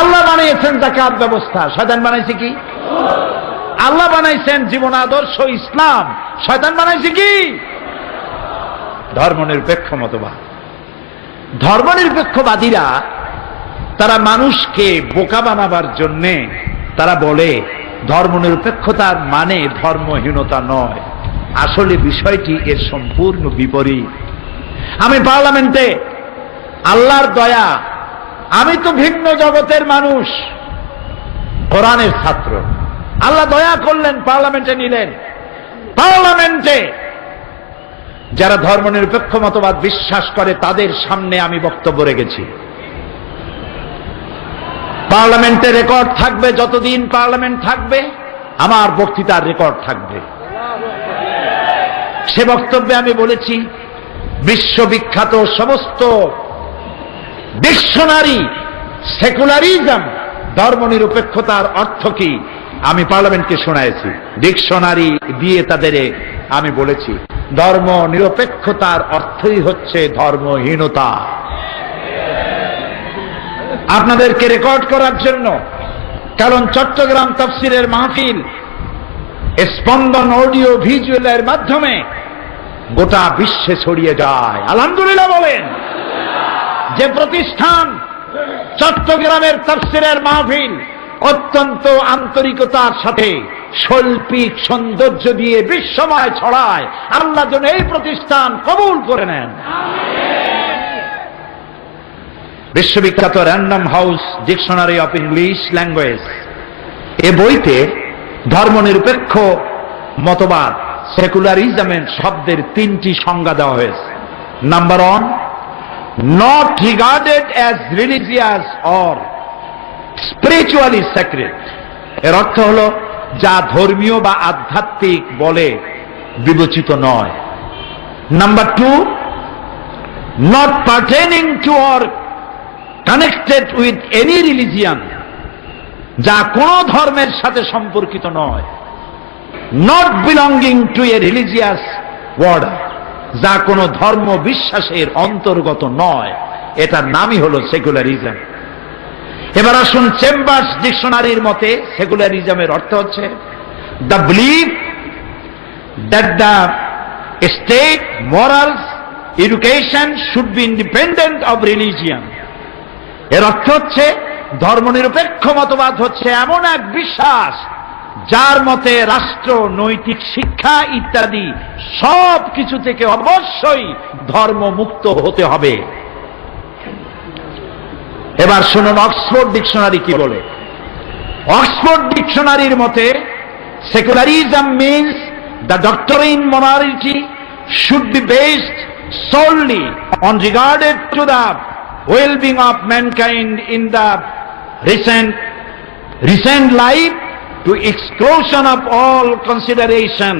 আল্লাহ বানিয়েছেন যাকাত ব্যবস্থা, শয়তান বানাইছে কি? আল্লাহ বানাইছেন জীবন আদর্শ ইসলাম, শয়তান বানাইছে কি? ধর্মনিরপেক্ষ মতবাদ। ধর্মনিরপেক্ষবাদীরা তারা মানুষকে বোকা বানাবার জন্যে তারা বলে ধর্মনিরপেক্ষতার মানে ধর্মহীনতা নয়। আসলে বিষয়টি এর সম্পূর্ণ বিপরীত। আমি পার্লামেন্টে, আল্লাহর দয়া, আমি তো ভিন্ন জগতের মানুষ, কোরআনের ছাত্র, আল্লাহ দয়া করলেন, পার্লামেন্টে নিলেন। পার্লামেন্টে যারা ধর্মনিরপেক্ষ মতবাদ বিশ্বাস করে তাদের সামনে আমি বক্তব্য রেখেছি। পার্লামেন্টে রেকর্ড থাকবে, যতদিন পার্লামেন্ট থাকবে আমার বক্তৃতার রেকর্ড থাকবে। সে বক্তব্যে আমি বলেছি বিশ্ববিখ্যাত সমস্ত ডিকশনারি সেকুলারিজম, ধর্মনিরপেক্ষতার অর্থ কি আমি পার্লামেন্টকে শোনাইছি। ডিকশনারি দিয়ে তাদের আমি বলেছি ধর্ম নিরপেক্ষতার অর্থই হচ্ছে ধর্মহীনতা। আপনাদেরকে রেকর্ড করার জন্য, কারণ চট্টগ্রাম তাফসিরের মাহফিল স্পন্দন অডিও ভিজুয়ালের মাধ্যমে গোটা বিশ্বে ছড়িয়ে যায়। আলহামদুলিল্লাহ বলেন। যে প্রতিষ্ঠান চট্টগ্রামের তাফসিরের মাহফিল অত্যন্ত আন্তরিকতার সাথে শৈল্পিক সৌন্দর্য দিয়ে বিশ্বময় ছড়ায়, আল্লাহ যেন এই প্রতিষ্ঠান কবুল করে নেন। বিশ্ববিখ্যাত Random House dictionary of English language, এ বইতে ধর্মনিরপেক্ষ মতবাদ সেকুলারিজমের শব্দের 3টি সংজ্ঞা দেওয়া হয়েছে। Number 1, not regarded as religious or spiritually sacred, এর অর্থ হলো যা ধর্মীয় বা আধ্যাত্মিক বলে বিবেচিত নয়। Number 2, not pertaining to or connected with any religion, যা কোন ধর্মের সাথে সম্পর্কিত নয়। not belonging to a religious order, যা কোন ধর্ম বিশ্বাসের অন্তর্গত নয়, এটার নামই হলো সেকুলারিজম। এবার আসুন চেম্বার্স ডিকশনারির মতে সেকুলারিজমের অর্থ হচ্ছে the believe that the state morals education should be independent of religion. এর অর্থ হচ্ছে ধর্মনিরপেক্ষ মতবাদ হচ্ছে এমন এক বিশ্বাস যার মতে রাষ্ট্র, নৈতিক শিক্ষা ইত্যাদি সব কিছু থেকে অবশ্যই ধর্মমুক্ত হতে হবে। এবার শুনুন অক্সফোর্ড ডিকশনারি কি বলে। অক্সফোর্ড ডিকশনারির মতে secularism means the ডক্টরিন morality should be based solely on regarded to the well-being of mankind in the recent life, to exclusion of all consideration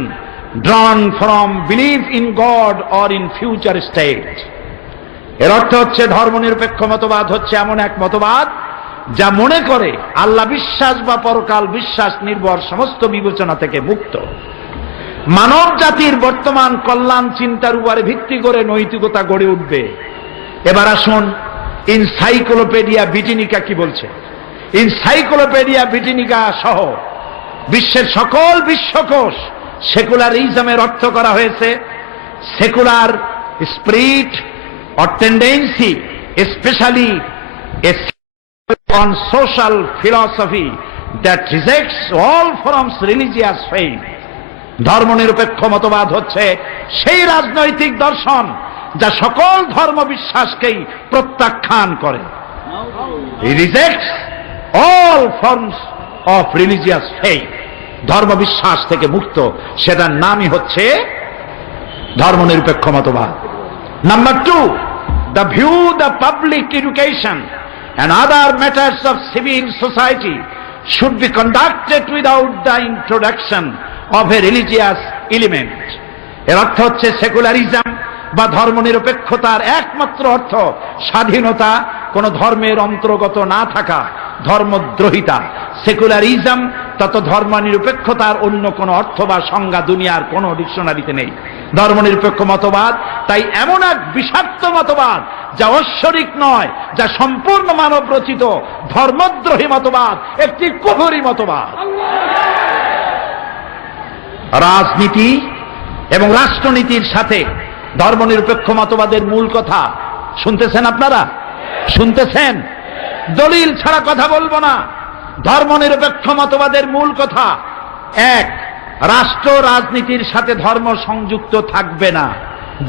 drawn from belief in God or in future state. এর অর্থ হচ্ছে ধর্মনিরপেক্ষ মতবাদ হচ্ছে এমন এক মতবাদ যা মনে করে আল্লাহ বিশ্বাস বা পরকাল বিশ্বাস নির্ভর সমস্ত বিবেচনা থেকে মুক্ত। মানব জাতির বর্তমান কল্যাণ চিন্তার উপরে ভিত্তি করে নৈতিকতা গড়ে উঠবে। এবার আসুন ইনসাইক্লোপিডিয়া ব্রিটানিকা কি বলছে। ইনসাইক্লোপিডিয়া ব্রিটানিকা সহ বিশ্বের সকল বিশ্বকোষ সেকুলারিজমের অর্থ করা হয়েছে secular spirit or tendency, especially on social philosophy that rejects all forms religious faith. ধর্মনিরপেক্ষ মতবাদ হচ্ছে সেই রাজনৈতিক দর্শন যা সকল ধর্ম বিশ্বাসকেই প্রত্যাখ্যান করে। It rejects all forms of religious faith. ধর্ম বিশ্বাস থেকে মুক্ত, সেটার নামই হচ্ছে ধর্মনিরপেক্ষ মতবাদ। Number 2, the view the public education and other matters of civil society should be conducted without the introduction of a religious element. এর অর্থ হচ্ছে সেকুলারিজম বা ধর্মনিরপেক্ষতার একমাত্র অর্থ স্বাধীনতা, কোন ধর্মের অন্তর্গত না থাকা, ধর্মদ্রোহিতা। সেকুলারিজম তত ধর্মনিরপেক্ষতার অন্য কোনো অর্থ বা সংজ্ঞা দুনিয়ার কোনো ডিকশনারিতে নেই। ধর্মনিরপেক্ষ মতবাদ তাই এমন এক বিষাক্ত মতবাদ যা ঐশ্বরিক নয়, যা সম্পূর্ণ মানব রচিত ধর্মদ্রোহী মতবাদ, একটি কুফরি মতবাদ। রাজনীতি এবং রাষ্ট্রনীতির সাথে ধর্মনিরপেক্ষ মতবাদের মূল কথা শুনতেছেন আপনারা? শুনতেছেন? দলিল ছাড়া কথা বলবো না। ধর্মনিরপেক্ষ মতবাদের মূল কথা, এক, রাষ্ট্র রাজনীতির সাথে ধর্ম সংযুক্ত থাকবে না।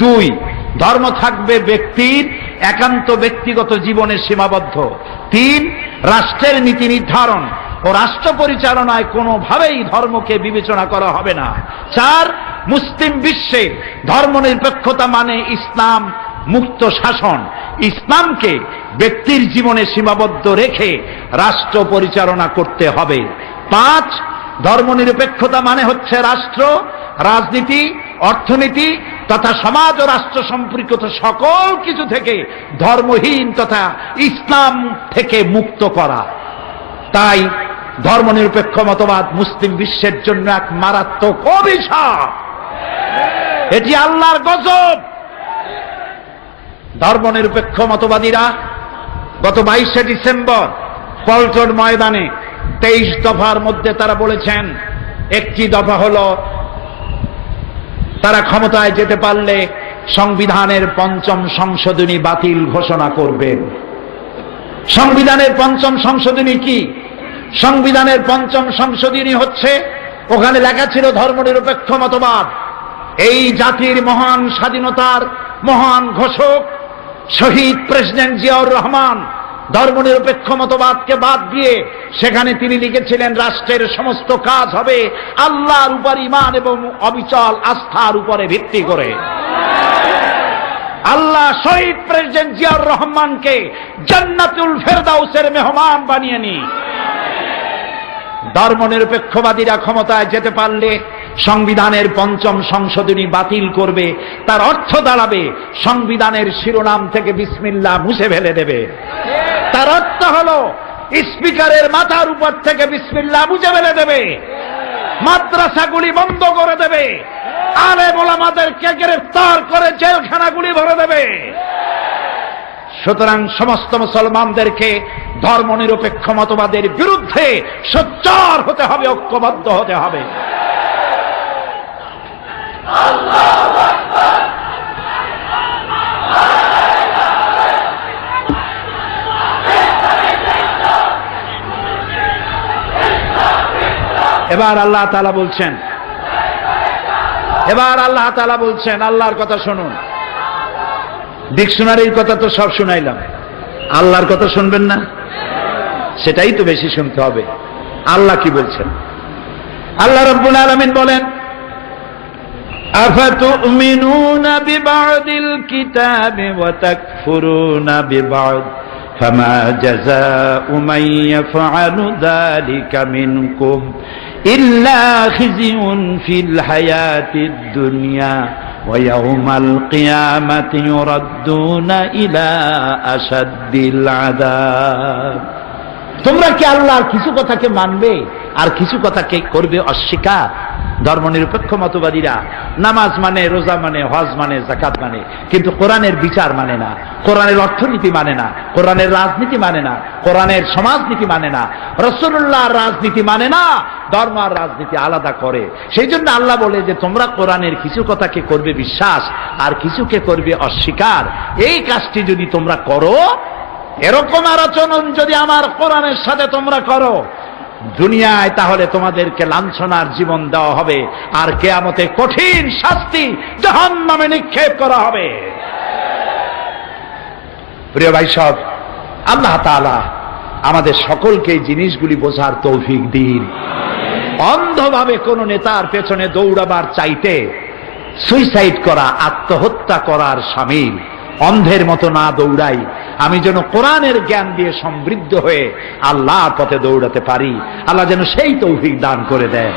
দুই, ধর্ম থাকবে ব্যক্তির একান্ত ব্যক্তিগত জীবনে সীমাবদ্ধ। তিন, রাষ্ট্রের নীতি নির্ধারণ ও রাষ্ট্র পরিচালনায় কোনোভাবেই ধর্মকে বিবেচনা করা হবে না। চার, মুসলিম বিশ্বে ধর্মনিরপেক্ষতা মানে ইসলাম মুক্ত শাসন। ইসলামকে ব্যক্তির জীবনে সীমাবদ্ধ রেখে রাষ্ট্র পরিচালনা করতে হবে। পাঁচ, ধর্মনিরপেক্ষতা মানে হচ্ছে রাষ্ট্র, রাজনীতি, অর্থনীতি তথা সমাজ ও রাষ্ট্র সম্পর্কিত সকল কিছু থেকে ধর্মহীন তথা ইসলাম থেকে মুক্ত করা। তাই ধর্মনিরপেক্ষ মতবাদ মুসলিম বিশ্বের জন্য এক মারাত্মক অভিশাপ। এটি আল্লাহর গজব। ধর্মনিরপেক্ষ মতবাদীরা গত 22শে ডিসেম্বর পল্টন ময়দানে 23 দফার মধ্যে তারা বলেছেন, একটি দফা হলো তারা ক্ষমতায় যেতে পারলে সংবিধানের 5ম সংশোধনী বাতিল ঘোষণা করবেন। সংবিধানের 5ম সংশোধনী কি? সংবিধানের 5ম সংশোধনী হচ্ছে, ওখানে লেখা ছিল ধর্মনিরপেক্ষ মতবাদ। এই জাতির মহান স্বাধীনতার মহান ঘোষক শহীদ প্রেসিডেন্ট জিয়াউর রহমান ধর্মনিরপেক্ষ মতবাদকে বাদ দিয়ে সেখানে তিনি লিখেছিলেন, রাষ্ট্রের সমস্ত কাজ হবে আল্লাহর উপর ঈমান এবং অবিচল আস্থার উপরে ভিত্তি করে। আল্লাহ শহীদ প্রেসিডেন্ট জিয়াউর রহমানকে জান্নাতুল ফেরদাউসের মেহমান বানিয়ে নি। ধর্মনিরপেক্ষবাদীরা ক্ষমতায় যেতে পারলে সংবিধানের 5ম সংশোধনী বাতিল করবে। তার অর্থ দাঁড়াবে সংবিধানের শিরোনাম থেকে বিসমিল্লাহ মুছে ফেলে দেবে। তার অর্থ হলো স্পিকারের মাথার উপর থেকে বিসমিল্লাহ মুছে ফেলে দেবে, মাদ্রাসাগুলি বন্ধ করে দেবে, আলেম ওলামাদেরকে গ্রেফতার করে জেলখানাগুলি ভরে দেবে। সুতরাং সমস্ত মুসলমানদেরকে ধর্মনিরপেক্ষ মতবাদের বিরুদ্ধে সোচ্চার হতে হবে, ঐক্যবদ্ধ হতে হবে। এবার আল্লাহ তাআলা বলছেন, আল্লাহর কথা শুনুন। ডিকশনারির কথা তো সব শুনাইলাম, আল্লাহর কথা শুনবেন না? সেটাই তো বেশি শুনতে হবে। আল্লাহ কি বলছেন? আল্লাহ রাব্বুল আলামিন বলেন, আফাতুমিনুনা বিবা'দিল কিতাবি ওয়া তাকফুরুনা বিবা'দ ফামা জাযাউ মান ইয়াফআলু যালিকা মিনকুম ইল্লা খিজিউন ফিল হায়াতিদ দুনিয়া ওয়া ইয়াউমাল কিয়ামাতি ইউরাদ্দুনা ইলা আশাদ্দিল আযাব। তোমরা কি আল্লাহর কিছু কথাকে মানবে আর কিছু কথাকে করবে অস্বীকার? ধর্মনিরপেক্ষ মতবাদীরা নামাজ মানে, রোজা মানে, হজ মানে, যাকাত মানে, কিন্তু কোরআনের বিচার মানে না, কোরআনের অর্থনীতি মানে না, কোরআনের রাজনীতি মানে না, কোরআনের সমাজনীতি মানে না, রাসূলুল্লাহর রাজনীতি মানে না, ধর্ম আর রাজনীতি আলাদা করে। সেই জন্য আল্লাহ বলে যে তোমরা কোরআনের কিছু কথাকে করবে বিশ্বাস আর কিছুকে করবে অস্বীকার। এই কাজটি যদি তোমরা করো, এরকম আচরণ যদি আমার কোরআনের সাথে তোমরা করো দুনিয়ায়, তাহলে তোমাদেরকে লাঞ্ছনার জীবন দেওয়া হবে আর কিয়ামতে কঠিন শাস্তি জাহান্নামে নিক্ষেপ করা হবে। প্রিয় ভাই সব, আল্লাহ তাআলা আমাদের সকলকে এই জিনিসগুলি বোঝার তৌফিক দিন। অন্ধভাবে কোন নেতার পেছনে দৌড়াবার চাইতে সুইসাইড করা, আত্মহত্যা করার শামিল। অন্ধের মতো না দৌড়াই, আমি যেন কোরআনের জ্ঞান দিয়ে সমৃদ্ধ হয়ে আল্লাহর পথে দৌড়াতে পারি। আল্লাহ যেন সেই তৌফিক দান করে দেন।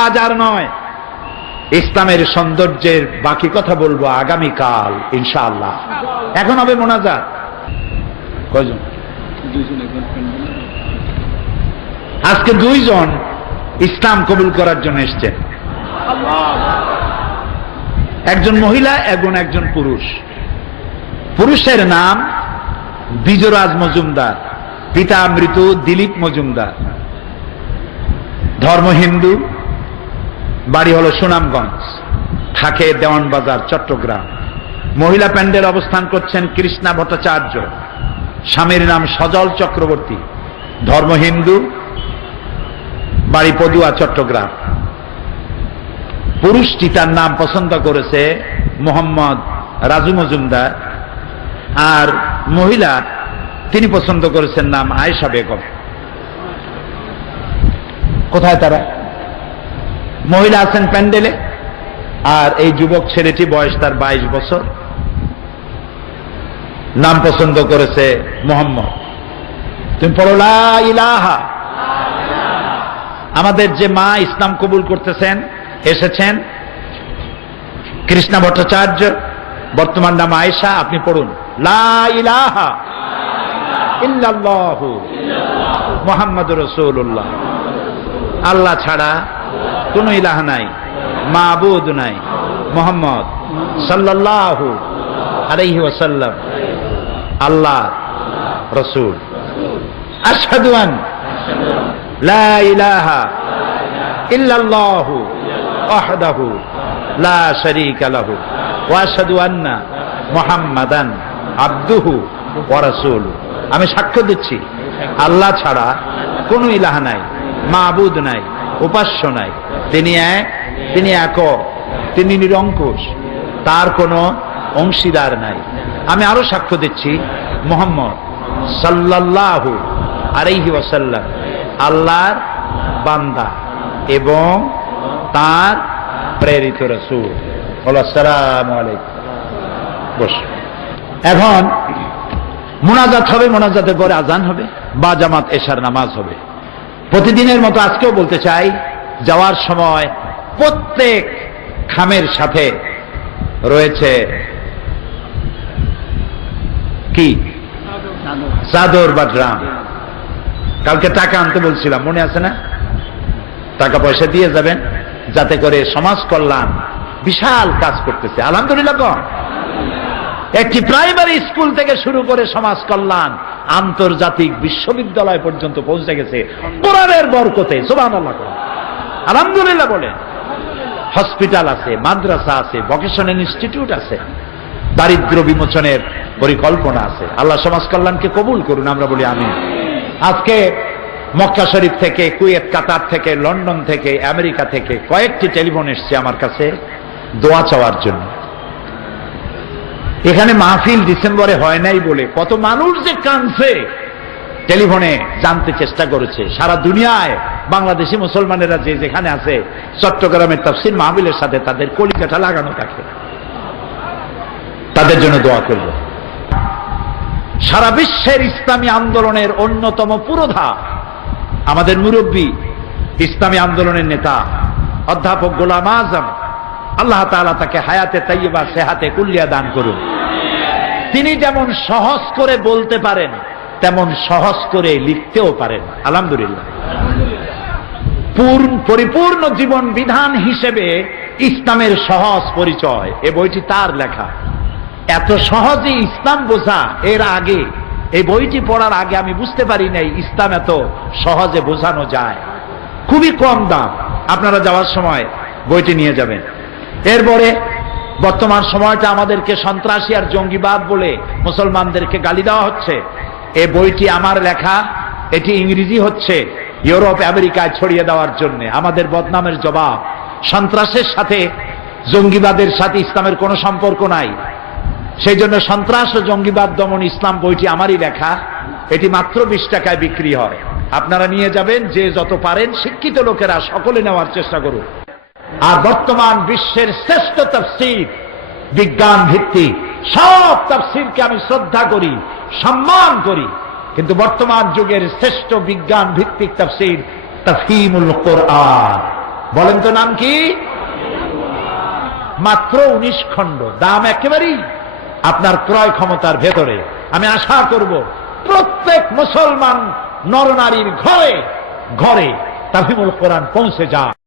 আজ আর নয়, ইসলামের সৌন্দর্যের বাকি কথা বলবো আগামীকাল ইনশাআল্লাহ। এখন হবে মোনাজাত। কয়জন? আজকে দুইজন ইসলাম কবুল করার জন্য এসছেন, একজন মহিলা এবং একজন পুরুষ। পুরুষের নাম বিজরাজ মজুমদার, পিতা মৃত দিলীপ মজুমদার, ধর্ম হিন্দু, বাড়ি হলো সুনামগঞ্জ, থাকে দেওয়ানবাজার চট্টগ্রাম। মহিলা প্যান্ডেল অবস্থান করছেন কৃষ্ণা ভট্টাচার্য, স্বামীর নাম সজল চক্রবর্তী, ধর্ম হিন্দু, বাড়ি পদুয়া চট্টগ্রাম। পুরুষটি তার নাম পছন্দ করেছে মোহাম্মদ রাজু মজুমদার, আর মহিলা তিনি পছন্দ করেছেন নাম আয়েশা বেগম। কোথায় তারা? মহিলা আছেন প্যান্ডেলে, আর এই যুবক ছেলেটি বয়স তার 22 বছর, নাম পছন্দ করেছে মোহাম্মদ। তুমি পড়ো লা ইলাহা। আমাদের যে মা ইসলাম কবুল করতেছেন এসেছেন কৃষ্ণা ভট্টাচার্য, বর্তমান নাম আয়েশা, আপনি পড়ুন লা ইলাহা ইল্লাল্লাহু মুহাম্মাদুর রাসূলুল্লাহ। আল্লাহ ছাড়া কোন ইলাহ নাই, মাবুদ নাই, মুহাম্মদ সাল্লাল্লাহু আলাইহি ওয়াসাল্লাম আল্লাহ রাসূল। আশহাদু আন লা ইলাহা ইল্লাল্লাহু ওয়াহদাহু লা শারীকা লাহু ওয়া আশহাদু আন্না মুহাম্মাদান আবদুহু ওয়া রাসূলুহু। আমি সাক্ষ্য দিচ্ছি আল্লাহ ছাড়া কোনো ইলাহ নাই, মাবুদ নাই, উপাস্য নাই, তিনি এক, তিনি একক, তিনি নিরঙ্কুশ, তার কোনো অংশীদার নাই। আমি আরো সাক্ষ্য দিচ্ছি মুহাম্মদ সাল্লাল্লাহু আলাইহি ওয়াসাল্লাম আল্লাহর বান্দা এবং তার প্রেরিত রাসূল। আসসালামু আলাইকুম। বস। এখন মুনাজাত হবে, মুনাজাতের পরে আজান হবে, বা জামাত এশার নামাজ হবে। প্রতিদিনের মতো আজকেও বলতে চাই, যাওয়ার সময় প্রত্যেক খামের সাথে রয়েছে কি? চাদর বা ড্রাম। কালকে টাকা আনতে বলছিলাম, মনে আছে না? টাকা পয়সা দিয়ে যাবেন, যাতে করে সমাজ কল্যাণ বিশাল কাজ করতেছে। আলহামদুলিল্লাহ। একটি প্রাইমারি স্কুল থেকে শুরু করে সমাজ কল্যাণ আন্তর্জাতিক বিশ্ববিদ্যালয় পর্যন্ত পৌঁছে গেছে কোরআনের বরকতে। সুবহানাল্লাহ। আলহামদুলিল্লাহ বলে। হসপিটাল আছে, মাদ্রাসা আছে, ভোকেশনাল ইনস্টিটিউট আছে, দারিদ্র বিমোচনের পরিকল্পনা আছে। আল্লাহ সমাজ কল্যাণকে কবুল করুন, আমরা বলি আমিন। আজকে মক্কা শরীফ থেকে, কুয়েত, কাতার থেকে, লন্ডন থেকে, আমেরিকা থেকে কয়েকটি টেলিফোন এসছে আমার কাছে দোয়া চাওয়ার জন্য। এখানে মাহফিল ডিসেম্বরে হয় নাই বলে কত মানুষ যে কাঁদছে টেলিফোনে জানতে চেষ্টা করেছে। সারা দুনিয়ায় বাংলাদেশি মুসলমানেরা যে যেখানে আছে, চট্টগ্রামের তাফসীর মাহফিলের সাথে তাদের কলিকাটা লাগানো থাকে। তাদের জন্য দোয়া করব। সারা বিশ্বের ইসলামী আন্দোলনের অন্যতম পুরোধা, আমাদের মুরব্বী, ইসলামী আন্দোলনের নেতা অধ্যাপক গোলাম আজম, আল্লাহ তাআলা তাকে হায়াতে তাইয়্যিবা, সেহাতে কুল্লিয়া দান করুন। তিনি যেমন সহজ করে বলতে পারেন, তেমন সহজ করে লিখতেও পারেন। আলহামদুলিল্লাহ। পরিপূর্ণ জীবন বিধান হিসেবে ইসলামের সহজ পরিচয়, এ বইটি তার লেখা। এত সহজে ইসলাম বোঝা, এর আগে এই বইটি পড়ার আগে আমি বুঝতে পারি নাই ইসলাম এত সহজে বোঝানো যায়। খুবই কম দাম, আপনারা যাওয়ার সময় বইটি নিয়ে যাবেন। এরপরে বর্তমান সময়টা আমাদেরকে সন্ত্রাসী আর জঙ্গিবাদ বলে মুসলমানদেরকে গালি দেওয়া হচ্ছে। এই বইটি আমার লেখা, এটি ইংরেজি হচ্ছে ইউরোপ আমেরিকায় ছড়িয়ে দেওয়ার জন্য। আমাদের বদনামের জবাব। সন্ত্রাসের সাথে, জঙ্গিবাদের সাথে ইসলামের কোনো সম্পর্ক নাই। সেই জন্য সন্ত্রাস ও জঙ্গিবাদ দমন ইসলাম বইটি আমারই লেখা। এটি মাত্র 20 টাকায় বিক্রি হয়। আপনারা নিয়ে যাবেন, যে যত পারেন শিক্ষিত লোকেরা সকলে নেওয়ার চেষ্টা করুন। আর বর্তমান বিশ্বের শ্রেষ্ঠ তাফসীর, বিজ্ঞান ভিত্তিক সব তাফসীরকে আমি শ্রদ্ধা করি, সম্মান করি, কিন্তু বর্তমান যুগের শ্রেষ্ঠ বিজ্ঞান ভিত্তিক তাফসীর তাফহিমুল কোরআন। বলেন তো নাম কি? মাত্র 19 খণ্ড, দাম একেবারেই আপনার ক্রয় ক্ষমতার ভেতরে। আমি আশা করব প্রত্যেক মুসলমান নরনারীর ঘরে ঘরে তাফহিমুল কোরআন পৌঁছে যায়।